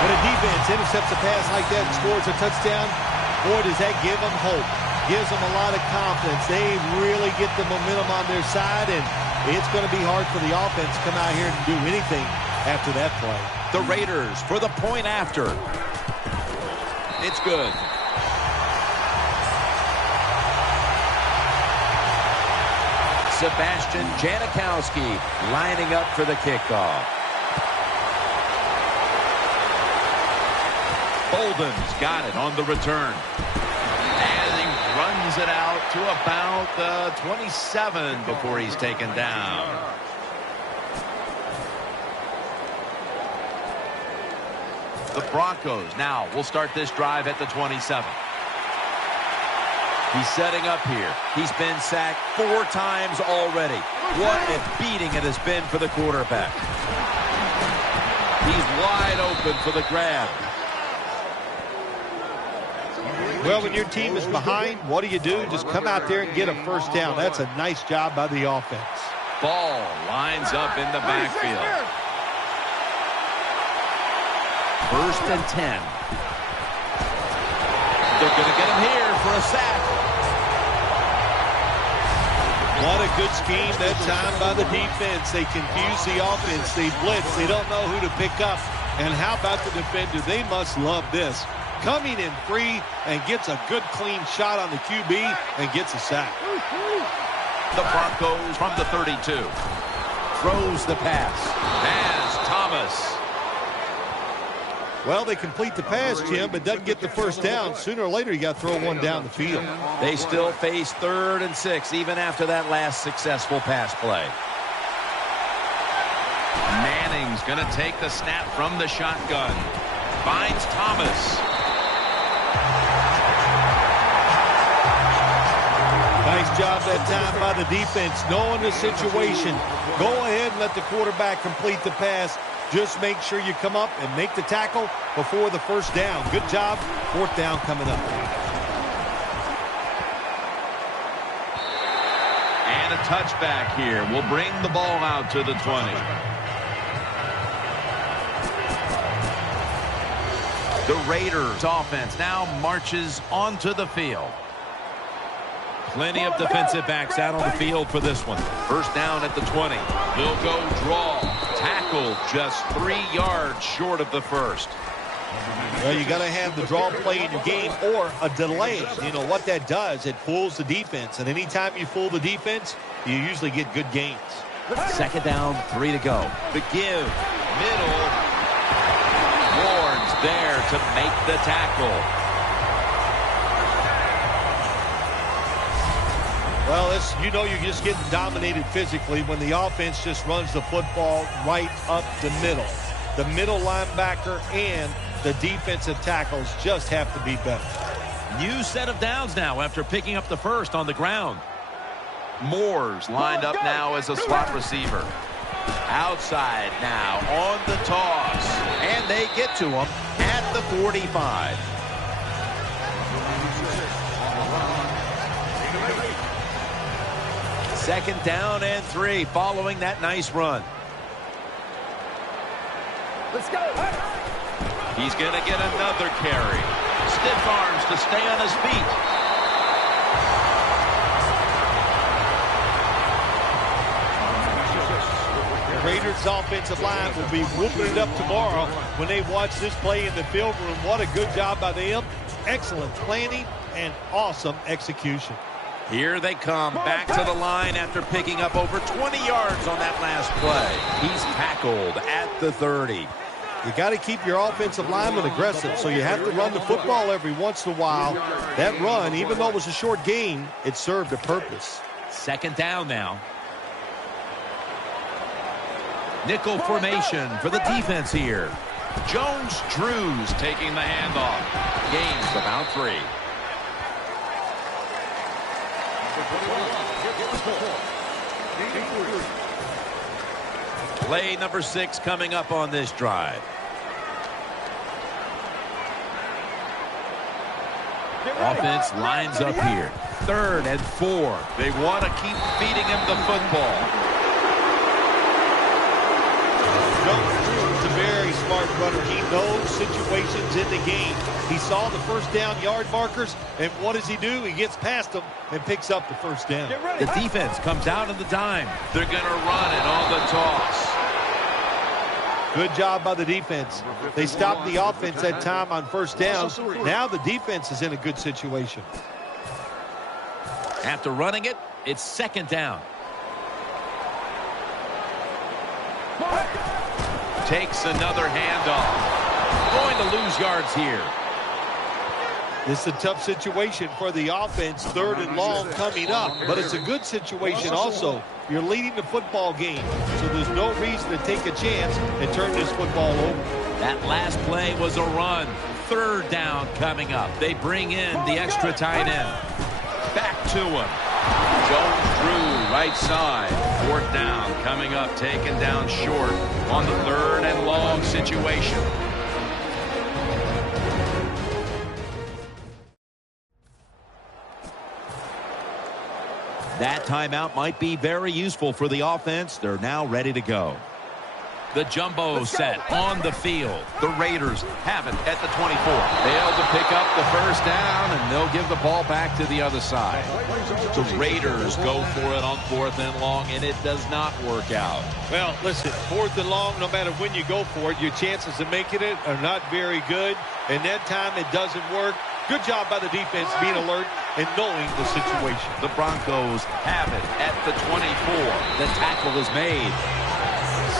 When a defense intercepts a pass like that and scores a touchdown, boy, does that give them hope. Gives them a lot of confidence. They really get the momentum on their side, and it's going to be hard for the offense to come out here and do anything after that play. The Raiders for the point after. It's good. Sebastian Janikowski lining up for the kickoff. Bolden's got it on the return. And he runs it out to about the 27 before he's taken down. The Broncos now will start this drive at the 27. He's setting up here. He's been sacked 4 times already. What a beating it has been for the quarterback. He's wide open for the grab. Well, when your team is behind, what do? Just come out there and get a first down. That's a nice job by the offense. Ball lines up in the backfield. 1st and 10. They're going to get him here for a sack. What a good scheme that time by the defense. They confuse the offense. They blitz. They don't know who to pick up. And how about the defender? They must love this. Coming in free and gets a good clean shot on the QB and gets a sack. The Broncos from the 32. Throws the pass. Has Thomas. Well, they complete the pass, Jim, but doesn't get the first down. Sooner or later, you got to throw one down the field. They still face 3rd and 6, even after that last successful pass play. Manning's going to take the snap from the shotgun. Finds Thomas. Nice job that time by the defense, knowing the situation. Go ahead and let the quarterback complete the pass. Just make sure you come up and make the tackle before the first down. Good job. 4th down coming up. And a touchback here will bring the ball out to the 20. The Raiders offense now marches onto the field. Plenty of defensive backs out on the field for this one. 1st down at the 20. They'll go draw. Tackle just 3 yards short of the first. Well, you got to have the draw play in your game or a delay. You know what that does? It fools the defense. And anytime you fool the defense, you usually get good gains. 2nd down, 3 to go. The give. Middle. Ward's there to make the tackle. Well, you're just getting dominated physically when the offense just runs the football right up the middle. The middle linebacker and the defensive tackles just have to be better. New set of downs now after picking up the first on the ground. Moore's lined up now as a slot receiver. Outside now on the toss. And they get to him at the 45. Second down and 3 following that nice run. Let's go. He's going to get another carry. Stiff arms to stay on his feet. The Raiders' offensive line will be whooping it up tomorrow when they watch this play in the film room. What a good job by them. Excellent planning and awesome execution. Here they come back to the line after picking up over 20 yards on that last play. He's tackled at the 30. You got to keep your offensive lineman aggressive, so you have to run the football every once in a while. That run, even though it was a short gain, it served a purpose. Second down now. Nickel formation for the defense here. Jones-Drews taking the handoff. Gains about 3. Play number 6 coming up on this drive. Offense lines up here. 3rd and 4. They want to keep feeding him the football. Jones-Drews is a very smart runner. He knows situations in the game. He saw the first down yard markers, and what does he do? He gets past them and picks up the first down. The defense comes out on the dime. They're going to run it on the toss. Good job by the defense. They stopped the offense that time on first down. Now the defense is in a good situation. After running it, it's second down. Takes another handoff. Going to lose yards here. This is a tough situation for the offense, 3rd and long coming up, but it's a good situation also. You're leading the football game, so there's no reason to take a chance and turn this football over. That last play was a run. 3rd down coming up. They bring in the extra tight end. Back to him. Jones-Drews right side. 4th down coming up, taken down short on the 3rd and long situation. That timeout might be very useful for the offense. They're now ready to go. The jumbo set on the field. The Raiders have it at the 24. Failed to pick up the first down, and they'll give the ball back to the other side. The Raiders go for it on 4th and long, and it does not work out. Well, listen, 4th and long, no matter when you go for it, your chances of making it are not very good. And that time it doesn't work. Good job by the defense being alert and knowing the situation. The Broncos have it at the 24. The tackle is made.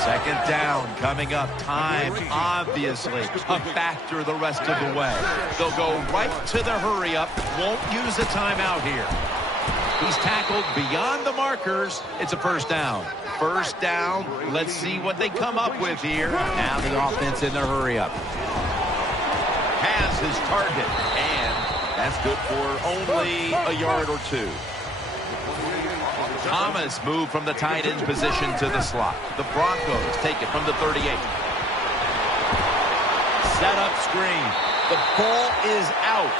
Second down coming up. Time, obviously, a factor the rest of the way. They'll go right to the hurry-up. Won't use a timeout here. He's tackled beyond the markers. It's a first down. First down. Let's see what they come up with here. Now the offense in their hurry-up. Has his target, and that's good for only a yard or 2. Thomas moved from the tight end position to the slot. The Broncos take it from the 38. Set up screen. The ball is out.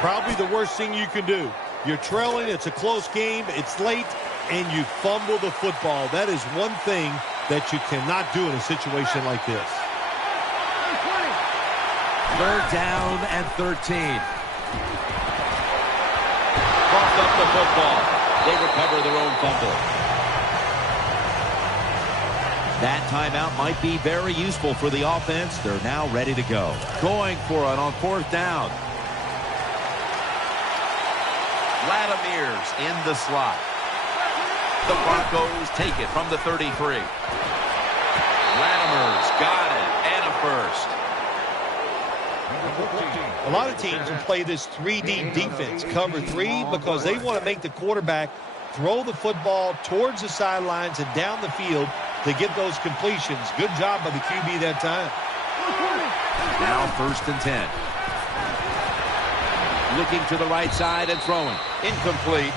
Probably the worst thing you can do. You're trailing, it's a close game, it's late, and you fumble the football. That is one thing that you cannot do in a situation like this. 3rd down and 13. Coughed up the football. They recover their own fumble. That timeout might be very useful for the offense. They're now ready to go. Going for it on 4th down. Vladimir's in the slot. The Broncos take it from the 33. Vladimir's got it, and a first. A lot of teams will play this 3-deep defense, cover 3, because they want to make the quarterback throw the football towards the sidelines and down the field to get those completions. Good job by the QB that time. Now 1st and 10. Looking to the right side and throwing. Incomplete.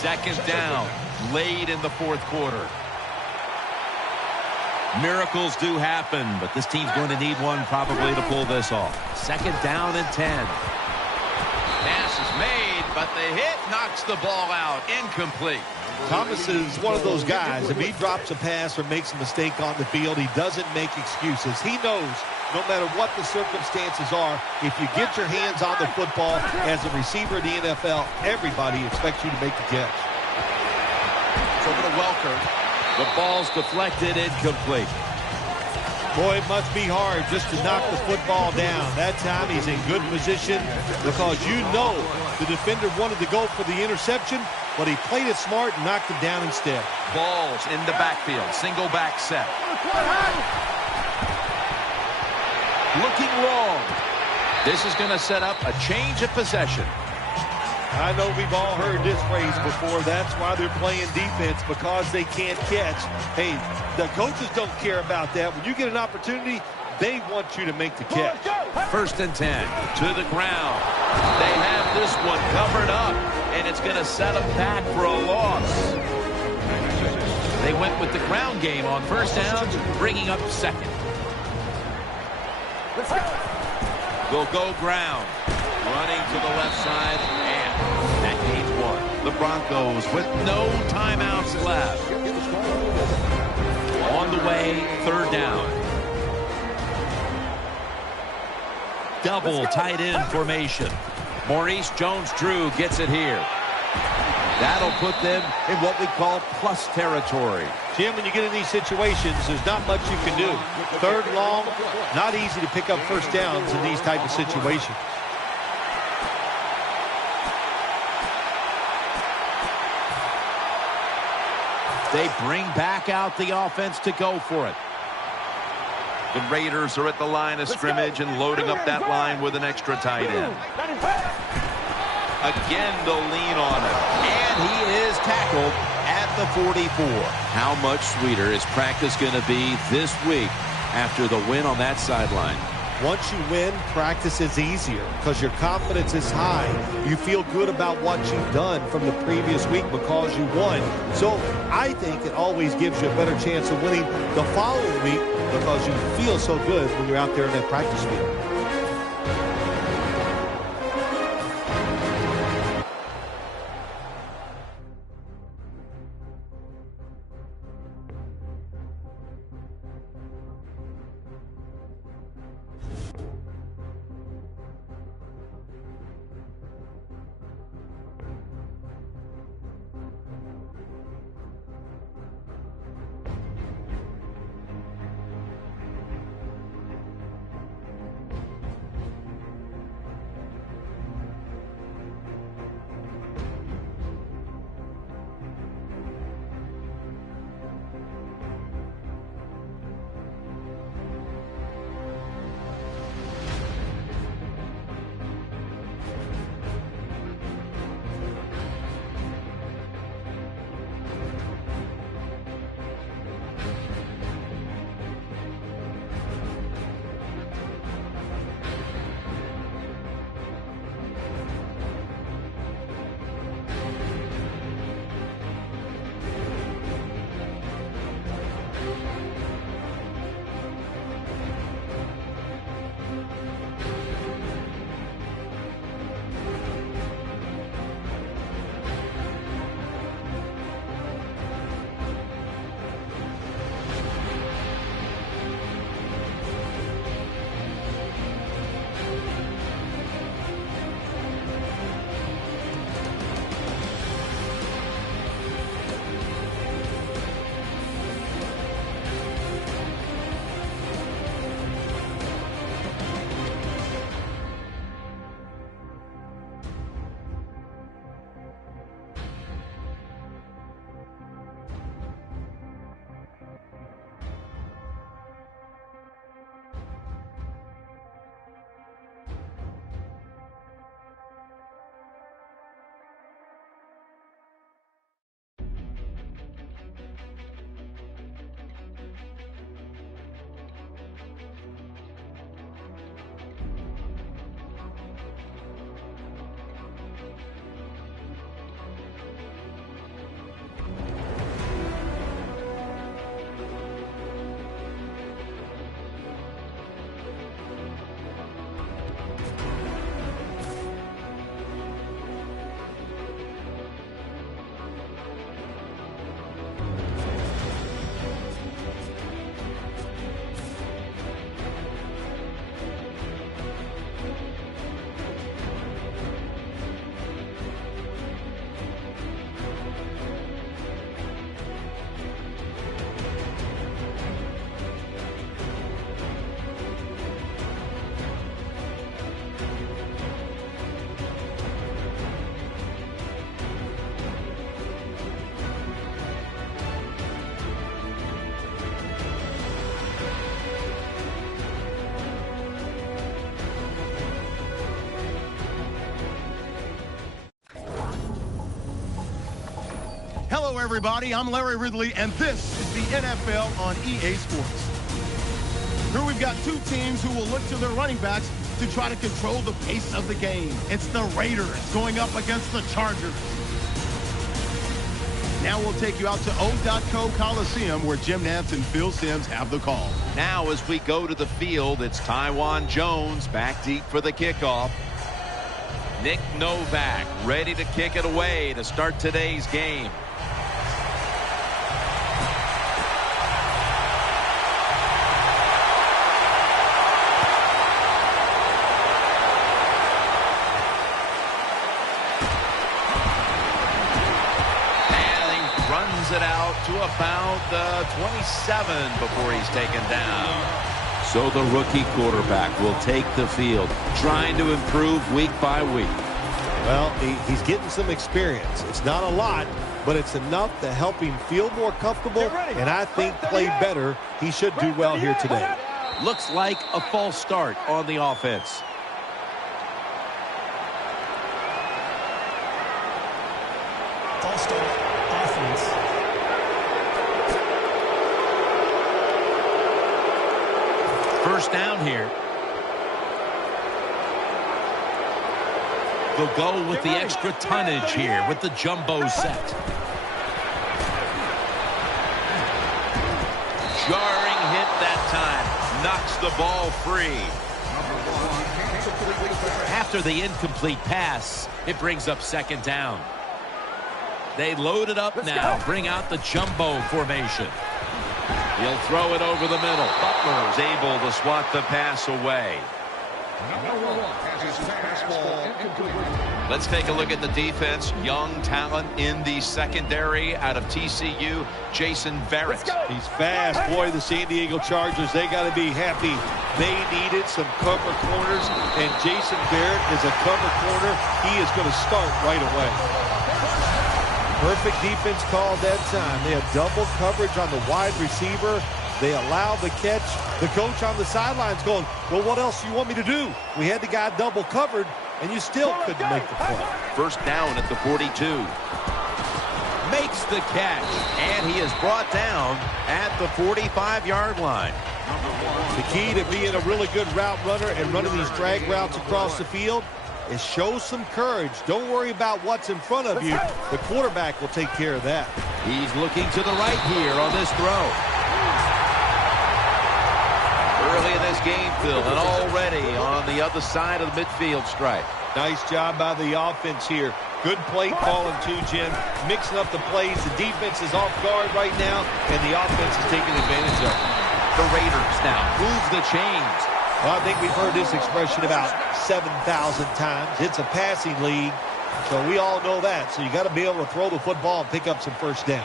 Second down, late in the 4th quarter. Miracles do happen, but this team's going to need one probably to pull this off. 2nd down and 10. Pass is made, but the hit knocks the ball out. Incomplete. Thomas is one of those guys. If he drops a pass or makes a mistake on the field, he doesn't make excuses. He knows no matter what the circumstances are, if you get your hands on the football as a receiver in the NFL, everybody expects you to make the catch. It's over to Welker. The ball's deflected, incomplete. Boy, it must be hard just to knock the football down. That time he's in good position because you know the defender wanted to go for the interception, but he played it smart and knocked it down instead. Balls in the backfield. Single back set. Looking wrong. This is going to set up a change of possession. I know we've all heard this phrase before. That's why they're playing defense, because they can't catch. Hey, the coaches don't care about that. When you get an opportunity, they want you to make the catch. 1st and 10 to the ground. They have this one covered up, and it's going to set them back for a loss. They went with the ground game on 1st down, bringing up 2nd. They'll go ground. Running to the left side, and that gains 1. The Broncos with no timeouts left. On the way, 3rd down. Double tight end formation. Maurice Jones-Drew gets it here. That'll put them in what we call plus territory. Jim, when you get in these situations, there's not much you can do. 3rd long, not easy to pick up 1st downs in these type of situations. They bring back out the offense to go for it. The Raiders are at the line of scrimmage and loading up that line with an extra tight end. Again, they'll lean on him. And he is tackled at the 44. How much sweeter is practice going to be this week after the win on that sideline? Once you win, practice is easier because your confidence is high. You feel good about what you've done from the previous week because you won. So I think it always gives you a better chance of winning the following week because you feel so good when you're out there in that practice field. Hello, everybody. I'm Larry Ridley, and this is the NFL on EA Sports. Here we've got two teams who will look to their running backs to try to control the pace of the game. It's the Raiders going up against the Chargers. Now we'll take you out to O.co Coliseum, where Jim Nantz and Phil Simms have the call. Now as we go to the field, it's Tywan Jones back deep for the kickoff. Nick Novak ready to kick it away to start today's game. It out to about the 27 before he's taken down. So the rookie quarterback will take the field, trying to improve week by week. Well, he's getting some experience. It's not a lot, but it's enough to help him feel more comfortable, and I think play better. He should do well here today. Looks like a false start on the offense. False start. Offense. First down here. They'll go with the extra tonnage here with the jumbo set. Jarring hit that time. Knocks the ball free. After the incomplete pass, it brings up second down. They load it up now. Bring out the jumbo formation. He'll throw it over the middle. Butler's able to swat the pass away. Let's take a look at the defense. Young talent in the secondary out of TCU, Jason Verrett. He's fast. Boy, the San Diego Chargers, they got to be happy. They needed some cover corners, and Jason Verrett is a cover corner. He is going to start right away. Perfect defense call that time. They had double coverage on the wide receiver. They allowed the catch. The coach on the sidelines going, well, what else do you want me to do? We had the guy double covered, and you still couldn't make the play. First down at the 42. Makes the catch, and he is brought down at the 45-yard line. The key to being a really good route runner and running these drag routes across the field is show some courage. Don't worry about what's in front of you. The quarterback will take care of that. He's looking to the right here on this throw. Early in this game, Phil, and already on the other side of the midfield stripe. Nice job by the offense here. Good play calling too, Jim. Mixing up the plays. The defense is off guard right now, and the offense is taking advantage of it. The Raiders now move the chains. Well, I think we've heard this expression about 7,000 times. It's a passing league, so we all know that. So you got to be able to throw the football and pick up some first downs.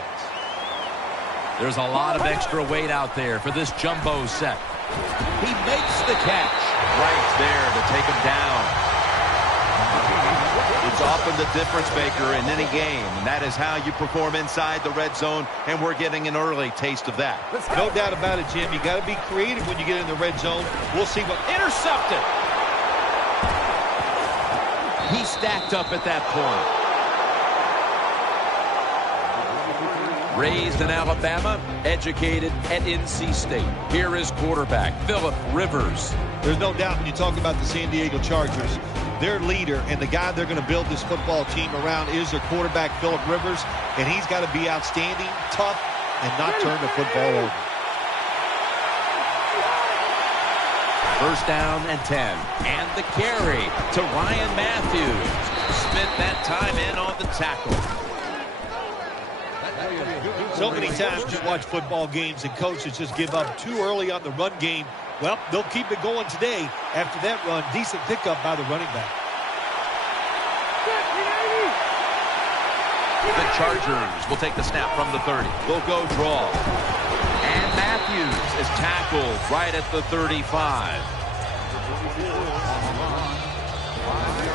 There's a lot of extra weight out there for this jumbo set. He makes the catch. Right there to take him down. It's often the difference maker in any game, and that is how you perform inside the red zone, and we're getting an early taste of that. No doubt about it, Jim. You got to be creative when you get in the red zone. We'll see what Intercepted. He stacked up at that point. Raised in Alabama, educated at NC State. Here is quarterback Phillip Rivers. There's no doubt when you talk about the San Diego Chargers, their leader and the guy they're going to build this football team around is their quarterback, Phillip Rivers, and he's got to be outstanding, tough, and not turn the football over. First down and 10. And the carry to Ryan Matthews. Smith that time in on the tackle. So many times you watch football games and coaches just give up too early on the run game. Well, they'll keep it going today. After that run, decent pickup by the running back. The Chargers will take the snap from the 30. They'll go draw. And Matthews is tackled right at the 35.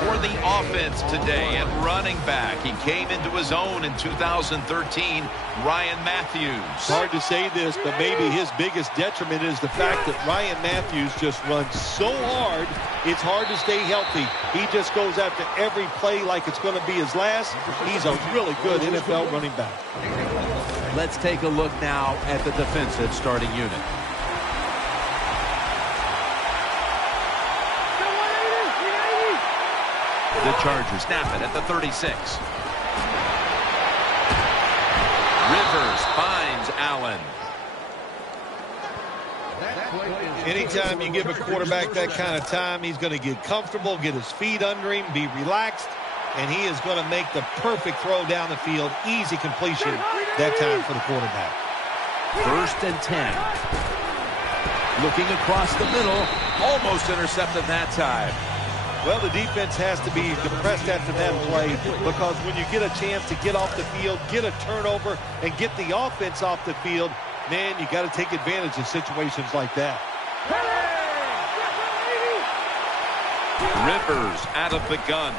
For the offense today at running back. He came into his own in 2013, Ryan Matthews. It's hard to say this, but maybe his biggest detriment is the fact that Ryan Matthews just runs so hard, it's hard to stay healthy. He just goes after every play like it's going to be his last. He's a really good NFL running back. Let's take a look now at the defensive starting unit. The Chargers snap it at the 36. Rivers finds Allen. Anytime you give a quarterback that kind of time, he's going to get comfortable, get his feet under him, be relaxed, and he is going to make the perfect throw down the field. Easy completion that time for the quarterback. 1st and 10. Looking across the middle, almost intercepted that time. Well, the defense has to be depressed after that play, because when you get a chance to get off the field, get a turnover, and get the offense off the field, man, you got to take advantage of situations like that. Rivers out of the gun.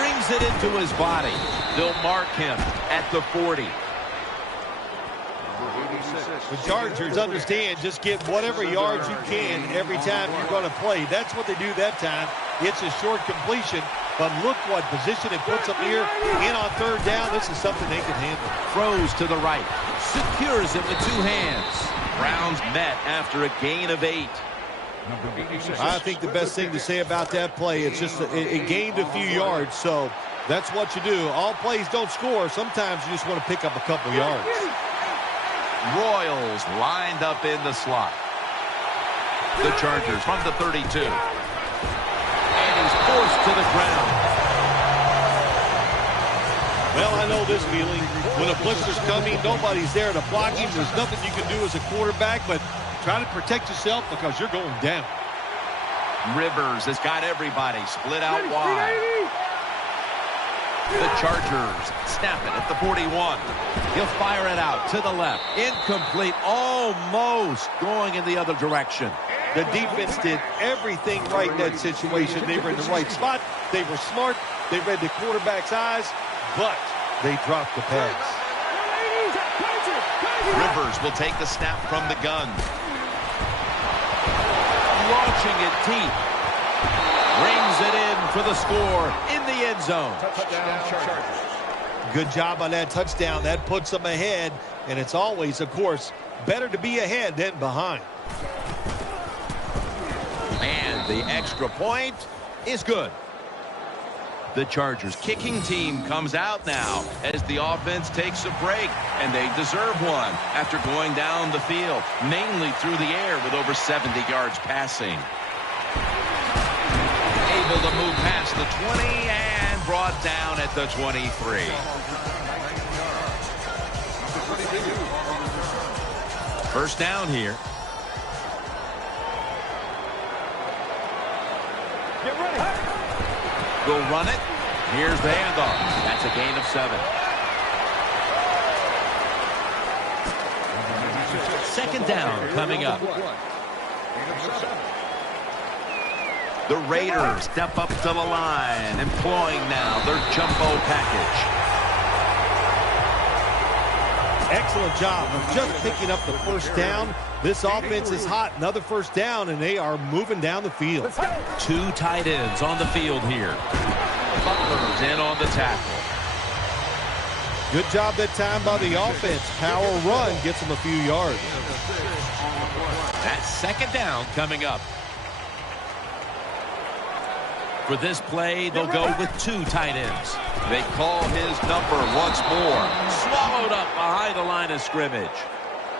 Brings it into his body. They'll mark him at the 40. The Chargers understand, just get whatever yards you can every time you're going to play. That's what they do that time. It's a short completion, but look what position it puts them here. In on 3rd down, this is something they can handle. Throws to the right. Secures it with 2 hands. Browns met after a gain of 8. I think the best thing to say about that play, it's just it gained a few yards, so that's what you do. All plays don't score. Sometimes you just want to pick up a couple yards. Royals lined up in the slot. The Chargers from the 32. And he's forced to the ground. Well, I know this feeling. When a blitzer's coming, nobody's there to block him. There's nothing you can do as a quarterback, but try to protect yourself because you're going down. Rivers has got everybody split out wide. The Chargers snap it at the 41. He'll fire it out to the left. Incomplete. Almost going in the other direction. The defense did everything right in that situation. They were in the right spot. They were smart. They read the quarterback's eyes, but they dropped the pass. Rivers will take the snap from the gun. Launching it deep. Brings it in for the score in the end zone. Touchdown, Chargers. Good job on that touchdown. That puts them ahead, and it's always, of course, better to be ahead than behind. And the extra point is good. The Chargers kicking team comes out now as the offense takes a break, and they deserve one after going down the field, mainly through the air with over 70 yards passing. Able to move past the 20 and brought down at the 23. First down here. Get ready. Will run it. Here's the handoff. That's a gain of 7. Second down coming up. The Raiders step up to the line, employing now their jumbo package. Excellent job of just picking up the first down. This offense is hot. Another first down, and they are moving down the field. 2 tight ends on the field here. Butler's in on the tackle. Good job that time by the offense. Power run gets them a few yards. That's second down coming up. For this play, they'll go with 2 tight ends. They call his number once more. Swallowed up behind the line of scrimmage.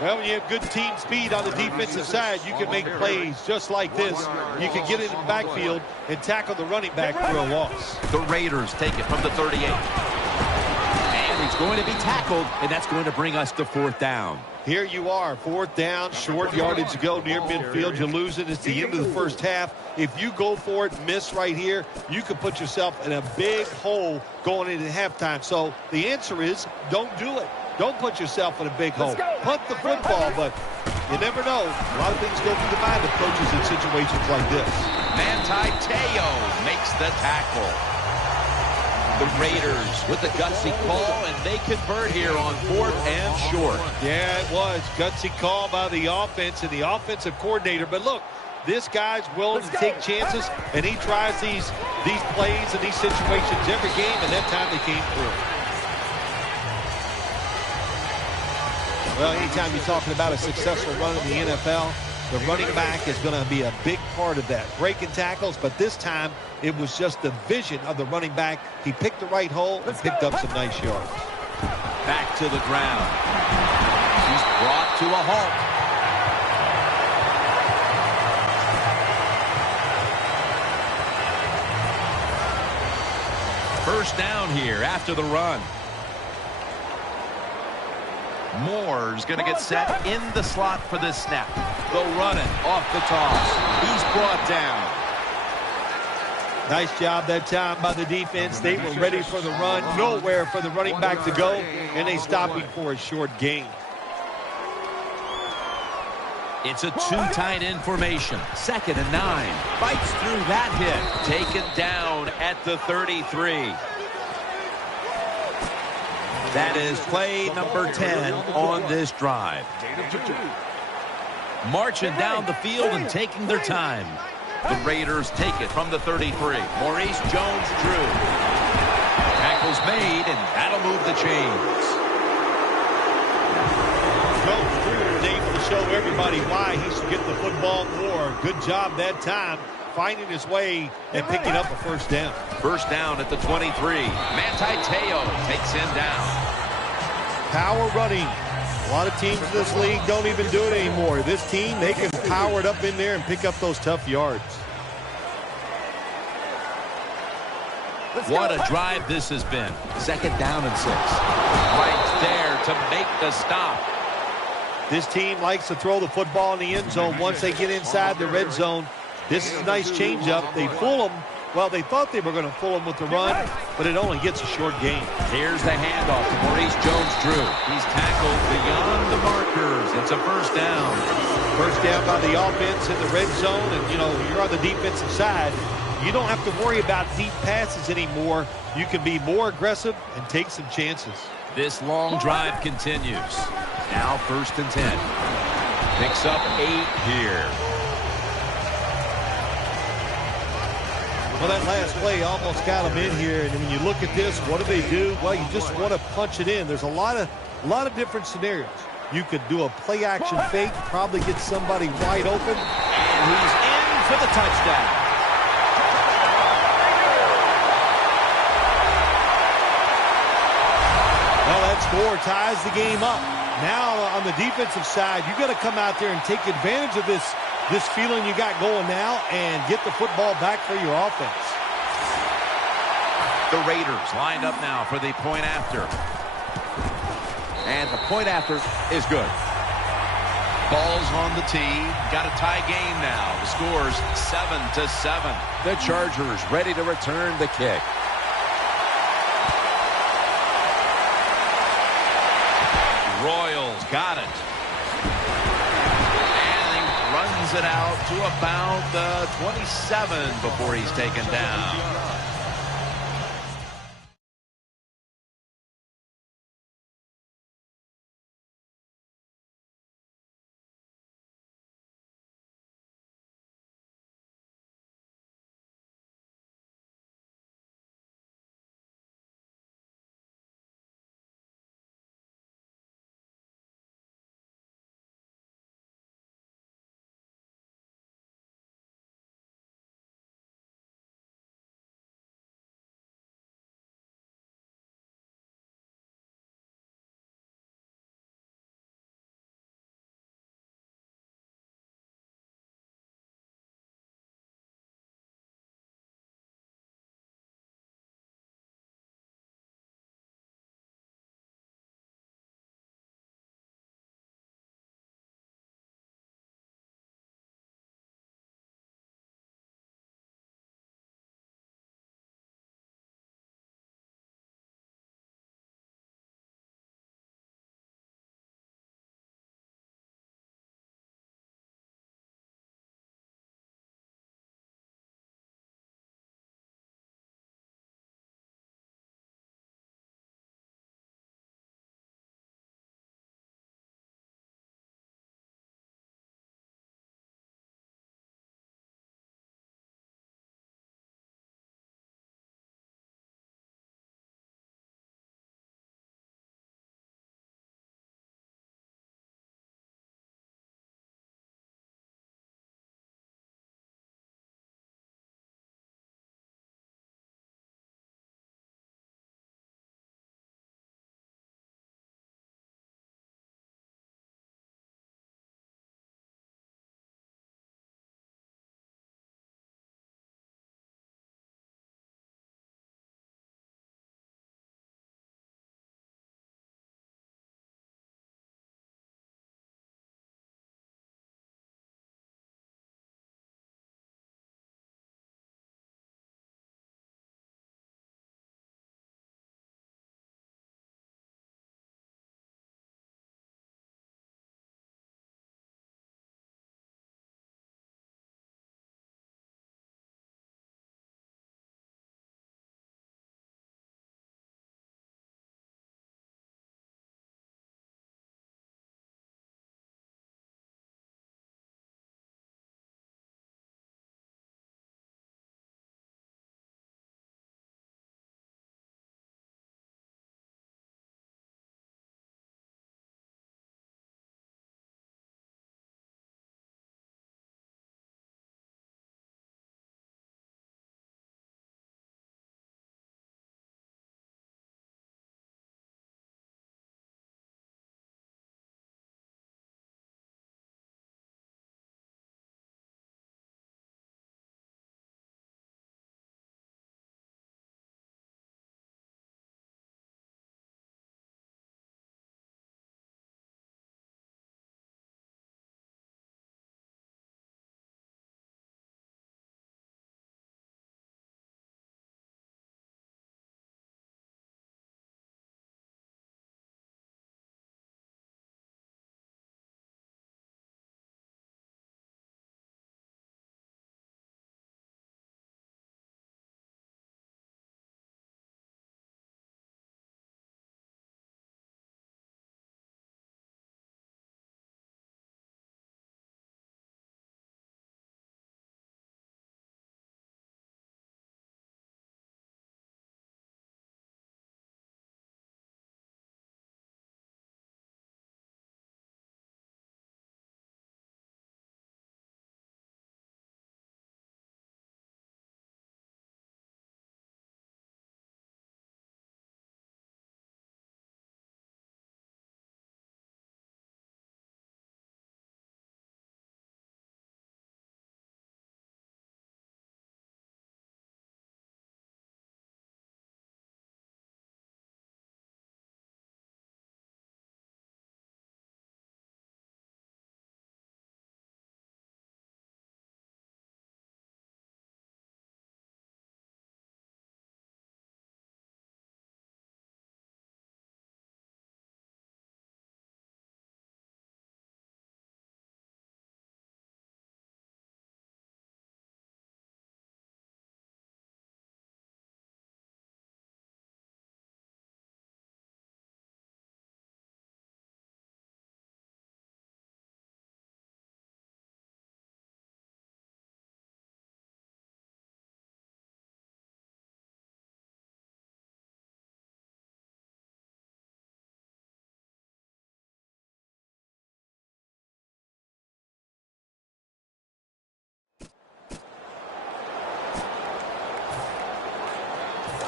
Well, when you have good team speed on the defensive side, you can make plays just like this. You can get in the backfield and tackle the running back for a loss. The Raiders take it from the 38. And he's going to be tackled, and that's going to bring us to 4th down. Here you are, 4th down, short yardage to go near midfield. You lose it. It's the end of the first half. If you go for it, miss right here, you can put yourself in a big hole going into halftime. So the answer is don't do it. Don't put yourself in a big hole. Punt the football, but You never know. A lot of things go through the mind of coaches in situations like this. Manti Te'o makes the tackle. The Raiders with the gutsy call, and they convert here on 4th and short. Yeah, it was. Gutsy call by the offense and the offensive coordinator. But look, this guy's willing to take chances, and he tries these plays and these situations every game, and that time they came through. Well, anytime you're talking about a successful run in the NFL, the running back is going to be a big part of that. Breaking tackles, but this time it was just the vision of the running back. He picked the right hole and picked up some nice yards. Back to the ground. He's brought to a halt. First down here after the run. Moore's going to get set in the slot for this snap. Go running off the toss. He's brought down. Nice job that time by the defense. They were ready for the run. Nowhere for the running back to go, and they stopped him for a short gain. It's a two tight end formation. 2nd and 9. Fights through that hit. Taken down at the 33. That is play number 10 on this drive. Marching down the field and taking their time. The Raiders take it from the 33. Maurice Jones-Drew. Tackle's made, and that'll move the chains. Jones-Drew was able to show everybody why he should get the football more. Good job that time, finding his way and picking up a first down. First down at the 23. Manti Te'o takes him down. Power running. A lot of teams in this league don't even do it anymore. This team, they can power it up in there and pick up those tough yards. What a drive this has been. 2nd down and 6. Right there to make the stop. This team likes to throw the football in the end zone once they get inside the red zone. This is a nice changeup. They fool them. Well, they thought they were going to fool them with the run, but it only gets a short gain. Here's the handoff to Maurice Jones-Drew. He's tackled beyond the markers. It's a first down. First down by the offense in the red zone, and, you know, you're on the defensive side. You don't have to worry about deep passes anymore. You can be more aggressive and take some chances. This long drive continues. Now 1st and 10. Picks up 8 here. Well, that last play almost got them in here, and when you look at this, what do? Well, you just want to punch it in. There's a lot of different scenarios. You could do a play-action fake, probably get somebody wide open. And he's in for the touchdown. Well, that score ties the game up. Now, on the defensive side, you got to come out there and take advantage of this feeling you got going now and get the football back for your offense. The Raiders lined up now for the point after. And the point after is good. Ball's on the tee. Got a tie game now. The score's 7-7. The Chargers ready to return the kick. Royals got it. Runs it out to about the 27 before he's taken down.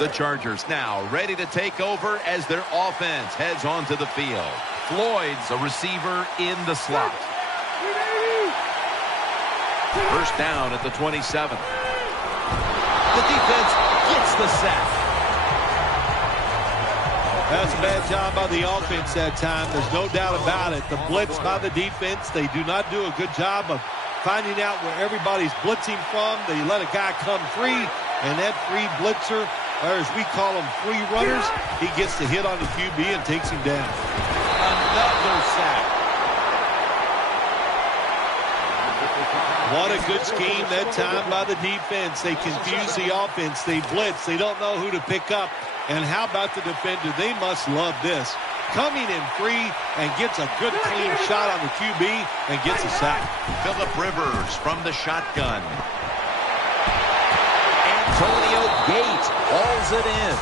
The Chargers now ready to take over as their offense heads onto the field. Floyd's a receiver in the slot. First down at the 27. The defense gets the sack. That's a bad job by the offense that time. There's no doubt about it. The blitz by the defense, they do not do a good job of finding out where everybody's blitzing from. They let a guy come free, and that free blitzer, or as we call them, free runners, he gets the hit on the QB and takes him down. Another sack. What a good scheme that time by the defense. They confuse the offense. They blitz. They don't know who to pick up. And how about the defender? They must love this. Coming in free and gets a good clean shot on the QB and gets a sack. Phillip Rivers from the shotgun. Antonio Gates hauls it in.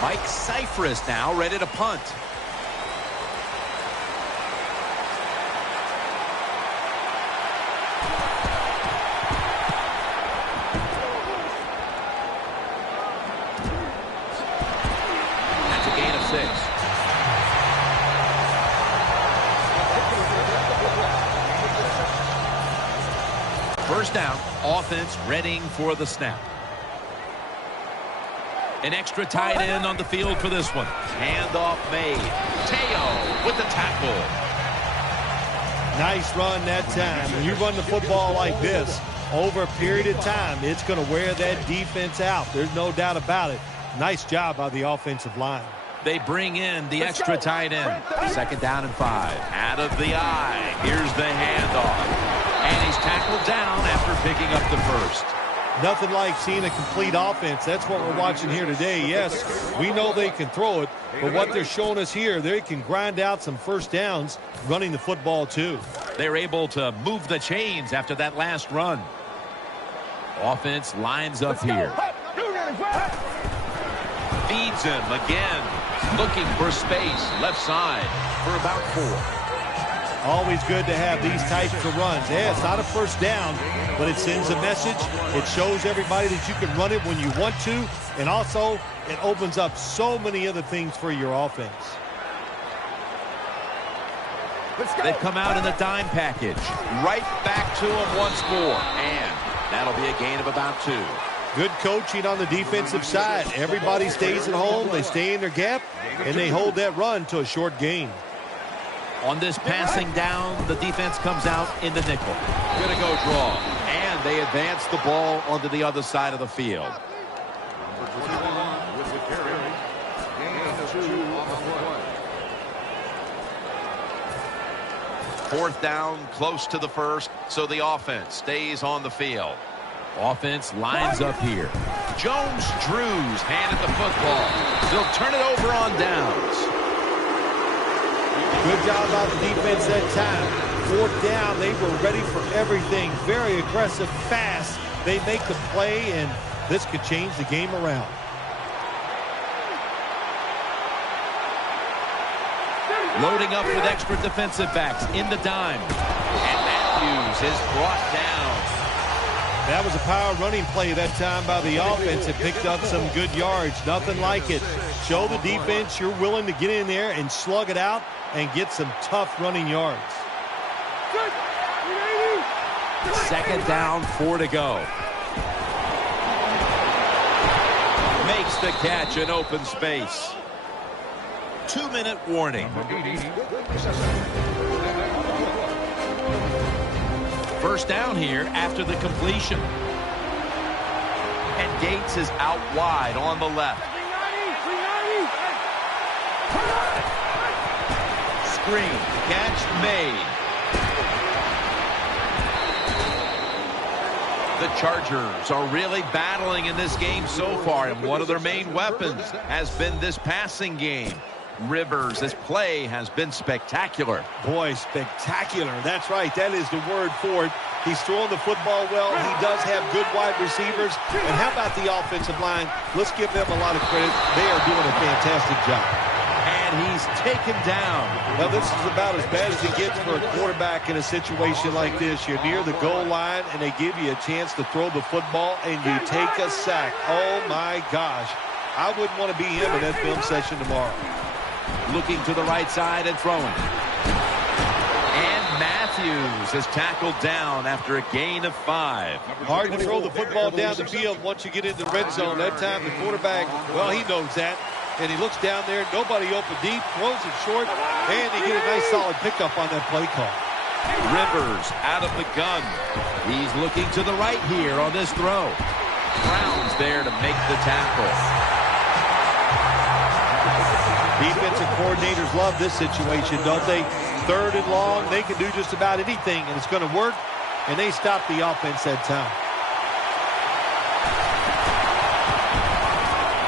Mike Cypress now ready to punt. That's a gain of 6. First down, offense readying for the snap. An extra tight end on the field for this one. Handoff made. Teo with the tackle. Nice run that time. When you run the football like this, over a period of time, it's going to wear that defense out. There's no doubt about it. Nice job by the offensive line. They bring in the extra tight end. Second down and 5. Out of the eye. Here's the handoff. And he's tackled down after picking up the first. Nothing like seeing a complete offense. That's what we're watching here today. Yes, we know they can throw it, but what they're showing us here, they can grind out some first downs running the football too. They're able to move the chains after that last run. Offense lines up here. Feeds him again. Looking for space. Left side for about 4. Always good to have these types of runs. Yeah, it's not a first down, but it sends a message. It shows everybody that you can run it when you want to, and also it opens up so many other things for your offense. They've come out in the dime package. Right back to him once more. And that'll be a gain of about 2. Good coaching on the defensive side. Everybody stays at home. They stay in their gap, and they hold that run to a short gain. On this passing down, the defense comes out in the nickel. Gonna go draw. And they advance the ball onto the other side of the field. Fourth down, close to the first, so the offense stays on the field. Offense lines up here. Jones-Drews handed the football. They'll turn it over on downs. Good job by the defense that time. Fourth down, they were ready for everything. Very aggressive, fast. They make the play, and this could change the game around. Loading up with extra defensive backs in the dime. And Matthews is brought down. That was a power running play that time by the offense. It picked up some good yards. Nothing like it. Show the defense you're willing to get in there and slug it out and get some tough running yards. Second down, 4 to go. Makes the catch in open space. 2-minute warning. First down here after the completion. And Gates is out wide on the left. Screen. Catch made. The Chargers are really battling in this game so far, and one of their main weapons has been this passing game. Rivers, his play has been spectacular. Boy, spectacular. That's right. That is the word for it. He's throwing the football well. He does have good wide receivers. And how about the offensive line? Let's give them a lot of credit. They are doing a fantastic job. And And he's taken down. Well, this is about as bad as it gets for a quarterback in a situation like this. You're near the goal line, and they give you a chance to throw the football, and you take a sack. Oh, my gosh. I wouldn't want to be him in that film session tomorrow. Looking to the right side and throwing. And Matthews is tackled down after a gain of 5. Hard to throw the football down the field once you get into the red zone. That time the quarterback, well, he knows that. And he looks down there, nobody open deep, throws it short, and he get a nice solid pickup on that play call. Rivers out of the gun. He's looking to the right here on this throw. Brown's there to make the tackle. Defensive coordinators love this situation, don't they? 3rd and long, they can do just about anything, and it's going to work, and they stop the offense that time.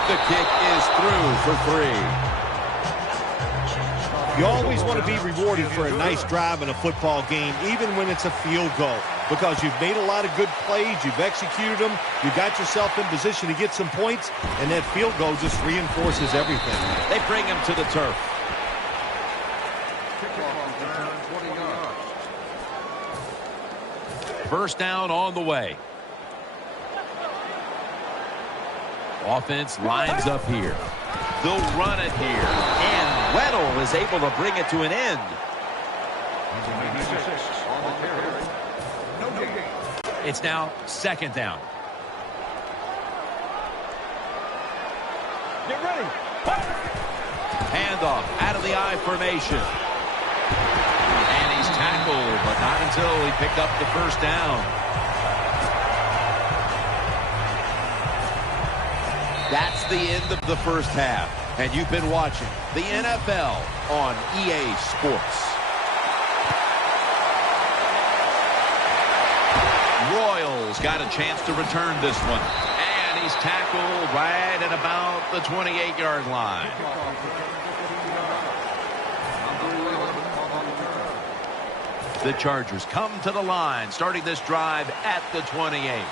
The kick is through for 3. You always want to be rewarded for a nice drive in a football game, even when it's a field goal, because you've made a lot of good plays, you've executed them, you got yourself in position to get some points, and that field goal just reinforces everything. They bring him to the turf. First down on the way. Offense lines up here. They'll run it here. And Weddle is able to bring it to an end. It's now 2nd down. Get ready. Handoff out of the I formation. And he's tackled, but not until he picked up the first down. That's the end of the first half. And you've been watching the NFL on EA Sports. Royals got a chance to return this one. And he's tackled right at about the 28-yard line. The Chargers come to the line, starting this drive at the 28.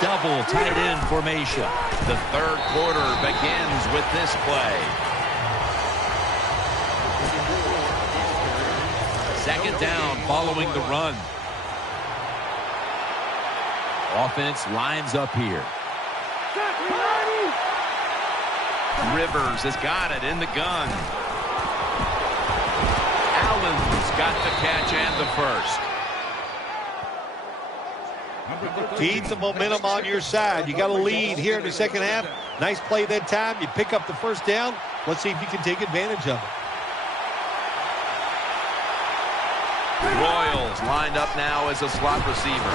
Double tight end formation. The 3rd quarter begins with this play. 2nd down following the run. Offense lines up here. Rivers has got it in the gun. Allen's got the catch and the first. Keep the momentum on your side. You got a lead here in the 2nd half. Nice play that time. You pick up the first down. Let's see if you can take advantage of it. Royals lined up now as a slot receiver.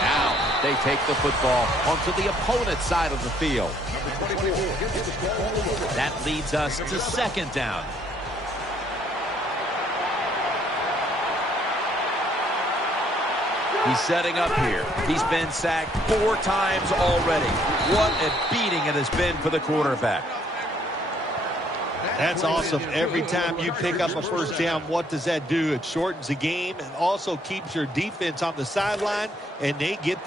Now they take the football onto the opponent's side of the field. That leads us to 2nd down. He's setting up here. He's been sacked 4 times already. What a beating it has been for the quarterback. That's awesome. Every time you pick up a first down, what does that do? It shortens the game and also keeps your defense on the sideline, and they get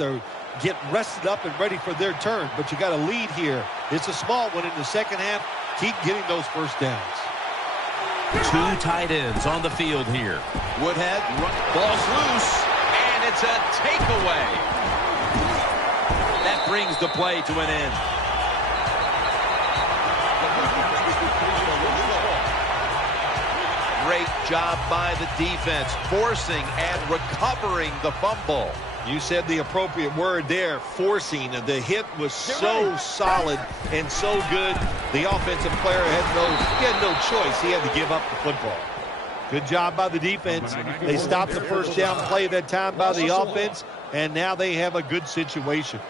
rested up and ready for their turn. But you got a lead here. It's a small one in the 2nd half. Keep getting those first downs. 2 tight ends on the field here. Woodhead, ball's loose, and it's a takeaway. That brings the play to an end. Great job by the defense, forcing and recovering the fumble. You said the appropriate word there, forcing. The hit was so solid and so good. The offensive player had no choice. He had to give up the football. Good job by the defense. They stopped the first down play that time by the offense, and now they have a good situation.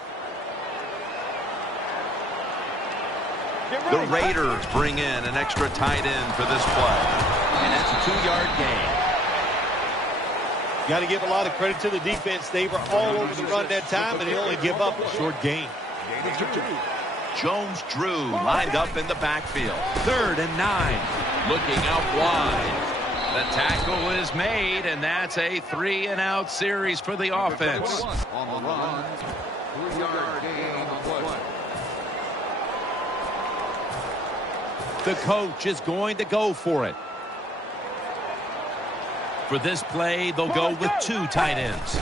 The Raiders bring in an extra tight end for this play. And that's a 2-yard gain. Got to give a lot of credit to the defense. They were all over the run that time, and they only give up a short gain. Jones-Drew lined up in the backfield. 3rd and 9. Looking out wide. The tackle is made, and that's a 3-and-out series for the offense. On the run. 3-yard gain on play. The coach is going to go for it. For this play, they'll go with 2 tight ends.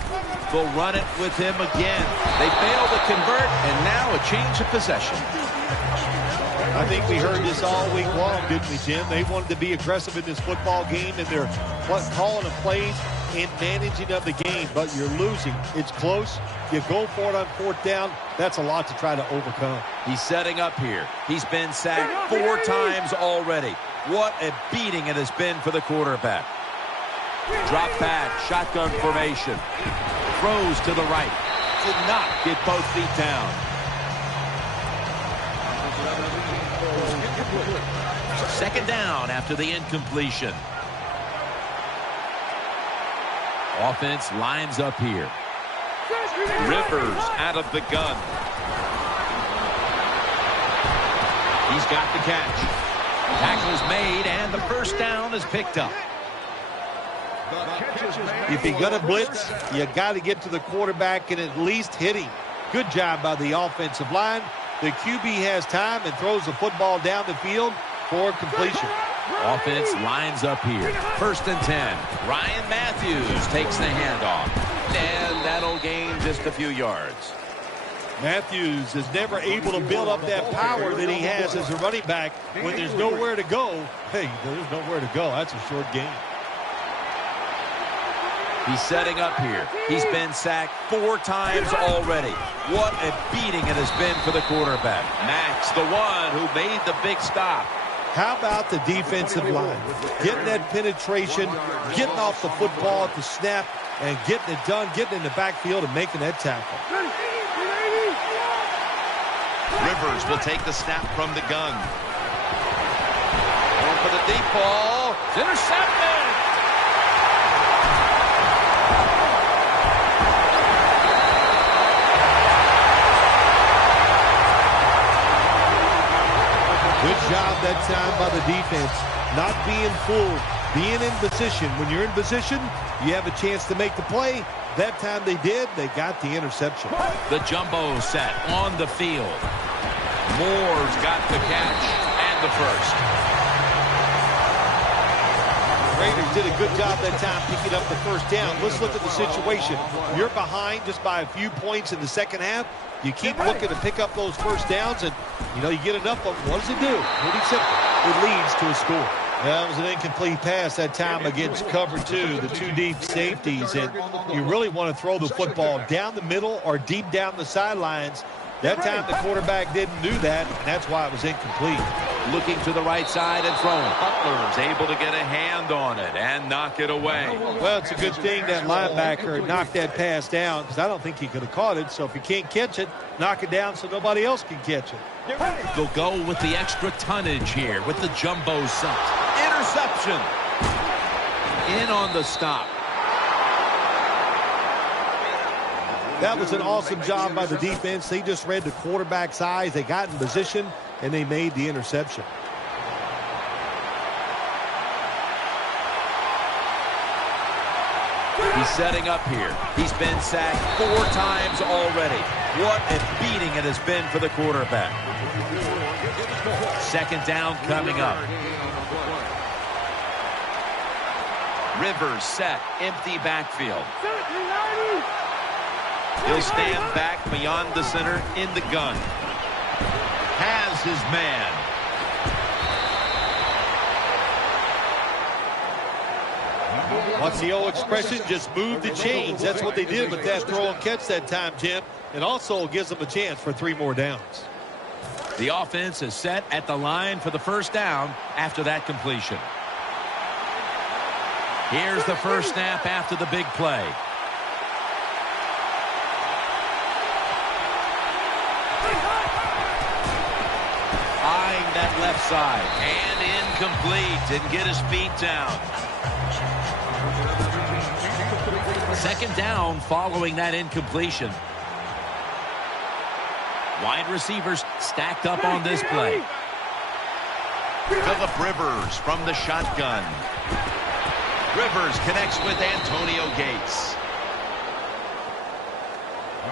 They'll run it with him again. They fail to convert, and now a change of possession. I think we heard this all week long, didn't we, Jim? They wanted to be aggressive in this football game, and they're calling the plays and managing of the game, but you're losing. It's close. You go for it on 4th down. That's a lot to try to overcome. He's setting up here. He's been sacked 4 times already. What a beating it has been for the quarterback. Drop back, shotgun formation. Throws to the right. Did not get both feet down. Second down after the incompletion. Offense lines up here. Rivers out of the gun. He's got the catch. Tackle's made, and the first down is picked up. If you're going to blitz, you got to get to the quarterback and at least hit him. Good job by the offensive line. The QB has time and throws the football down the field for completion. Offense lines up here. 1st and 10. Ryan Matthews takes the handoff. And that'll gain just a few yards. Matthews is never able to build up that power that he has as a running back. When there's nowhere to go, hey, there's nowhere to go. That's a short game. He's setting up here. He's been sacked 4 times already. What a beating it has been for the quarterback. Max, the one who made the big stop. How about the defensive line? Getting that penetration, getting off the football at the snap, and getting it done, getting in the backfield and making that tackle. Rivers will take the snap from the gun. Going for the deep ball. It's intercepted. Good job that time by the defense. Not being fooled, being in position. When you're in position, you have a chance to make the play. That time they did. They got the interception. The jumbo set on the field. Moore's got the catch and the first. Raiders did a good job that time picking up the first down. Let's look at the situation. You're behind just by a few points in the second half. You keep looking to pick up those first downs, and, you get enough of them. What does it do? Pretty simple. It leads to a score. That was an incomplete pass that time against cover 2, the 2 deep safeties, and you really want to throw the football down the middle or deep down the sidelines. That time the quarterback didn't do that, and that's why it was incomplete. Looking to the right side and throwing. Butler's able to get a hand on it and knock it away. Well, it's a good thing that linebacker knocked that pass down, because I don't think he could have caught it. So if you can't catch it, knock it down so nobody else can catch it. They'll go with the extra tonnage here with the jumbo set. Interception. In on the stop. That was an awesome job by the defense. They just read the quarterback's eyes. They got in position, and they made the interception. He's setting up here. He's been sacked 4 times already. What a beating it has been for the quarterback. Second down coming up. Rivers set, empty backfield. He'll stand back beyond the center in the gun. Has his man. What's the old expression? Just move the chains. That's what they did with that throw and catch that time, Jim. It also gives them a chance for 3 more downs. The offense is set at the line for the first down after that completion. Here's the first snap after the big play. Eyeing that left side. And incomplete. Didn't get his feet down. Second down following that incompletion. Wide receivers stacked up on this play. Phillip Rivers from the shotgun. Rivers connects with Antonio Gates.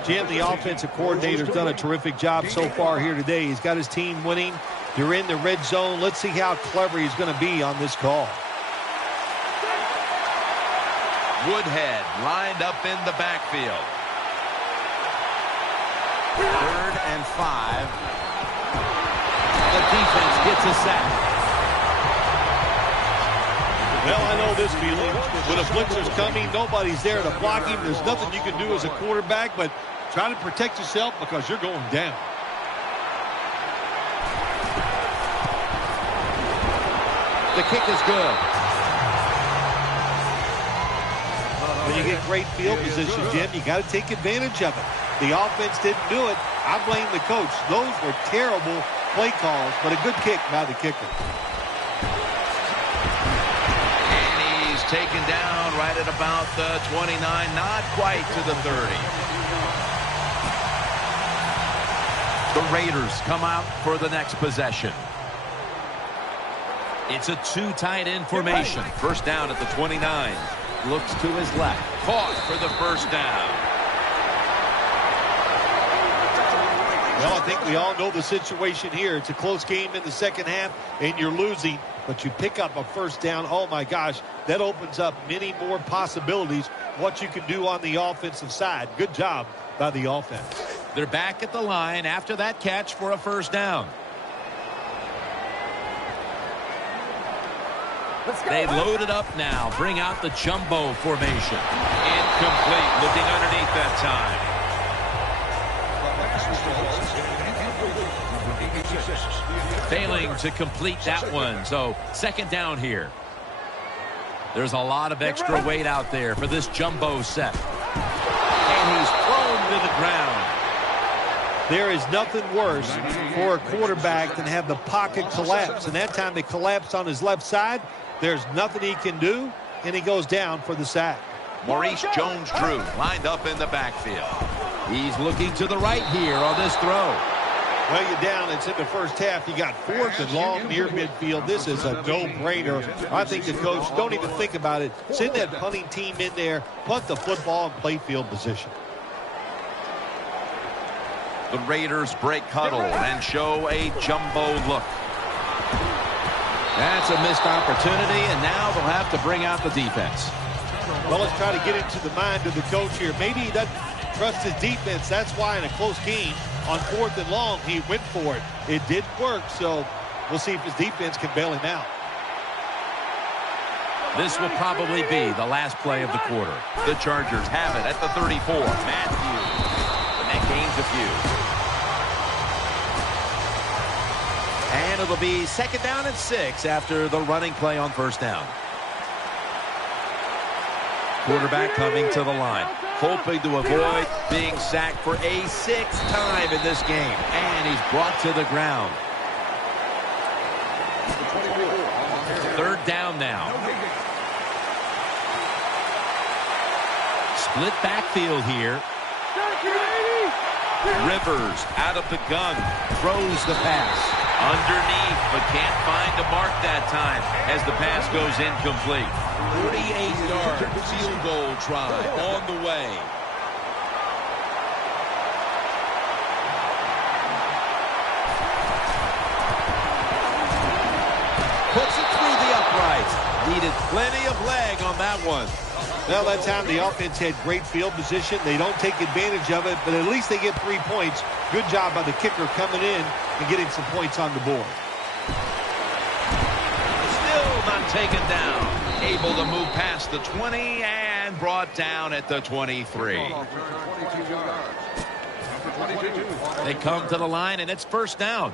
Jim, the offensive coordinator's done a terrific job so far here today. He's got his team winning. You're in the red zone. Let's see how clever he's going to be on this call. Woodhead lined up in the backfield. 3rd and 5. The defense gets a sack. Well, I know this feeling. When a blitzer's coming, nobody's there to block him. There's nothing you can do as a quarterback, but try to protect yourself because you're going down. The kick is good. When you get great field position, Jim, you got to take advantage of it. The offense didn't do it. I blame the coach. Those were terrible play calls, but a good kick by the kicker. And he's taken down right at about the 29, not quite to the 30. The Raiders come out for the next possession. It's a 2 tight end formation. First down at the 29. Looks to his left. Caught for the first down. Well, I think we all know the situation here. It's a close game in the second half, and you're losing, but you pick up a first down. Oh, my gosh, that opens up many more possibilities, what you can do on the offensive side. Good job by the offense. They're back at the line after that catch for a first down. They load it up now. Bring out the jumbo formation. Incomplete. Looking underneath that time. Failing to complete that one. So second down here. There's a lot of extra weight out there for this jumbo set. And he's thrown to the ground. There is nothing worse for a quarterback than have the pocket collapse. And that time it collapsed on his left side. There's nothing he can do, and he goes down for the sack. Maurice Jones-Drew lined up in the backfield. He's looking to the right here on this throw. Well, you're down. It's in the first half. You got 4th and long near midfield. This is a no-brainer. I think the coach, don't even think about it. Send that punting team in there, punt the football, and play field position. The Raiders break huddle and show a jumbo look. That's a missed opportunity, and now they'll have to bring out the defense. Well, let's try to get into the mind of the coach here. Maybe he doesn't trust his defense. That's why in a close game on 4th and long, he went for it. It didn't work, so we'll see if his defense can bail him out. This will probably be the last play of the quarter. The Chargers have it at the 34. Matthews. And that gains a few. And it'll be second down and 6 after the running play on first down. Quarterback coming to the line, hoping to avoid being sacked for a 6th time in this game. And he's brought to the ground. Third down now. Split backfield here. Rivers out of the gun. Throws the pass. Underneath, but can't find a mark that time as the pass goes incomplete. 48-yard field goal try on the way. Puts it through the uprights. Needed plenty of leg on that one. Well, that time the offense had great field position. They don't take advantage of it, but at least they get 3 points. Good job by the kicker coming in and getting some points on the board. Still not taken down. Able to move past the 20 and brought down at the 23. They come to the line, and it's first down.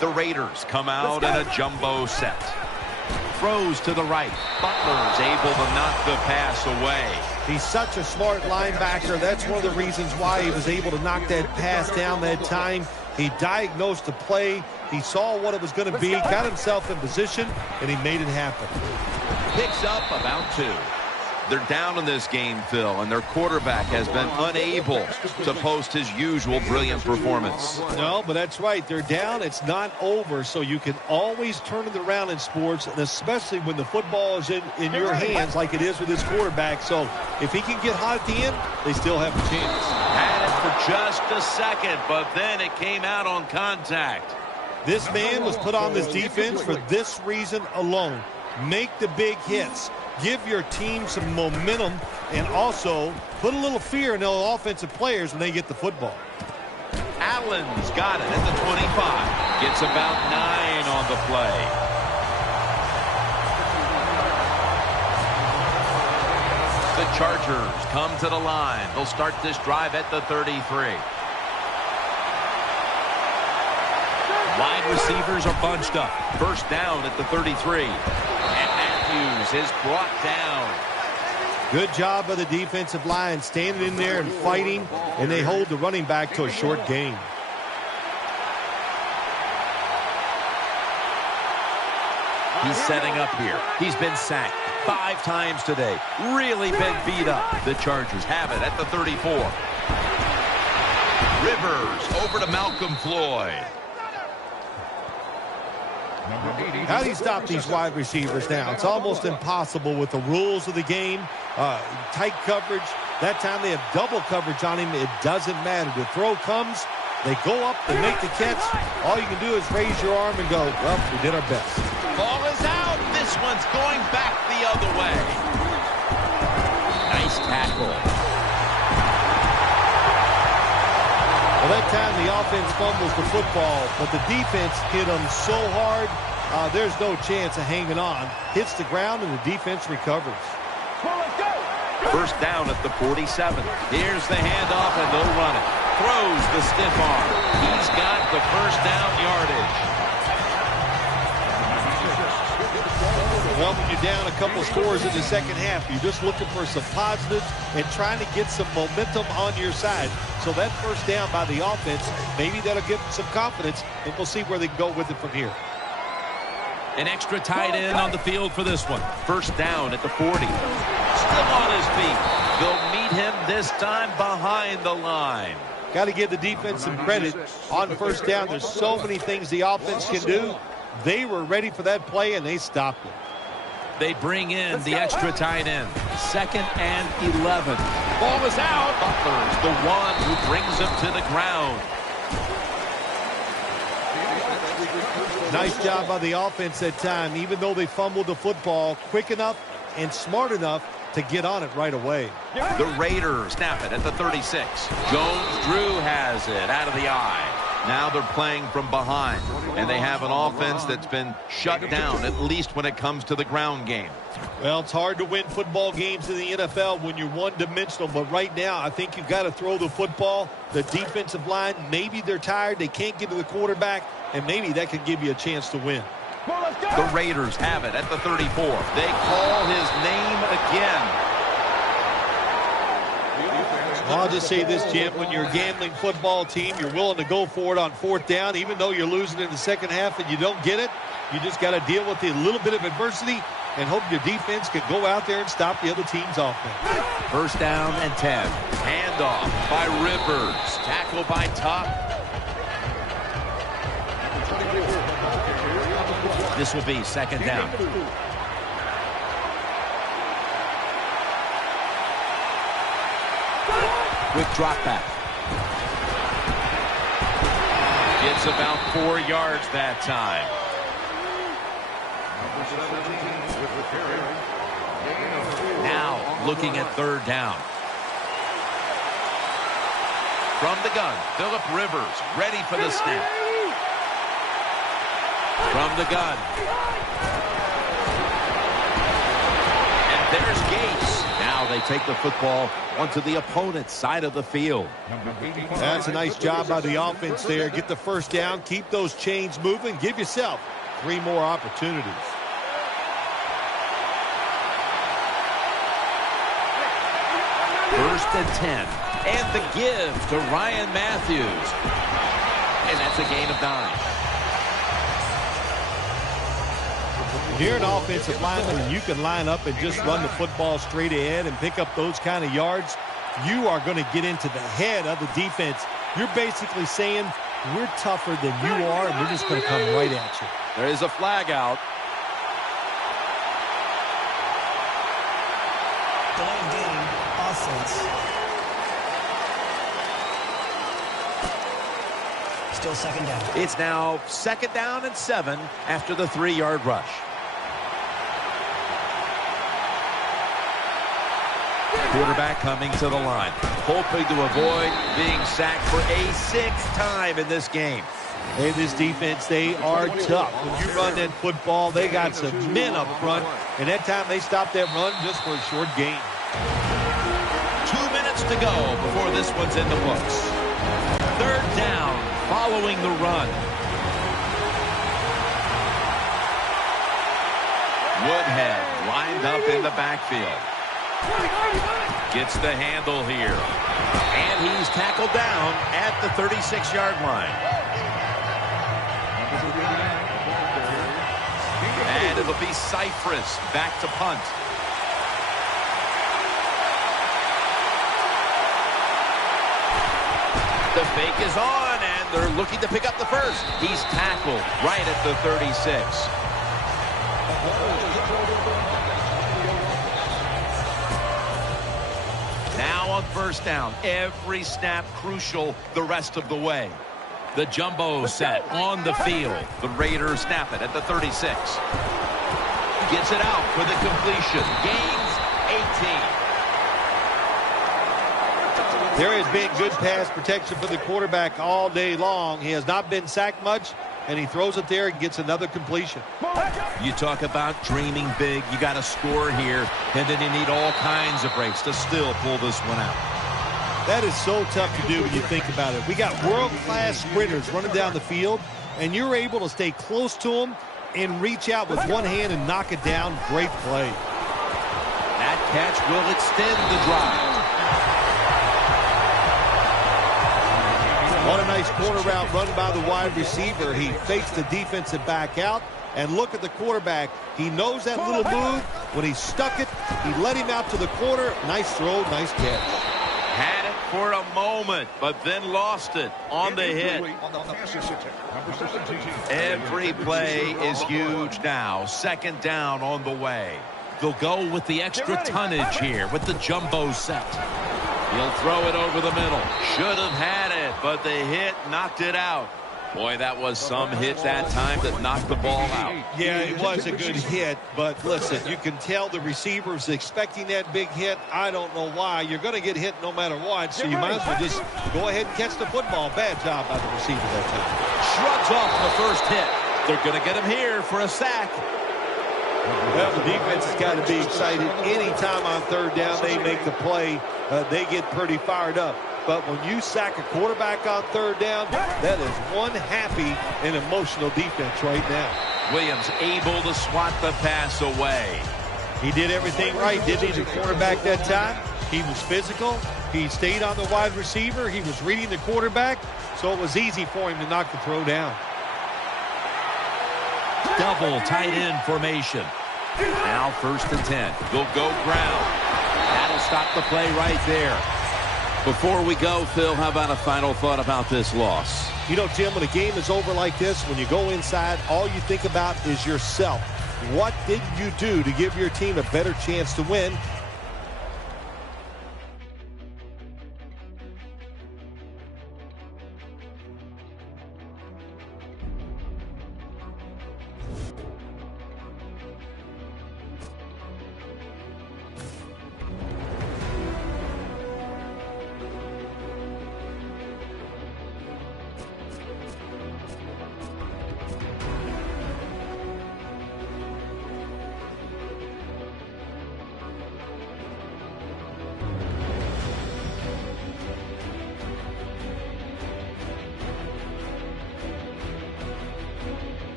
The Raiders come out in a jumbo set. Throws to the right. Butler's able to knock the pass away. He's such a smart linebacker. That's one of the reasons why he was able to knock that pass down that time. He diagnosed the play. He saw what it was going to be, got himself in position, and he made it happen. Picks up about 2. They're down in this game, Phil, and their quarterback has been unable to post his usual brilliant performance. No, but that's right. They're down. It's not over, so you can always turn it around in sports, and especially when the football is in your hands like it is with this quarterback. So if he can get hot at the end, they still have a chance. And for just a second, but then it came out on contact. This man was put on this defense for this reason alone. Make the big hits. Give your team some momentum, and also put a little fear in those offensive players when they get the football. Allen's got it at the 25. Gets about 9 on the play. The Chargers come to the line. They'll start this drive at the 33. Wide receivers are bunched up. First down at the 33. And Matthews is brought down. Good job by the defensive line, standing in there and fighting, and they hold the running back to a short gain. He's setting up here. He's been sacked 5 times today. Really been beat up. The Chargers have it at the 34. Rivers over to Malcolm Floyd. How do you stop these wide receivers now? It's almost impossible with the rules of the game. Tight coverage. That time they have double coverage on him. It doesn't matter. The throw comes. They go up. They make the catch. All you can do is raise your arm and go, well, we did our best. Ball is out. This one's going back the other way. Nice tackle. Well, that time the offense fumbles the football, but the defense hit them so hard, there's no chance of hanging on. Hits the ground, and the defense recovers. First down at the 47. Here's the handoff, and they'll run it. Throws the stiff arm. He's got the first down yardage. Well, when you're down a couple scores in the second half, you're just looking for some positives and trying to get some momentum on your side. So that first down by the offense, maybe that'll give them some confidence, and we'll see where they can go with it from here. An extra tight end on the field for this one. First down at the 40. Still on his feet. They'll meet him this time behind the line. Got to give the defense some credit on first down. There's so many things the offense can do. They were ready for that play, and they stopped it. They bring in the extra tight end. 2nd and 11. Ball is out. Butler's the one who brings him to the ground. Nice job by the offense that time. Even though they fumbled the football, quick enough and smart enough to get on it right away. The Raiders snap it at the 36. Jones-Drew has it out of the eye. Now they're playing from behind, and they have an offense that's been shut down, at least when it comes to the ground game. Well, it's hard to win football games in the NFL when you're one-dimensional, but right now I think you've got to throw the football. The defensive line, maybe they're tired, they can't get to the quarterback, and maybe that could give you a chance to win. The Raiders have it at the 34. They call his name again. I'll just say this, Jim. When you're a gambling football team, you're willing to go for it on 4th down, even though you're losing in the second half and you don't get it. You just got to deal with a little bit of adversity and hope your defense can go out there and stop the other team's offense. First down and 10. Handoff by Rivers. Tackle by Tuck. This will be 2nd down. Quick drop back. Gets about 4 yards that time. Now looking at 3rd down. From the gun, Phillip Rivers ready for the snap. From the gun. And there's Gates. Now they take the football onto the opponent's side of the field. That's a nice job by the offense there. Get the first down, keep those chains moving, give yourself 3 more opportunities. First and 10. And the give to Ryan Matthews. And that's a gain of 9. When you're an offensive lineman and you can line up and just run the football straight ahead and pick up those kind of yards, you are going to get into the head of the defense. You're basically saying, we're tougher than you are, and we're just going to come right at you. There is a flag out. Delayed game, offense. Still second down. It's now 2nd down and 7 after the 3-yard rush. Quarterback coming to the line, hoping to avoid being sacked for a 6th time in this game. Hey, this defense, they are tough. When you run that football, they got some men up front, and that time they stopped that run just for a short gain. 2 minutes to go before this one's in the books. 3rd down following the run. Woodhead lined up in the backfield. Gets the handle here. And he's tackled down at the 36-yard line. And it'll be Cypress back to punt. The fake is on, and they're looking to pick up the first. He's tackled right at the 36. Now on 1st down, every snap crucial the rest of the way. The jumbo set on the field. The Raiders snap it at the 36. Gets it out for the completion. Gains 18. There has been good pass protection for the quarterback all day long. He has not been sacked much, and he throws it there and gets another completion. You talk about dreaming big. You got to score here, and then you need all kinds of breaks to still pull this one out. That is so tough to do when you think about it. We got world-class sprinters running down the field, and you're able to stay close to them and reach out with one hand and knock it down. Great play. That catch will extend the drive. What a nice corner route run by the wide receiver. He fakes the defensive back out, and look at the quarterback. He knows that little move. When he stuck it, he let him out to the corner. Nice throw, nice catch. Had it for a moment, but then lost it on the hit. Every play is huge now. 2nd down on the way. They'll go with the extra tonnage here with the jumbo set. He'll throw it over the middle. Should have had it, but the hit knocked it out. Boy, that was some hit that time that knocked the ball out. Yeah, it was a good hit, but listen, you can tell the receiver's expecting that big hit. I don't know why. You're going to get hit no matter what, so you might as well just go ahead and catch the football. Bad job by the receiver that time. Shrugs off the first hit. They're going to get him here for a sack. Well, the defense has got to be excited. Anytime on 3rd down they make the play, they get pretty fired up. But when you sack a quarterback on 3rd down, that is one happy and emotional defense right now. Williams able to swat the pass away. He did everything right, didn't he, the quarterback that time? He was physical. He stayed on the wide receiver. He was reading the quarterback, so it was easy for him to knock the throw down. Double tight end formation. Now 1st and 10. They'll go ground. That'll stop the play right there. Before we go, Phil, how about a final thought about this loss? You know, Jim, when a game is over like this, when you go inside, all you think about is yourself. What did you do to give your team a better chance to win?